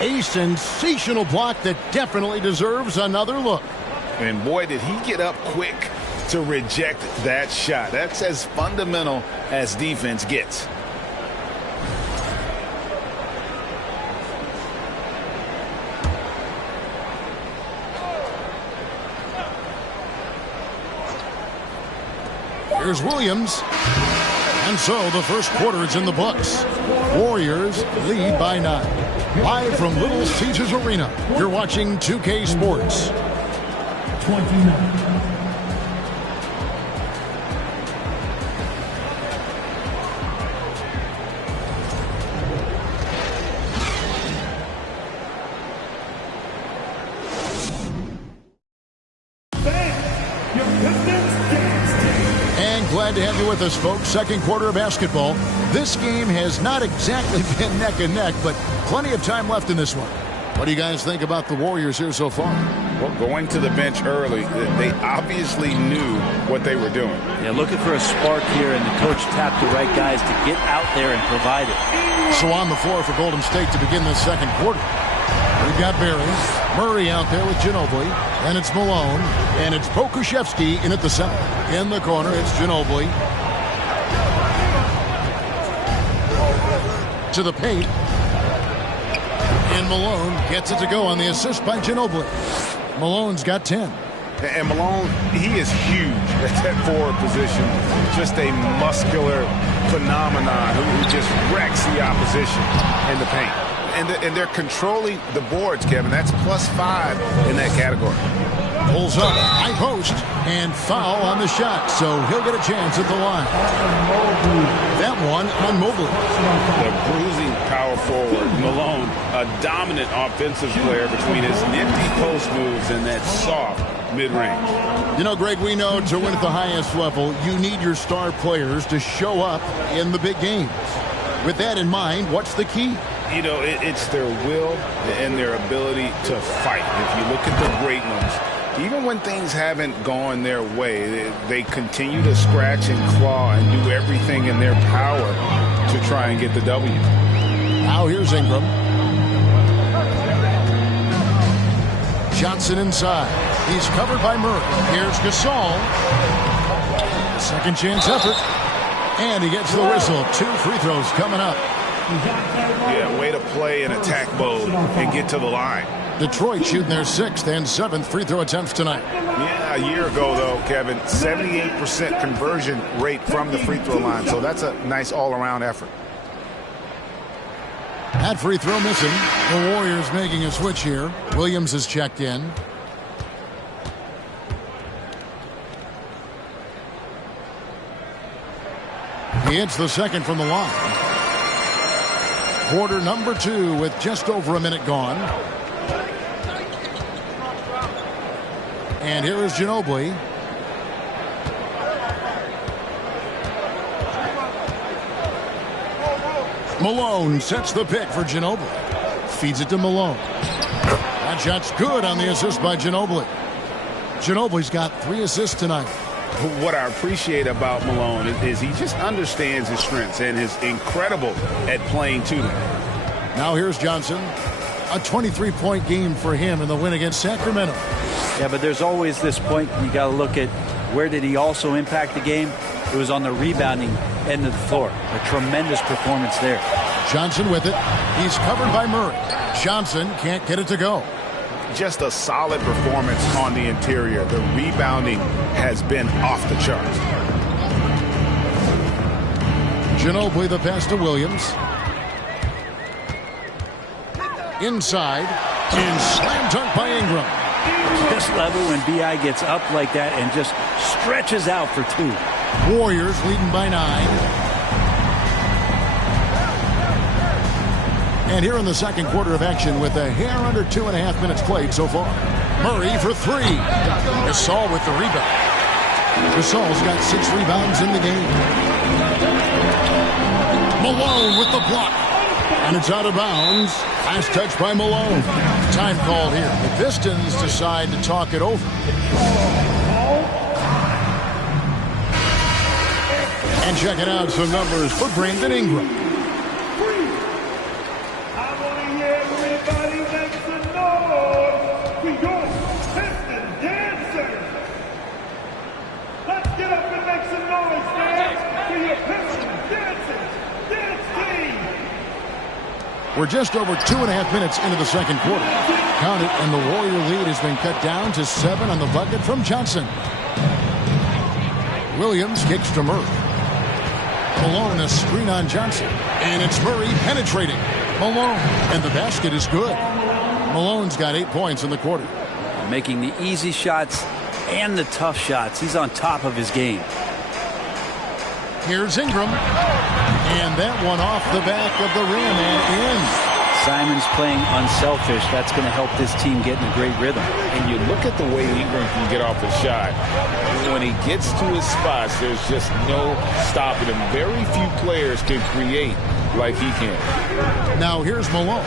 A sensational block that definitely deserves another look. And boy, did he get up quick to reject that shot. That's as fundamental as defense gets. Here's Williams. And so the first quarter is in the books. Warriors lead by 9. Live from Little Caesars Arena, you're watching 2K Sports. 29. Glad to have you with us, folks. Second quarter of basketball. This game has not exactly been neck and neck, but plenty of time left in this one. What do you guys think about the Warriors here so far? Well, going to the bench early, they obviously knew what they were doing. Yeah, looking for a spark here, and the coach tapped the right guys to get out there and provide it. So on the floor for Golden State to begin the second quarter. We've got Barry, Murray out there with Ginobili, and it's Malone, and it's Pokusevski in at the center. In the corner, it's Ginobili. To the paint. And Malone gets it to go on the assist by Ginobili. Malone's got 10. And Malone, he is huge at that forward position. Just a muscular phenomenon who just wrecks the opposition in the paint. And they're controlling the boards, Kevin. That's +5 in that category. Pulls up, high post, and foul on the shot. So he'll get a chance at the line. That one on Mobley. The bruising power forward, Malone, a dominant offensive player between his nifty post moves and that soft mid-range. You know, Greg, we know to win at the highest level, you need your star players to show up in the big games. With that in mind, what's the key? You know, it's their will and their ability to fight. If you look at the great ones, even when things haven't gone their way, they continue to scratch and claw and do everything in their power to try and get the W. Now here's Ingram. Johnson inside. He's covered by Murray. Here's Gasol. Second chance effort. And he gets the whistle. 2 free throws coming up. Yeah, way to play in attack mode and get to the line. Detroit shooting their 6th and 7th free throw attempts tonight. Yeah, a year ago, though, Kevin, 78% conversion rate from the free throw line. So that's a nice all-around effort. That free throw missing. The Warriors making a switch here. Williams is checked in. He hits the second from the line. Quarter number 2 with just over a minute gone. And here is Ginobili. Malone sets the pick for Ginobili. Feeds it to Malone. That shot's good on the assist by Ginobili. Ginobili's got 3 assists tonight. What I appreciate about Malone is he just understands his strengths and is incredible at playing to them. Now here's Johnson. A 23-point game for him in the win against Sacramento. Yeah, but there's always this point you got to look at where did he also impact the game? It was on the rebounding end of the floor. A tremendous performance there. Johnson with it. He's covered by Murray. Johnson can't get it to go. Just a solid performance on the interior. The rebounding has been off the charts. Ginobili the pass to Williams. Inside. And slam dunk by Ingram. This level when B.I. gets up like that and just stretches out for 2. Warriors leading by 9. And here in the second quarter of action with a hair under 2.5 minutes played so far. Murray for 3. Gasol with the rebound. Gasol's got 6 rebounds in the game. Malone with the block. And it's out of bounds. Last touch by Malone. Time called here. The Pistons decide to talk it over. And checking out some numbers for Brandon Ingram. We're just over 2.5 minutes into the second quarter. Count it, and the Warrior lead has been cut down to 7 on the bucket from Johnson. Williams kicks to Murray. Malone, a screen on Johnson. And it's Murray penetrating. Malone. And the basket is good. Malone's got 8 points in the quarter. Making the easy shots and the tough shots. He's on top of his game. Here's Ingram. And that one off the back of the rim and in. Simon's playing unselfish. That's going to help this team get in a great rhythm. And you look at the way Ingram can get off a shot. When he gets to his spots, there's just no stopping him. Very few players can create like he can. Now here's Malone.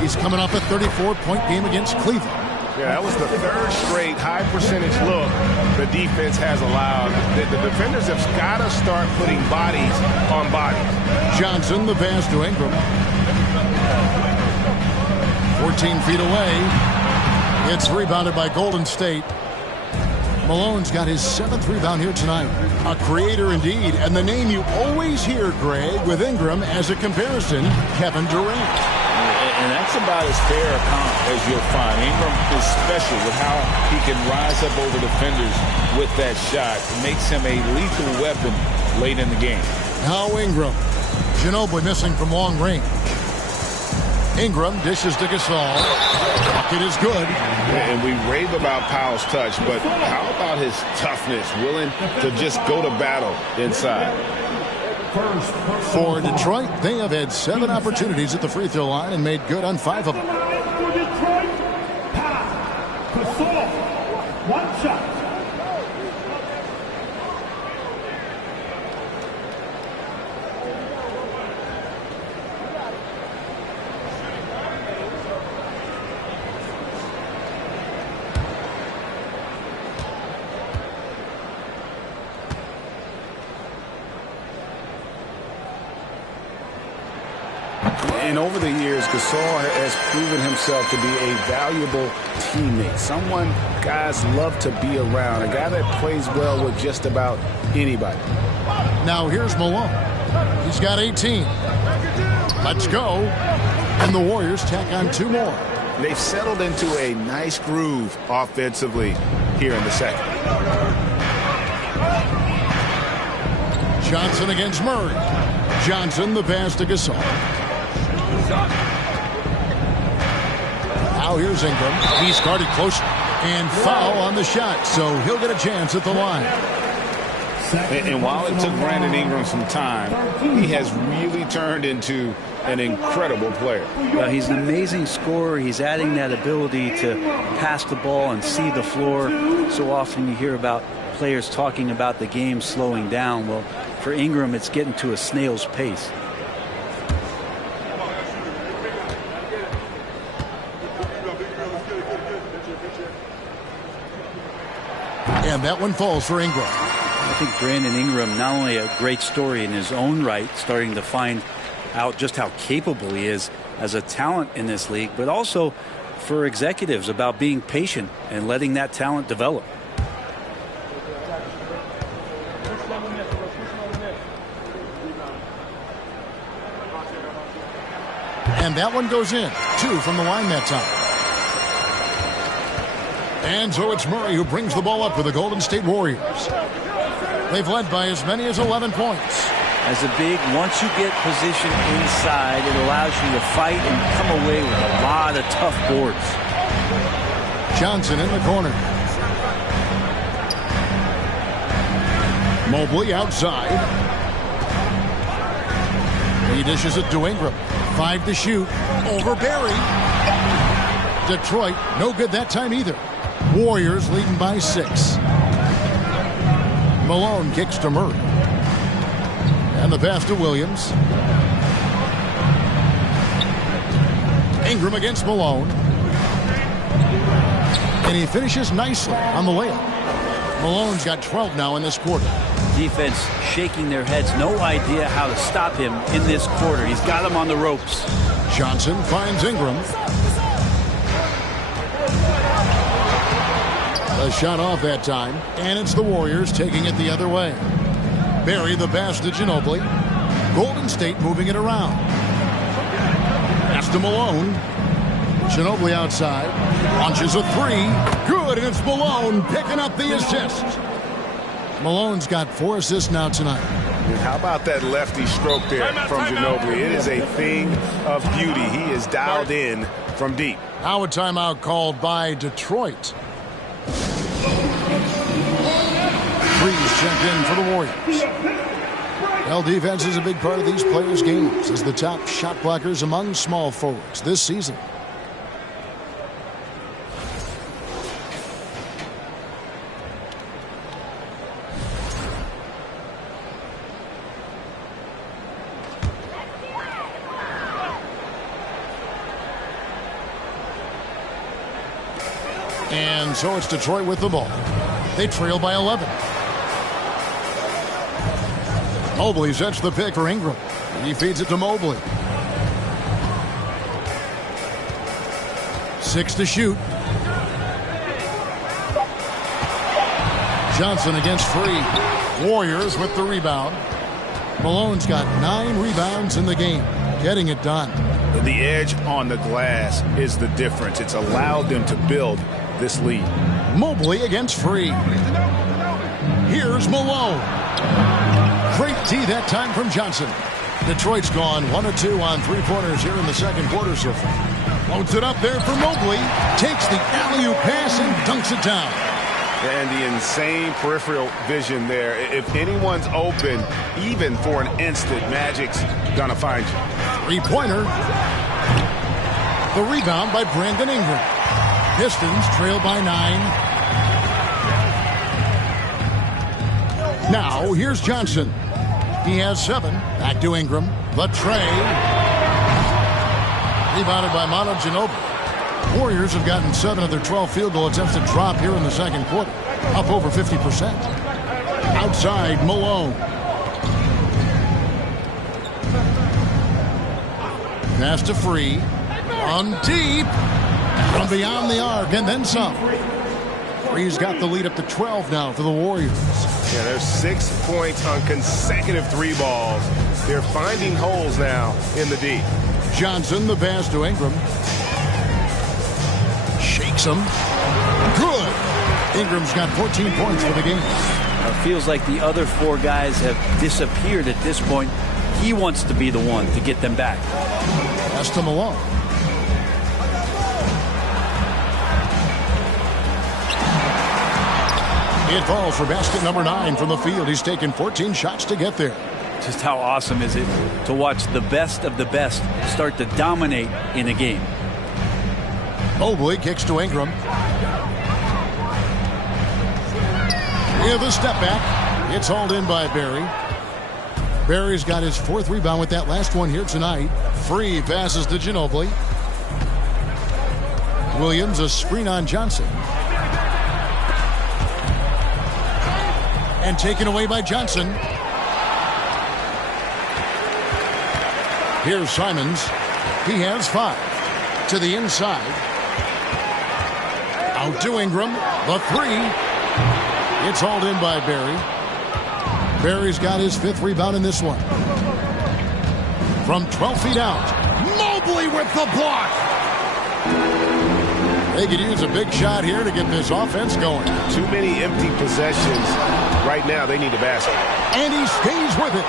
He's coming off a 34-point game against Cleveland. Yeah, that was the third straight high percentage look the defense has allowed. The defenders have got to start putting bodies on bodies. Johnson, the pass to Ingram. 14 feet away. It's rebounded by Golden State. Malone's got his 7th rebound here tonight. A creator indeed, and the name you always hear, Greg, with Ingram as a comparison, Kevin Durant. And that's about as fair a comp as you'll find. Ingram is special with how he can rise up over defenders with that shot. It makes him a lethal weapon late in the game. Now Ingram. Ginobili missing from long range. Ingram dishes to Gasol. Bucket is good. And we rave about Powell's touch, but how about his toughness, willing to just go to battle inside? For Detroit, they have had 7 opportunities at the free throw line and made good on 5 of them. Gasol, 1 shot. And over the years, Gasol has proven himself to be a valuable teammate. Someone guys love to be around. A guy that plays well with just about anybody. Now here's Malone. He's got 18. Let's go. And the Warriors tack on 2 more. They've settled into a nice groove offensively here in the second. Johnson against Murray. Johnson, the pass to Gasol. Now here's Ingram. He's guarded close and foul on the shot, so he'll get a chance at the line. And while it took Brandon Ingram some time, he has really turned into an incredible player. Well, he's an amazing scorer. He's adding that ability to pass the ball and see the floor. So often you hear about players talking about the game slowing down. Well, for Ingram, it's getting to a snail's pace. And that one falls for Ingram. I think Brandon Ingram, not only a great story in his own right, starting to find out just how capable he is as a talent in this league, but also for executives about being patient and letting that talent develop. And that one goes in. 2 from the line that time. And so it's Murray who brings the ball up for the Golden State Warriors. They've led by as many as 11 points. As a big, once you get position inside, it allows you to fight and come away with a lot of tough boards. Johnson in the corner. Mobley outside. He dishes it to Ingram. 5 to shoot. Over Barry. Detroit, no good that time either. Warriors leading by 6. Malone kicks to Murray. And the pass to Williams. Ingram against Malone. And he finishes nicely on the layup. Malone's got 12 now in this quarter. Defense shaking their heads. No idea how to stop him in this quarter. He's got him on the ropes. Johnson finds Ingram. A shot off that time, and it's the Warriors taking it the other way. Barry the pass to Ginobili. Golden State moving it around. Pass to Malone. Ginobili outside. Launches a 3. Good, and it's Malone picking up the assist. Malone's got 4 assists now tonight. And how about that lefty stroke there from Ginobili? It is a thing of beauty. He is dialed in from deep. Now a timeout called by Detroit. Freeze checked in for the Warriors. Well, defense is a big part of these players' games as the top shot blockers among small forwards this season. And so it's Detroit with the ball. They trail by 11. Mobley sets the pick for Ingram. He feeds it to Mobley. 6 to shoot. Johnson against Free. Warriors with the rebound. Malone's got 9 rebounds in the game. Getting it done. The edge on the glass is the difference. It's allowed them to build this lead. Mobley against Free. Here's Malone. Great D that time from Johnson. Detroit's gone 1 of 2 on 3-pointers here in the second quarter so far. Loads it up there for Mobley. Takes the alley-oop pass and dunks it down. And the insane peripheral vision there. If anyone's open, even for an instant, Magic's gonna find you. 3-pointer. The rebound by Brandon Ingram. Pistons trail by 9. Now here's Johnson. He has 7. Back to Ingram. The tray. Rebounded by Manu Ginobili. Warriors have gotten 7 of their 12 field goal attempts to drop here in the second quarter. Up over 50%. Outside, Malone. Pass to Free. On deep. From beyond the arc and then some. Free's got the lead up to 12 now for the Warriors. Yeah, there's 6 points on consecutive 3 balls. They're finding holes now in the D. Johnson, the pass to Ingram. Shakes him. Good. Ingram's got 14 points for the game. It feels like the other 4 guys have disappeared at this point. He wants to be the one to get them back. Pass to Malone. It falls for basket number 9 from the field. He's taken 14 shots to get there. Just how awesome is it to watch the best of the best start to dominate in a game. Mobley kicks to Ingram. Yeah, the step back. It's hauled in by Barry. Barry's got his 4th rebound with that last one here tonight. Free passes to Ginobili. Williams, a screen on Johnson. And taken away by Johnson. Here's Simons. He has 5. To the inside. Out to Ingram. The 3. It's hauled in by Barry. Barry's got his 5th rebound in this one. From 12 feet out. Mobley with the block. They could use a big shot here to get this offense going. Too many empty possessions. Right now, they need a basket. And he stays with it.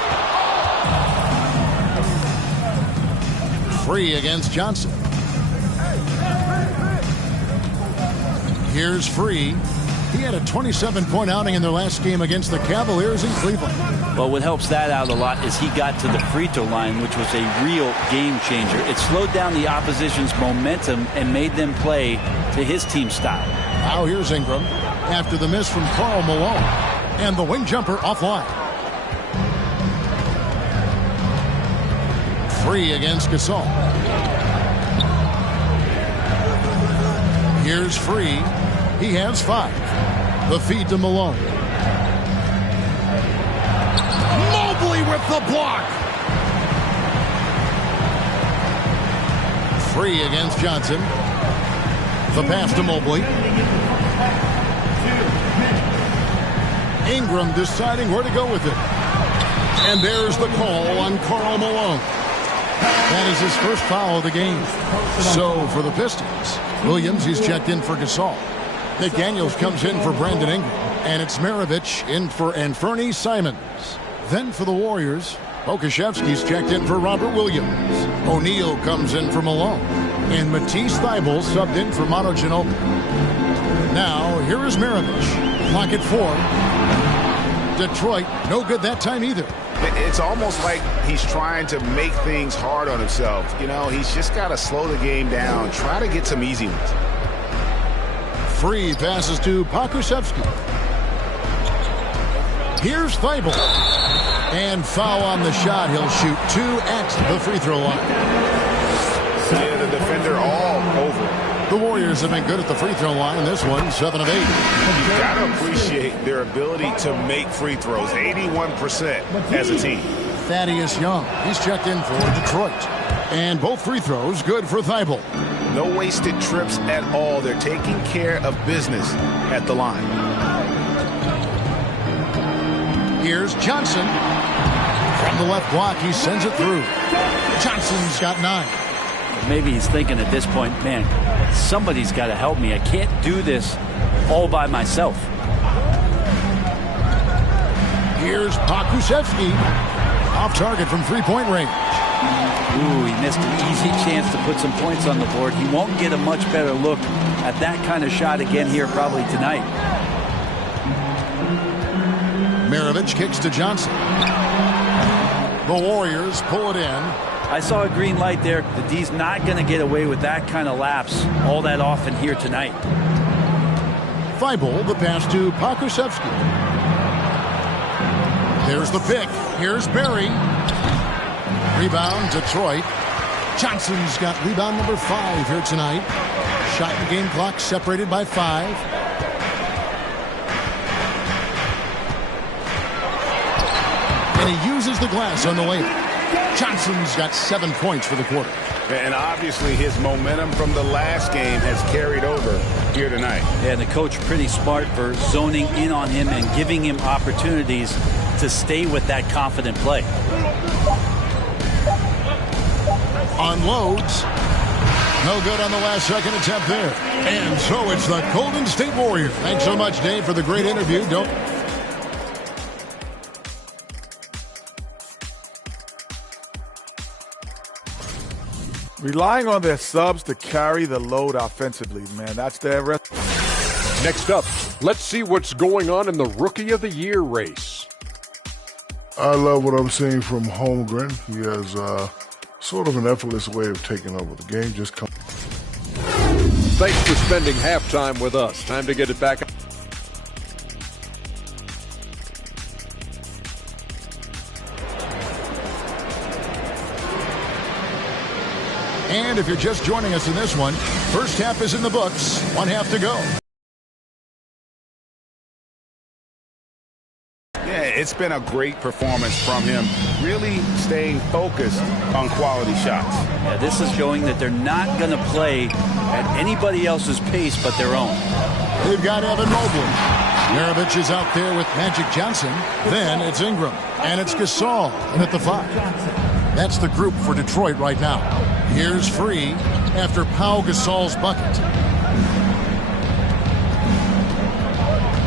Free against Johnson. Here's Free. He had a 27-point outing in their last game against the Cavaliers in Cleveland. Well, what helps that out a lot is he got to the free throw line, which was a real game changer. It slowed down the opposition's momentum and made them play to his team style. Now here's Ingram after the miss from Karl Malone. And the wing jumper offline. Free against Gasol. Here's Free. He has 5. The feed to Malone. Mobley with the block. Free against Johnson. The pass to Mobley. Ingram deciding where to go with it. And there's the call on Karl Malone. That is his first foul of the game. So for the Pistons, Williams, he's checked in for Gasol. McDaniels comes in for Brandon Ingram. And it's Maravich in for Anfernee Simons. Then for the Warriors, Pokusevski's checked in for Robert Williams. O'Neal comes in for Malone. And Matisse Thybulle subbed in for Manu Ginobili. Now, here is Maravich. Clock at 4. Detroit, no good that time either. It's almost like he's trying to make things hard on himself. You know, he's just got to slow the game down, try to get some easy ones. Free passes to Pokusevski. Here's Thybulle. And foul on the shot. He'll shoot 2 at the free throw line. Yeah, the defender all over. The Warriors have been good at the free throw line. This one, 7 of 8. You've got to appreciate their ability to make free throws. 81% as a team. Thaddeus Young, he's checked in for Detroit. And both free throws good for Thybulle. No wasted trips at all. They're taking care of business at the line. Here's Johnson. From the left block, he sends it through. Johnson's got 9. Maybe he's thinking at this point, man, somebody's got to help me. I can't do this all by myself. Here's Pokusevski. Off target from three-point range. Ooh, he missed an easy chance to put some points on the board. He won't get a much better look at that kind of shot again here probably tonight. Maravich kicks to Johnson. The Warriors pull it in. I saw a green light there. The D's not going to get away with that kind of lapse all that often here tonight. Thybulle, the pass to Pokusevski. There's the pick. Here's Berry. Rebound, Detroit. Johnson's got rebound number 5 here tonight. Shot in the game clock separated by 5. And he uses the glass on the layup. Johnson's got 7 points for the quarter. And obviously his momentum from the last game has carried over here tonight. Yeah, and the coach pretty smart for zoning in on him and giving him opportunities to stay with that confident play. Unloads. No good on the last second attempt there. And so it's the Golden State Warriors. Thanks so much, Dave, for the great interview. Relying on their subs to carry the load offensively, man. That's their rest. Next up, let's see what's going on in the Rookie of the Year race. I love what I'm seeing from Holmgren. He has sort of an effortless way of taking over the game. Just come. Thanks for spending halftime with us. Time to get it back. And if you're just joining us in this one, first half is in the books. 1 half to go. Yeah, it's been a great performance from him, really staying focused on quality shots. Yeah, this is showing that they're not going to play at anybody else's pace but their own. They've got Evan Mobley. Maravich is out there with Magic Johnson. Then it's Ingram. And it's Gasol in at the 5. That's the group for Detroit right now. Here's Free after Pau Gasol's bucket.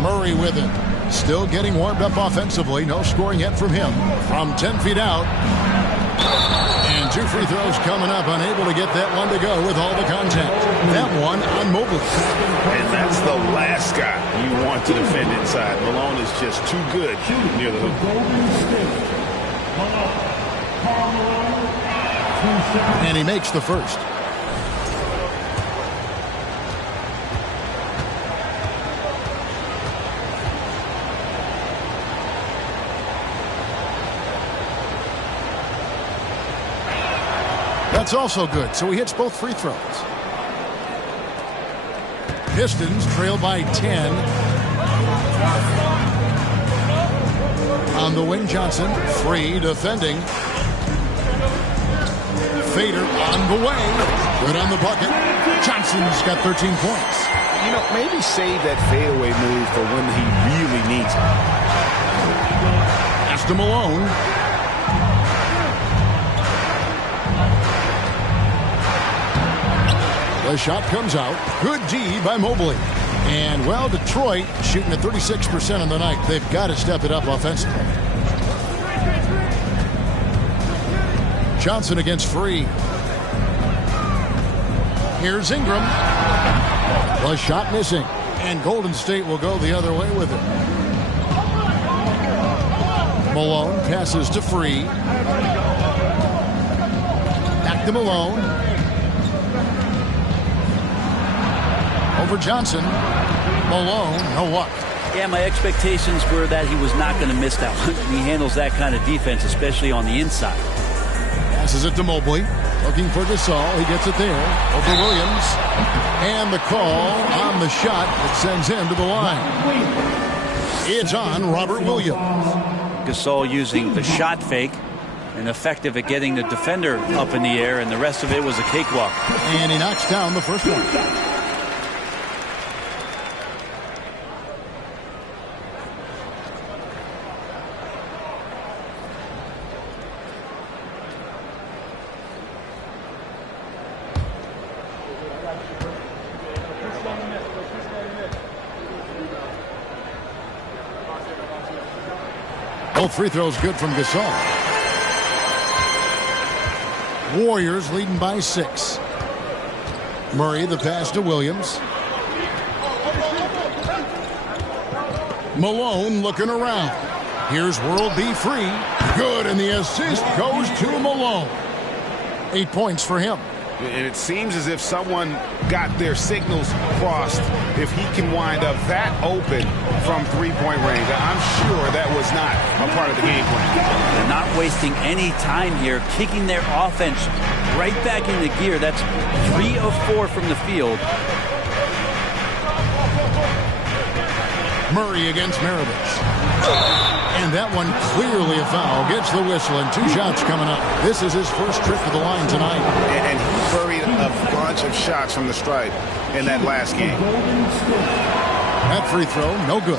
Murray with him. Still getting warmed up offensively. No scoring yet from him. From 10 feet out. And 2 free throws coming up. Unable to get that one to go with all the contact. That one on Mobley. And that's the last guy you want to defend inside. Malone is just too good near the hoop. And he makes the first. That's also good, so he hits both free throws. Pistons trail by 10. On the wing, Johnson, Free defending. Fader on the way. Good on the bucket. Johnson's got 13 points. You know, maybe save that fadeaway move for when he really needs it. Pass to Malone. The shot comes out. Good D by Mobley. And, well, Detroit shooting at 36% on the night. They've got to step it up offensively. Johnson against Free. Here's Ingram. The shot missing. And Golden State will go the other way with it. Malone passes to Free. Back to Malone. Over Johnson. Malone, no luck. Yeah, my expectations were that he was not going to miss that one. He handles that kind of defense, especially on the inside. Passes it to Mobley. Looking for Gasol. He gets it there. Over Williams. And the call on the shot that sends him to the line. It's on Robert Williams. Gasol using the shot fake and effective at getting the defender up in the air, and the rest of it was a cakewalk. And he knocks down the first one. Both free throws good from Gasol. Warriors leading by 6. Murray the pass to Williams. Malone looking around. Here's World B. Free. Good, and the assist goes to Malone. 8 points for him. And it seems as if someone got their signals crossed if he can wind up that open from three-point range. I'm sure that was not a part of the game plan. They're not wasting any time here, kicking their offense right back into gear. That's 3 of 4 from the field. Murray against Maravich. And that one clearly a foul. Gets the whistle, and 2 shots coming up. This is his first trip to the line tonight. And he buried a bunch of shots from the stripe in that last game. That free throw, no good.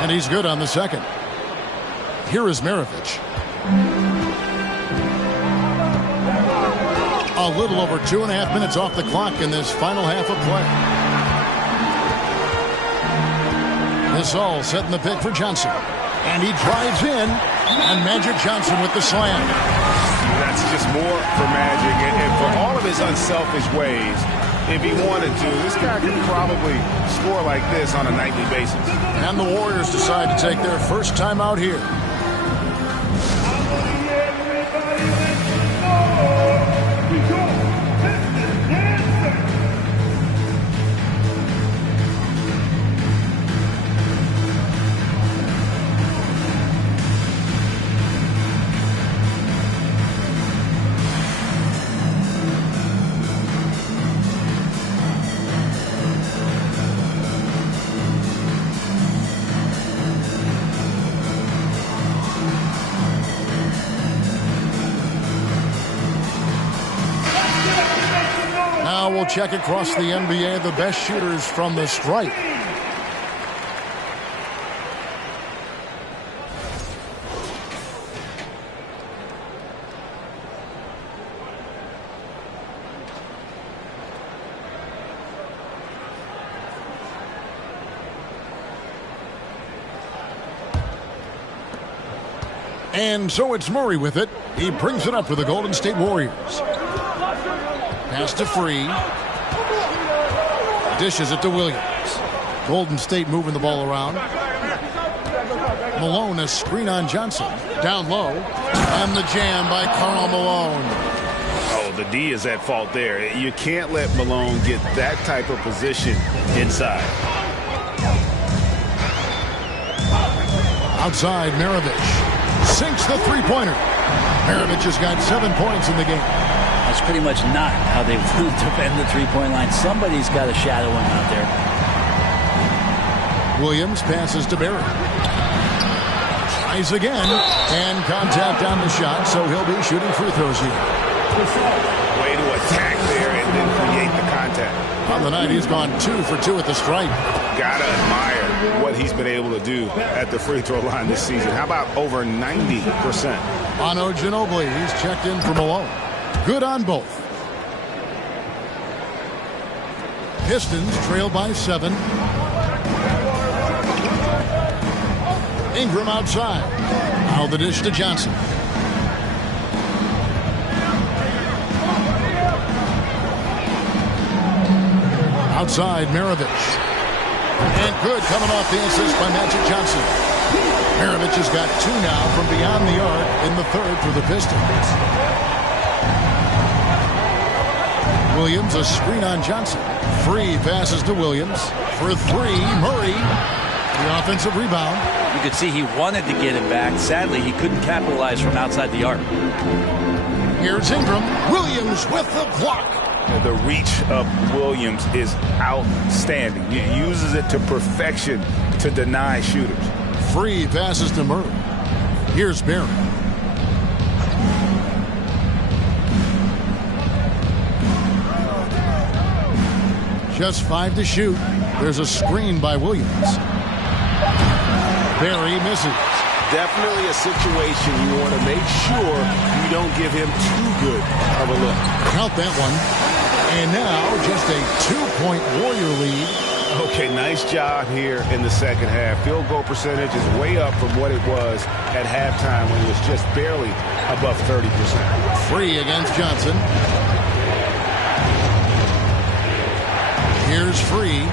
And he's good on the second. Here is Maravich. A little over 2.5 minutes off the clock in this final half of play. Gasol setting the pick for Johnson. And he drives in. And Magic Johnson with the slam. That's just more for Magic. And for all of his unselfish ways, if he wanted to, this guy could probably score like this on a nightly basis. And the Warriors decide to take their first time out here. We'll check across the NBA the best shooters from the stripe. And so it's Murray with it. He brings it up for the Golden State Warriors. Pass to Free. Dishes it to Williams. Golden State moving the ball around. Malone, a screen on Johnson. Down low. And the jam by Karl Malone. Oh, the D is at fault there. You can't let Malone get that type of position inside. Outside, Maravich sinks the three-pointer. Maravich has got 7 points in the game. That's pretty much not how they want to defend the three-point line. Somebody's got to shadow him out there. Williams passes to Barry. Tries again, and contact on the shot, so he'll be shooting free throws here. Way to attack there and then create the contact contact. On the night, he's gone 2 for 2 at the stripe. Gotta admire what he's been able to do at the free throw line this season. How about over 90%? Manu Ginobili, he's checked in for Malone. Good on both. Pistons trail by 7. Ingram outside. Now the dish to Johnson. Outside, Maravich. And good coming off the assist by Magic Johnson. Maravich has got 2 now from beyond the arc in the third for the Pistons. Williams, a screen on Johnson. Free passes to Williams. For 3, Murray. The offensive rebound. You could see he wanted to get him back. Sadly, he couldn't capitalize from outside the arc. Here's Ingram. Williams with the block. The reach of Williams is outstanding. He uses it to perfection to deny shooters. Free passes to Murray. Here's Barry. Just 5 to shoot. There's a screen by Williams. Barry misses. Definitely a situation you want to make sure you don't give him too good of a look. Count that one. And now just a 2-point Warrior lead. Okay, nice job here in the second half. Field goal percentage is way up from what it was at halftime when it was just barely above 30%. Free against Johnson. Here's Free.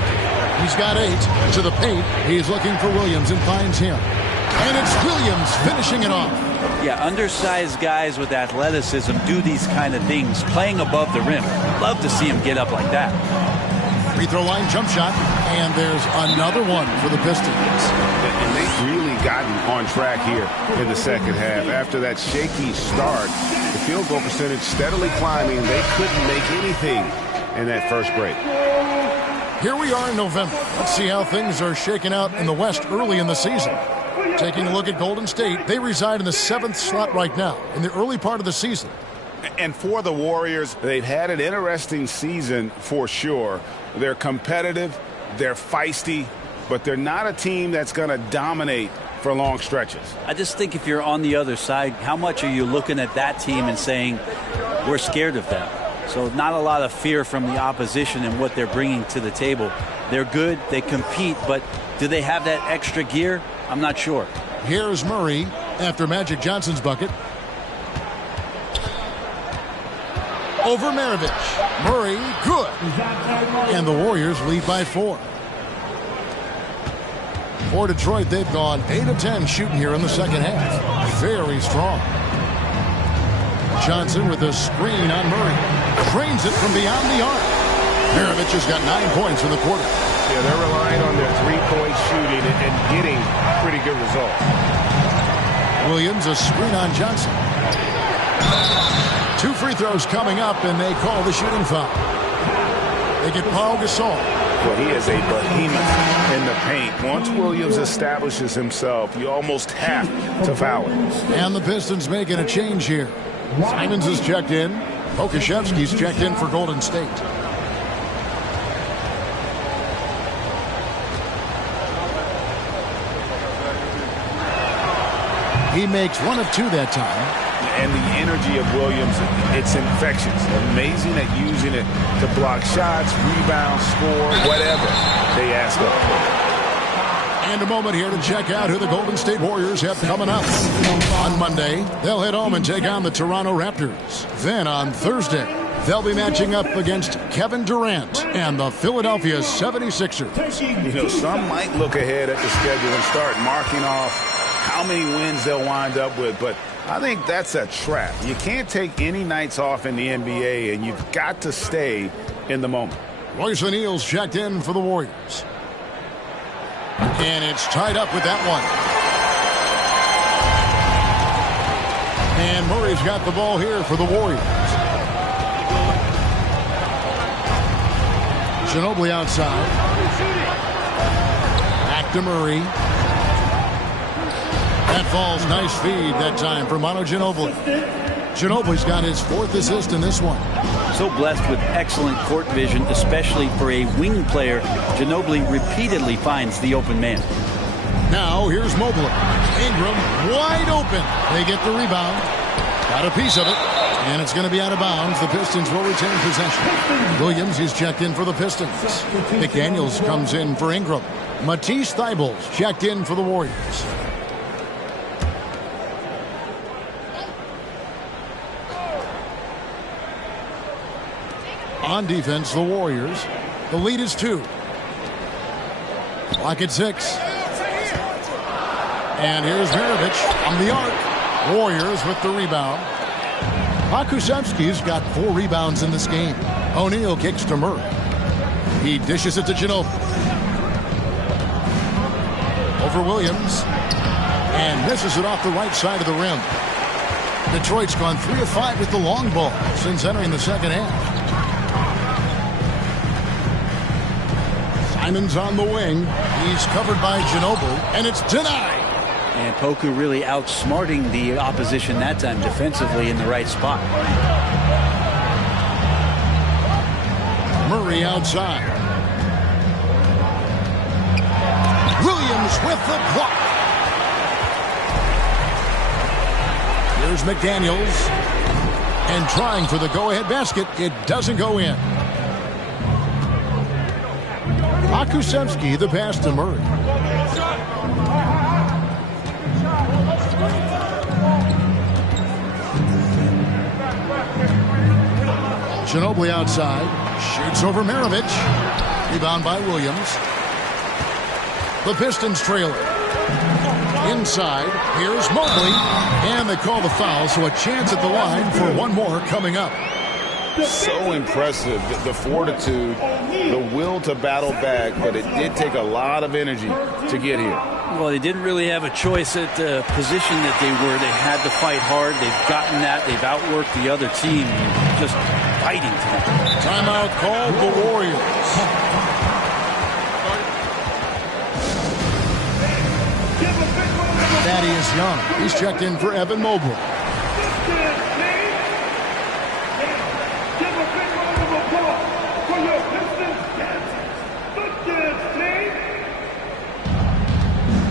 He's got 8 to the paint. He's looking for Williams and finds him. And it's Williams finishing it off. Yeah, undersized guys with athleticism do these kind of things, playing above the rim. Love to see him get up like that. Free throw line jump shot, and there's another one for the Pistons. And they've really gotten on track here in the second half. After that shaky start, the field goal percentage steadily climbing. They couldn't make anything in that first break. Here we are in November. Let's see how things are shaking out in the West early in the season. Taking a look at Golden State, they reside in the 7th slot right now in the early part of the season. And for the Warriors, they've had an interesting season for sure. They're competitive, they're feisty, but they're not a team that's going to dominate for long stretches. I just think if you're on the other side, how much are you looking at that team and saying, we're scared of them? So not a lot of fear from the opposition and what they're bringing to the table. They're good, they compete, but do they have that extra gear? I'm not sure. Here's Murray after Magic Johnson's bucket. Over Maravich. Murray, good. And the Warriors lead by 4. For Detroit, they've gone 8 of 10 shooting here in the second half. Very strong. Johnson with a screen on Murray. Drains it from beyond the arc. Maravich has got 9 points in the quarter. Yeah, they're relying on their three-point shooting and getting pretty good results. Williams, a screen on Johnson. 2 free throws coming up, and they call the shooting foul. They get Paul Gasol. Well, he is a behemoth in the paint. Once Williams establishes himself, you almost have to foul him. And the Pistons making a change here. Simons is checked in. Pokusevski's checked in for Golden State. He makes 1 of 2 that time. And the energy of Williams, it's infectious. Amazing at using it to block shots, rebound, score, whatever they ask of him. And a moment here to check out who the Golden State Warriors have coming up. On Monday, they'll head home and take on the Toronto Raptors. Then on Thursday, they'll be matching up against Kevin Durant and the Philadelphia 76ers. You know, some might look ahead at the schedule and start marking off how many wins they'll wind up with, but I think that's a trap. You can't take any nights off in the NBA, and you've got to stay in the moment. Royce O'Neal's checked in for the Warriors. And it's tied up with that one. And Murray's got the ball here for the Warriors. Ginobili outside. Back to Murray. That falls. Nice feed that time for Manu Ginobili. Ginobili's got his 4th assist in this one. So blessed with excellent court vision, especially for a wing player. Ginobili repeatedly finds the open man. Now here's Mobley. Ingram wide open. They get the rebound. Got a piece of it. And it's going to be out of bounds. The Pistons will retain possession. Williams is checked in for the Pistons. McDaniels comes in for Ingram. Matisse Thybulle checked in for the Warriors. On defense, the Warriors. The lead is 2. Clock at 6. And here's Maravich on the arc. Warriors with the rebound. Pokusevski's got 4 rebounds in this game. O'Neal kicks to Murray. He dishes it to Ginobili. Over Williams. And misses it off the right side of the rim. Detroit's gone 3 of 5 with the long ball since entering the second half. Simon's on the wing. He's covered by Ginobili, and it's denied. And Poku really outsmarting the opposition that time defensively in the right spot. Murray outside. Williams with the block. Here's McDaniels. And trying for the go-ahead basket. It doesn't go in. Pokusevski, the pass to Murray. Ginobili outside. Shoots over Maravich. Rebound by Williams. The Pistons trailer. Inside. Here's Mobley. And they call the foul, so a chance at the line for one more coming up. So impressive, the fortitude, the will to battle back, but it did take a lot of energy to get here. Well, they didn't really have a choice at the position that they were. They had to fight hard. They've gotten that. They've outworked the other team. Just fighting tonight. Timeout called the Warriors. Thaddeus Young. He's checked in for Evan Mobley.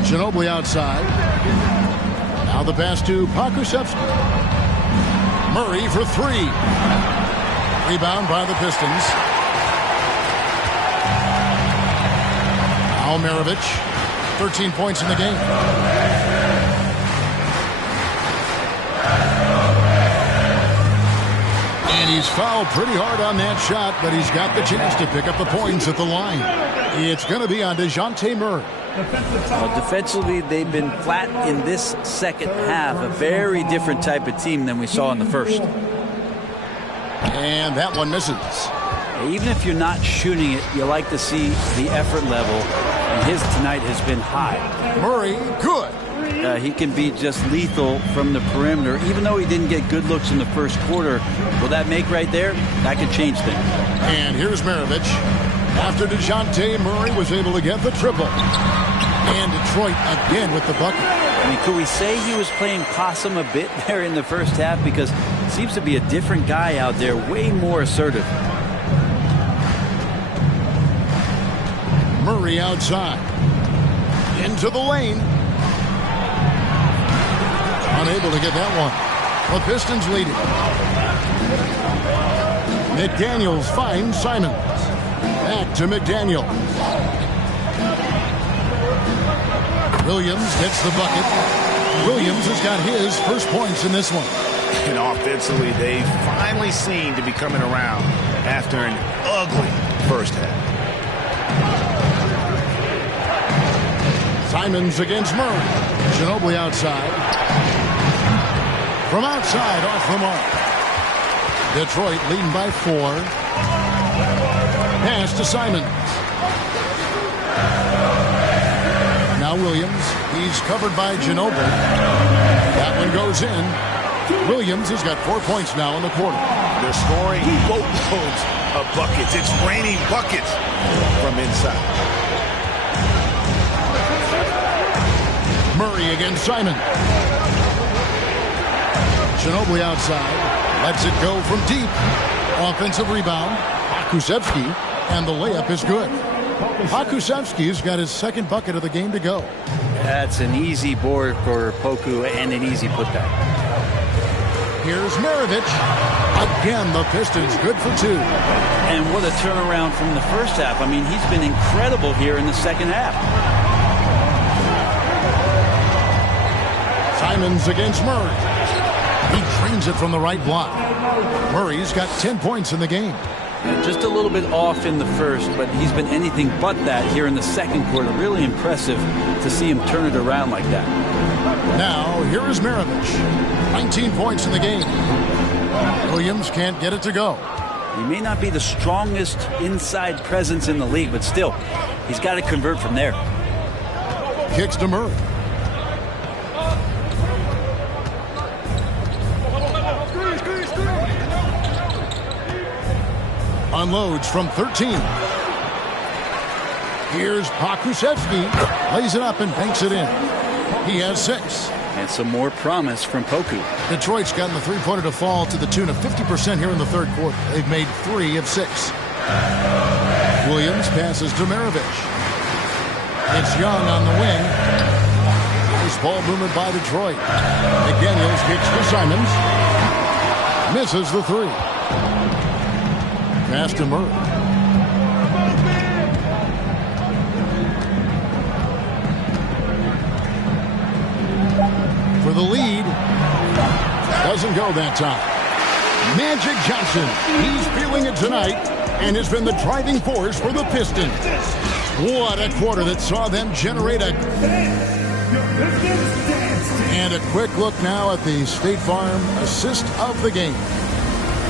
Ginobili outside. Now the pass to Pokusevski. Murray for 3. Rebound by the Pistons. Now Maravich. 13 points in the game. And he's fouled pretty hard on that shot, but he's got the chance to pick up the points at the line. It's going to be on DeJounte Murray. Defensively, they've been flat in this second half. A very different type of team than we saw in the first. And that one misses. Even if you're not shooting it, you like to see the effort level. And his tonight has been high. Murray, good. He can be just lethal from the perimeter. Even though he didn't get good looks in the first quarter, will that make right there? That could change things. And here's Maravich. After DeJounte Murray was able to get the triple. And Detroit again with the bucket. I mean, could we say he was playing possum a bit there in the first half? Because it seems to be a different guy out there, way more assertive. Murray outside. Into the lane. Unable to get that one. The Pistons lead it. McDaniels finds Simons. Back to McDaniels. Williams gets the bucket. Williams has got his first points in this one. And offensively, they finally seem to be coming around after an ugly first half. Simons against Murray. Ginobili outside. From outside, off the mark. Detroit leading by 4. Pass to Simons. Now Williams. He's covered by Ginobili. That one goes in. Williams has got 4 points now in the quarter. They're scoring boatloads of buckets. It's raining buckets from inside. Murray against Simon. Ginobili outside. Lets it go from deep. Offensive rebound. Pokusevski. And the layup is good. Pokusevski's got his second bucket of the game to go. That's an easy board for Poku and an easy putback. Here's Maravich. Again, the Pistons good for 2. And what a turnaround from the first half. I mean, he's been incredible here in the second half. Simons against Murray. He drains it from the right block. Murray's got 10 points in the game. Just a little bit off in the first, but he's been anything but that here in the second quarter. Really impressive to see him turn it around like that. Now, here is Maravich. 19 points in the game. Williams can't get it to go. He may not be the strongest inside presence in the league, but still, he's got to convert from there. Kicks to Murray. Unloads from 13. Here's Pokusevski. Lays it up and banks it in. He has 6. And some more promise from Poku. Detroit's gotten the three-pointer to fall to the tune of 50% here in the third quarter. They've made 3 of 6. Williams passes to Maravich. It's Young on the wing. Nice ball movement by Detroit. McDaniels kicks to Simons. Misses the 3. Pass to Murray. For the lead. Doesn't go that time. Magic Johnson. He's feeling it tonight and has been the driving force for the Pistons. What a quarter that saw them generate a... And a quick look now at the State Farm assist of the game.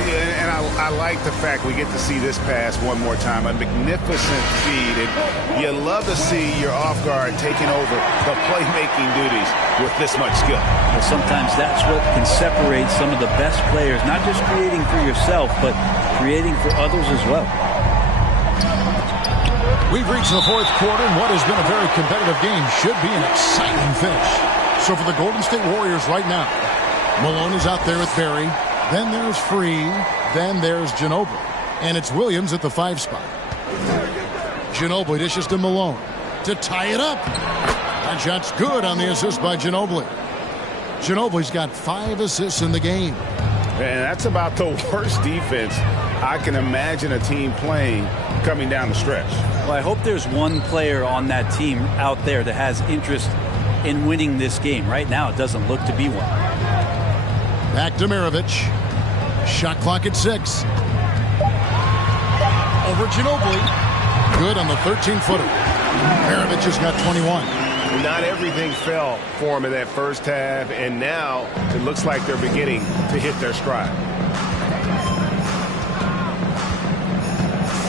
And I like the fact we get to see this pass one more time. A magnificent feed. And you love to see your off guard taking over the playmaking duties with this much skill. Well, sometimes that's what can separate some of the best players, not just creating for yourself, but creating for others as well. We've reached the fourth quarter, and what has been a very competitive game should be an exciting finish. So for the Golden State Warriors right now, Malone is out there with Barry. Then there's Free. Then there's Ginobili. And it's Williams at the 5 spot. Ginobili dishes to Malone to tie it up. That shot's good on the assist by Ginobili. Ginobili's got 5 assists in the game. And that's about the worst defense I can imagine a team playing coming down the stretch. Well, I hope there's one player on that team out there that has interest in winning this game. Right now, it doesn't look to be one. Back to Maravich. Shot clock at 6. Over Ginobili. Good on the 13-footer. Maravich has got 21. Not everything fell for him in that first half, and now it looks like they're beginning to hit their stride.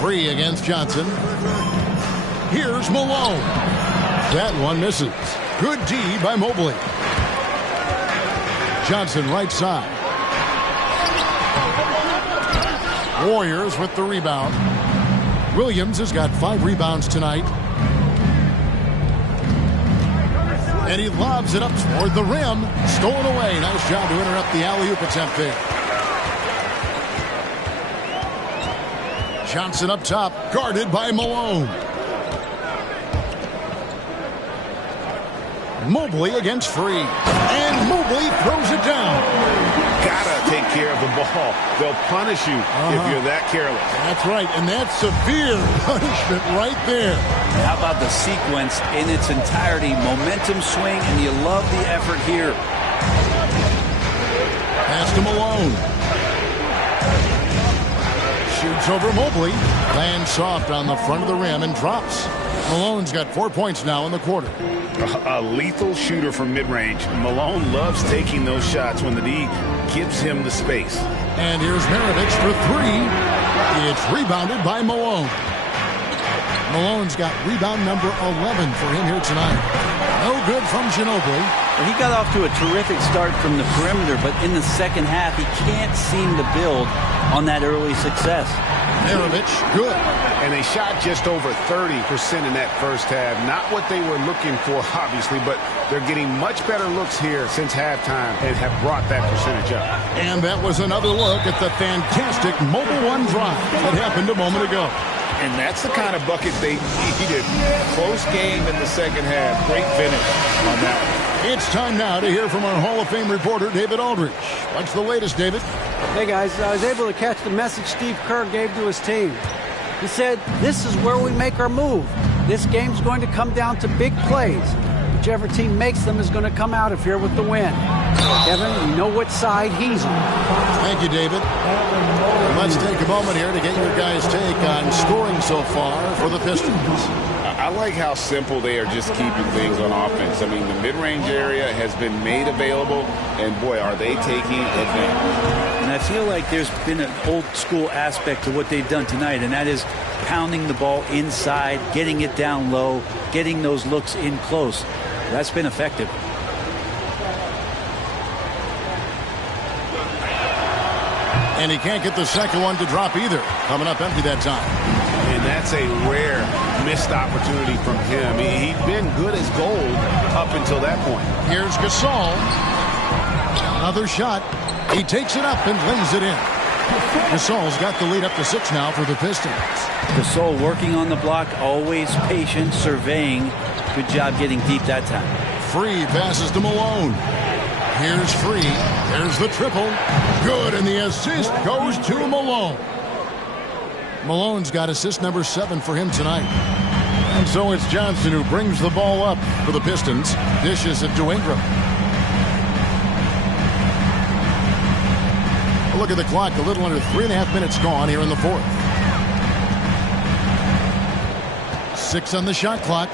Free against Johnson. Here's Malone. That one misses. Good D by Mobley. Johnson right side. Warriors with the rebound. Williams has got 5 rebounds tonight. And he lobs it up toward the rim. Stolen away. Nice job to interrupt the alley-oop attempt there. Johnson up top, guarded by Malone. Mobley against Free. And Mobley throws it down. Gotta take care of the ball. They'll punish you if you're that careless. That's right, and that's severe punishment right there. How about the sequence in its entirety? Momentum swing, and you love the effort here. Pass to Malone. Shoots over Mobley. Lands soft on the front of the rim and drops. Malone's got 4 points now in the quarter. A lethal shooter from mid-range. Malone loves taking those shots when the D gives him the space. And here's Maravich for 3. It's rebounded by Malone. Malone's got rebound number 11 for him here tonight. No good from Ginobili. Well, he got off to a terrific start from the perimeter, but in the second half, he can't seem to build on that early success. Maravich, good. And they shot just over 30% in that first half. Not what they were looking for, obviously, but they're getting much better looks here since halftime and have brought that percentage up. And that was another look at the fantastic Mobile One drive that happened a moment ago. And that's the kind of bucket they needed. Close game in the second half. Great finish on that one. It's time now to hear from our Hall of Fame reporter, David Aldridge. What's the latest, David? Hey, guys. I was able to catch the message Steve Kerr gave to his team. He said, this is where we make our move. This game's going to come down to big plays. Whichever team makes them is going to come out of here with the win. Kevin, you know what side he's on. Thank you, David. Let's take a moment here to get your guys' take on scoring so far for the Pistons. I like how simple they are just keeping things on offense. I mean, the mid-range area has been made available, and boy, are they taking advantage. And I feel like there's been an old-school aspect to what they've done tonight, and that is pounding the ball inside, getting it down low, getting those looks in close. That's been effective. And he can't get the second one to drop either. Coming up empty that time. And that's a rare missed opportunity from him. He'd been good as gold up until that point. Here's Gasol. Another shot. He takes it up and lays it in. Gasol's got the lead up to 6 now for the Pistons. Gasol working on the block, always patient, surveying. Good job getting deep that time. Free passes to Malone. Here's Free. There's the triple. Good, and the assist goes to Malone. Malone's got assist number 7 for him tonight. And so it's Johnson who brings the ball up for the Pistons. Dishes it to Ingram. A look at the clock. A little under 3.5 minutes gone here in the fourth. 6 on the shot clock.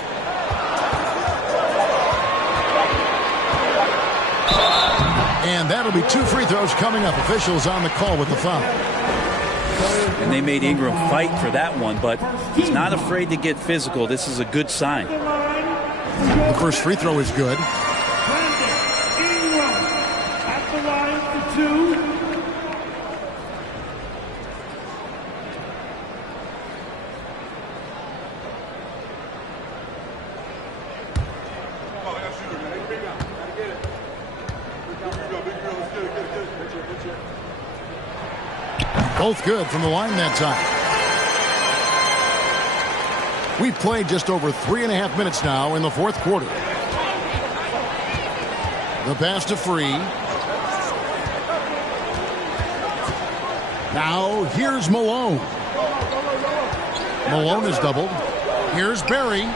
And that'll be 2 free throws coming up. Officials on the call with the foul. And they made Ingram fight for that one, but he's not afraid to get physical. This is a good sign. The first free throw is good. Ingram at the line for 2. Both good from the line that time. We've played just over 3.5 minutes now in the fourth quarter. The pass to Free. Now here's Malone. Malone is doubled. Here's Barry.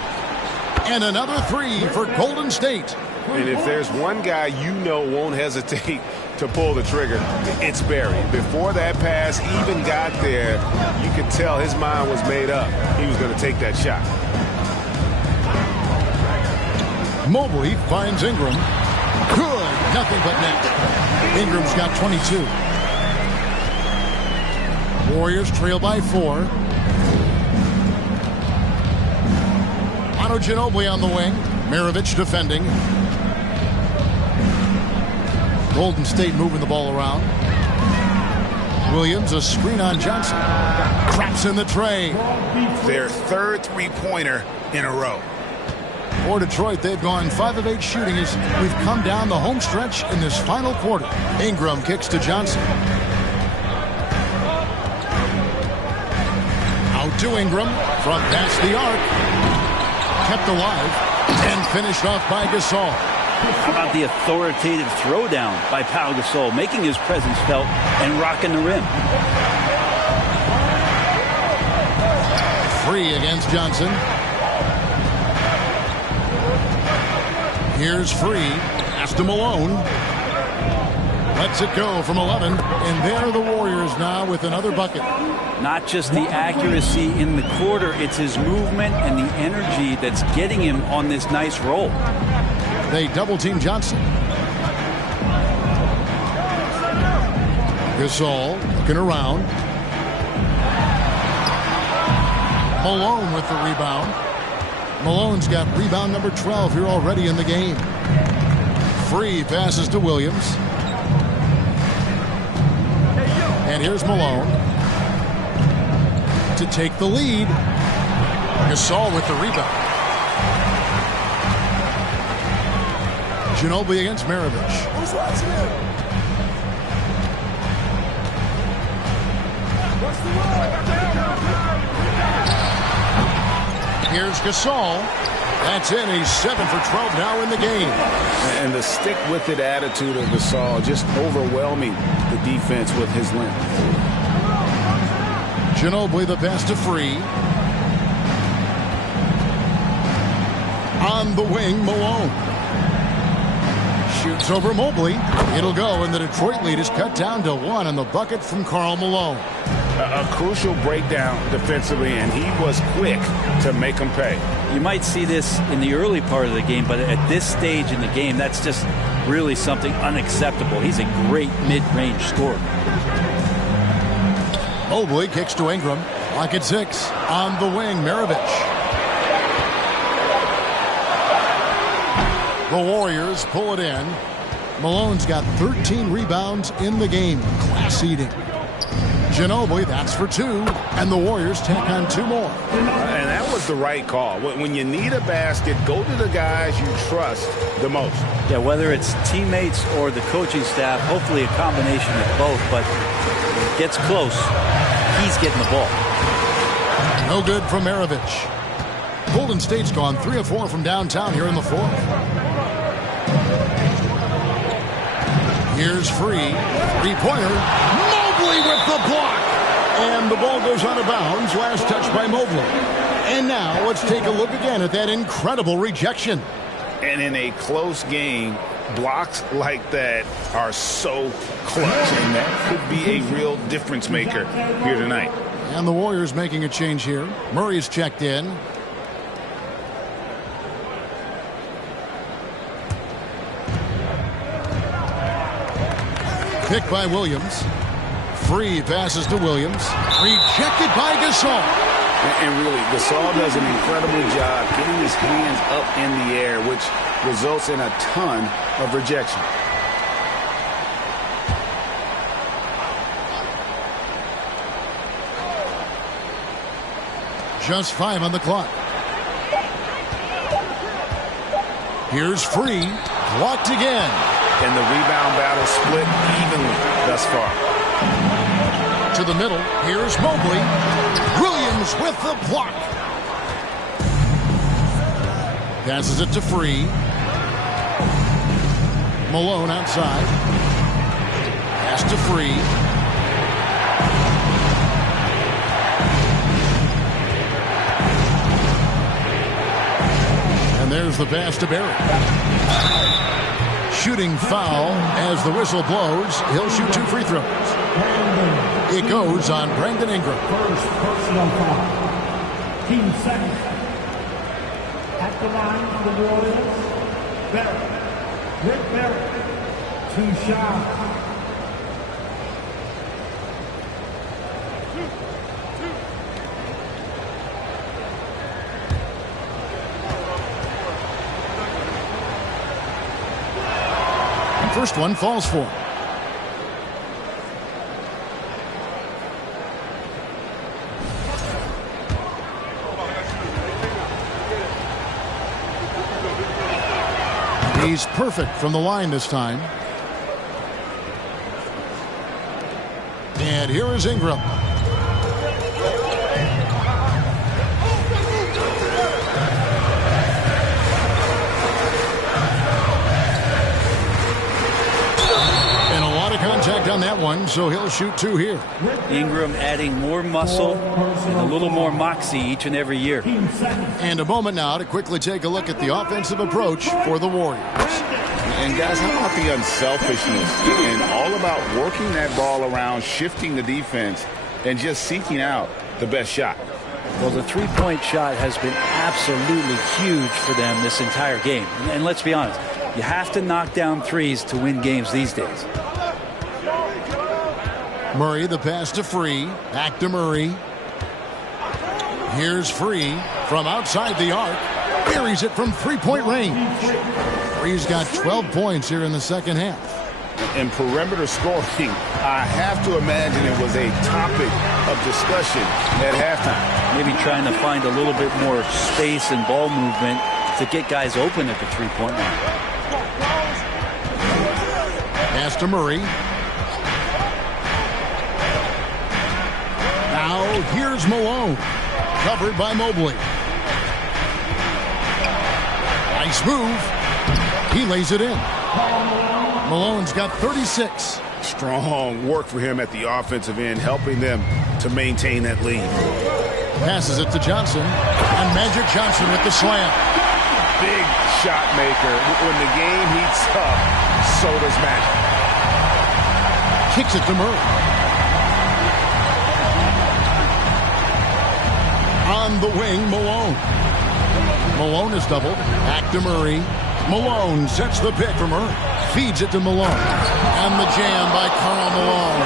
And another 3 for Golden State. And if there's one guy you know won't hesitate to pull the trigger, it's Barry. Before that pass even got there, you could tell his mind was made up. He was going to take that shot. Mobley finds Ingram. Good. Nothing but net. Ingram's got 22. Warriors trail by 4. Otto Ginobili on the wing. Maravich defending. Golden State moving the ball around. Williams, a screen on Johnson. Craps in the tray. Their third three-pointer in a row. For Detroit, they've gone 5 of 8 shooting as we've come down the home stretch in this final quarter. Ingram kicks to Johnson. Out to Ingram. From past the arc. Kept alive. And finished off by Gasol. How about the authoritative throwdown by Pau Gasol, making his presence felt and rocking the rim. Free against Johnson. Here's Free. Pass to Malone. Lets it go from 11. And there are the Warriors now with another bucket. Not just the accuracy in the quarter, it's his movement and the energy that's getting him on this nice roll. They double-team Johnson. Gasol looking around. Malone with the rebound. Malone's got rebound number 12 here already in the game. Free passes to Williams. And here's Malone. to take the lead. Gasol with the rebound. Ginobili against Maravich. Who's watching it? What's the Here's Gasol. That's in. He's 7 for 12 now in the game. And the stick-with-it attitude of Gasol, just overwhelming the defense with his length. Ginobili the pass to Free. On the wing, Malone. Shoots over Mobley. It'll go, and the Detroit lead is cut down to 1 on the bucket from Karl Malone. A crucial breakdown defensively, and he was quick to make them pay. You might see this in the early part of the game, but at this stage in the game, that's just really something unacceptable. He's a great mid-range scorer. Mobley kicks to Ingram. Clock at 6. On the wing, Maravich. The Warriors pull it in. Malone's got 13 rebounds in the game. Class eating. Ginobili, that's for 2. And the Warriors tack on 2 more. And that was the right call. When you need a basket, go to the guys you trust the most. Yeah, whether it's teammates or the coaching staff, hopefully a combination of both. But when it gets close, he's getting the ball. No good from Maravich. Golden State's gone 3 of 4 from downtown here in the 4th. Here's Free. Three-pointer. Mobley with the block. And the ball goes out of bounds. Last touch by Mobley. And now let's take a look again at that incredible rejection. And in a close game, blocks like that are so clutch. And that could be a real difference maker here tonight. And the Warriors making a change here. Murray's checked in. Picked by Williams. Free passes to Williams. Rejected by Gasol. And really, Gasol does an incredible job getting his hands up in the air, which results in a ton of rejection. Just 5 on the clock. Here's Free. Blocked again. And the rebound battle split evenly thus far. To the middle. Here's Mobley. Williams with the block. Passes it to Free. Malone outside. Pass to Free. And there's the pass to Barrett. Shooting foul as the whistle blows. He'll shoot 2 free throws. It goes on Brandon Ingram. First personal foul. Team second. At the line for the Warriors, Barrett. Rick Barrett. 2 shots. First one falls for him. He's perfect from the line this time. And here is Ingram. Contact on that one, so he'll shoot 2 here. Ingram adding more muscle and a little more moxie each and every year. And a moment now to quickly take a look at the offensive approach for the Warriors. And guys, how about the unselfishness and all about working that ball around, shifting the defense, and just seeking out the best shot? Well, the three-point shot has been absolutely huge for them this entire game. And let's be honest, you have to knock down threes to win games these days. Murray, the pass to Free. Back to Murray. Here's Free from outside the arc. Buries it from 3-point range. Free's got 12 points here in the second half. And perimeter scoring, I have to imagine it was a topic of discussion at halftime. Maybe trying to find a little bit more space and ball movement to get guys open at the three-point line. Pass to Murray. Now here's Malone. Covered by Mobley. Nice move. He lays it in. Malone's got 36. Strong work for him at the offensive end, helping them to maintain that lead. Passes it to Johnson. And Magic Johnson with the slam. Big shot maker. When the game heats up, so does Magic. Kicks it to Murray. On the wing, Malone. Malone is doubled. Back to Murray. Malone sets the pick for Murray. Feeds it to Malone. And the jam by Karl Malone.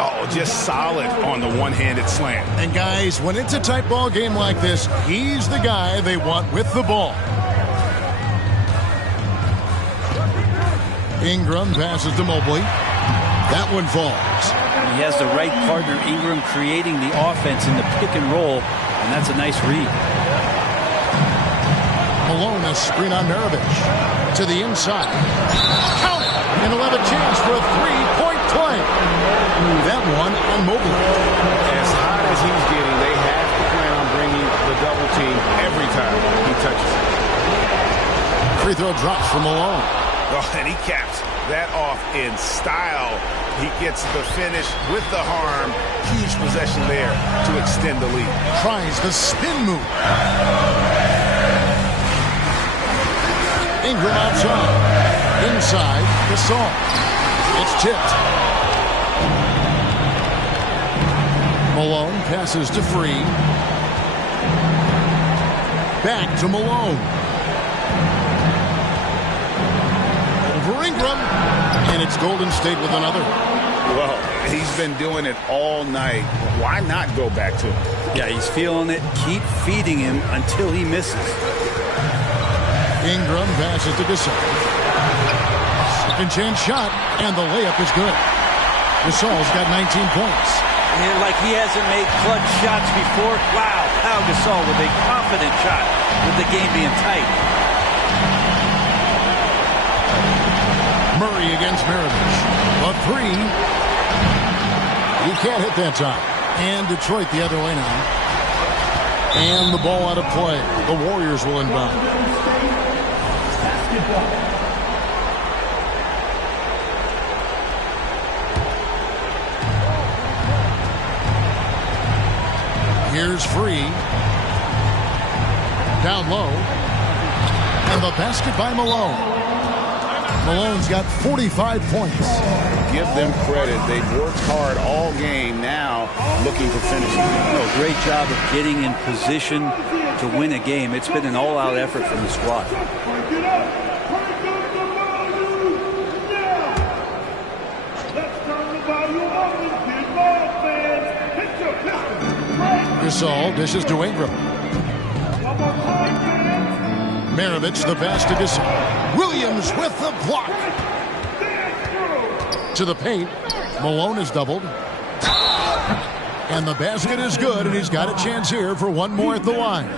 Oh, just solid on the one-handed slam. And guys, when it's a tight ball game like this, he's the guy they want with the ball. Ingram passes to Mobley. That one falls. He has the right partner, Ingram, creating the offense in the pick and roll, and that's a nice read. Malone, a screen on Maravich. To the inside. Count it! And he'll have a chance for a three-point play. That one on Mobley. As hot as he's getting, they have to plan on bringing the double team every time he touches it. Free throw drops from Malone. Oh, and he caps that off in style. He gets the finish with the harm. Huge possession there to extend the lead. Tries the spin move. Ingram outside. Inside, Gasol. It's tipped. Malone passes to Free. Back to Malone. Over Ingram. And it's Golden State with another. Well, he's been doing it all night. Why not go back to him? Yeah, he's feeling it. Keep feeding him until he misses. Ingram passes to Gasol. Second chance shot, and the layup is good. Gasol's got 19 points. And like he hasn't made clutch shots before. Wow, Pau Gasol with a confident shot with the game being tight. Murray against Maravich. A three. He can't hit that time. And Detroit the other way now. And the ball out of play. The Warriors will inbound. Here's Free. Down low. And the basket by Malone. Malone's got 45 points. Give them credit. They've worked hard all game, now looking to finish it. Oh, great job of getting in position to win a game. It's been an all-out effort from the squad. Gasol dishes to Ingram. Maravich the pass to Gasol. Williams with the block. To the paint. Malone is doubled. And the basket is good, and he's got a chance here for one more at the line.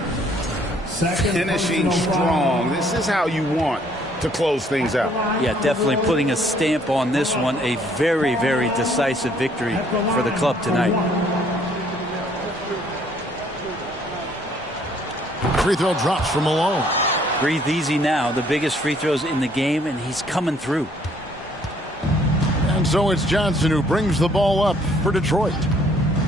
Finishing strong. This is how you want to close things out. Yeah, definitely putting a stamp on this one. A very, very decisive victory for the club tonight. Free throw drops from Malone. Breathe easy now. The biggest free throws in the game, and he's coming through. And so it's Johnson who brings the ball up for Detroit.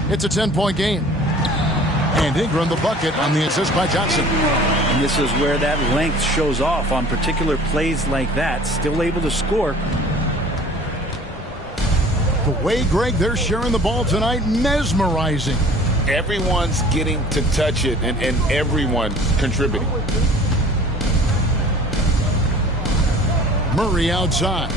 It's a 10-point game. And Ingram the bucket on the assist by Johnson. And this is where that length shows off on particular plays like that. Still able to score. The way, Greg, they're sharing the ball tonight, mesmerizing. Everyone's getting to touch it, and everyone contributing. Murray outside.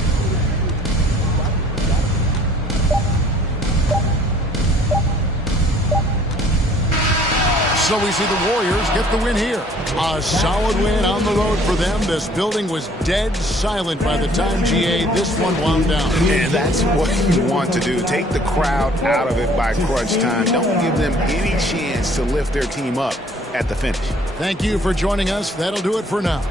So we see the Warriors get the win here. A solid win on the road for them. This building was dead silent by the time, GA, this one wound down. And that's what you want to do. Take the crowd out of it by crunch time. Don't give them any chance to lift their team up at the finish. Thank you for joining us. That'll do it for now.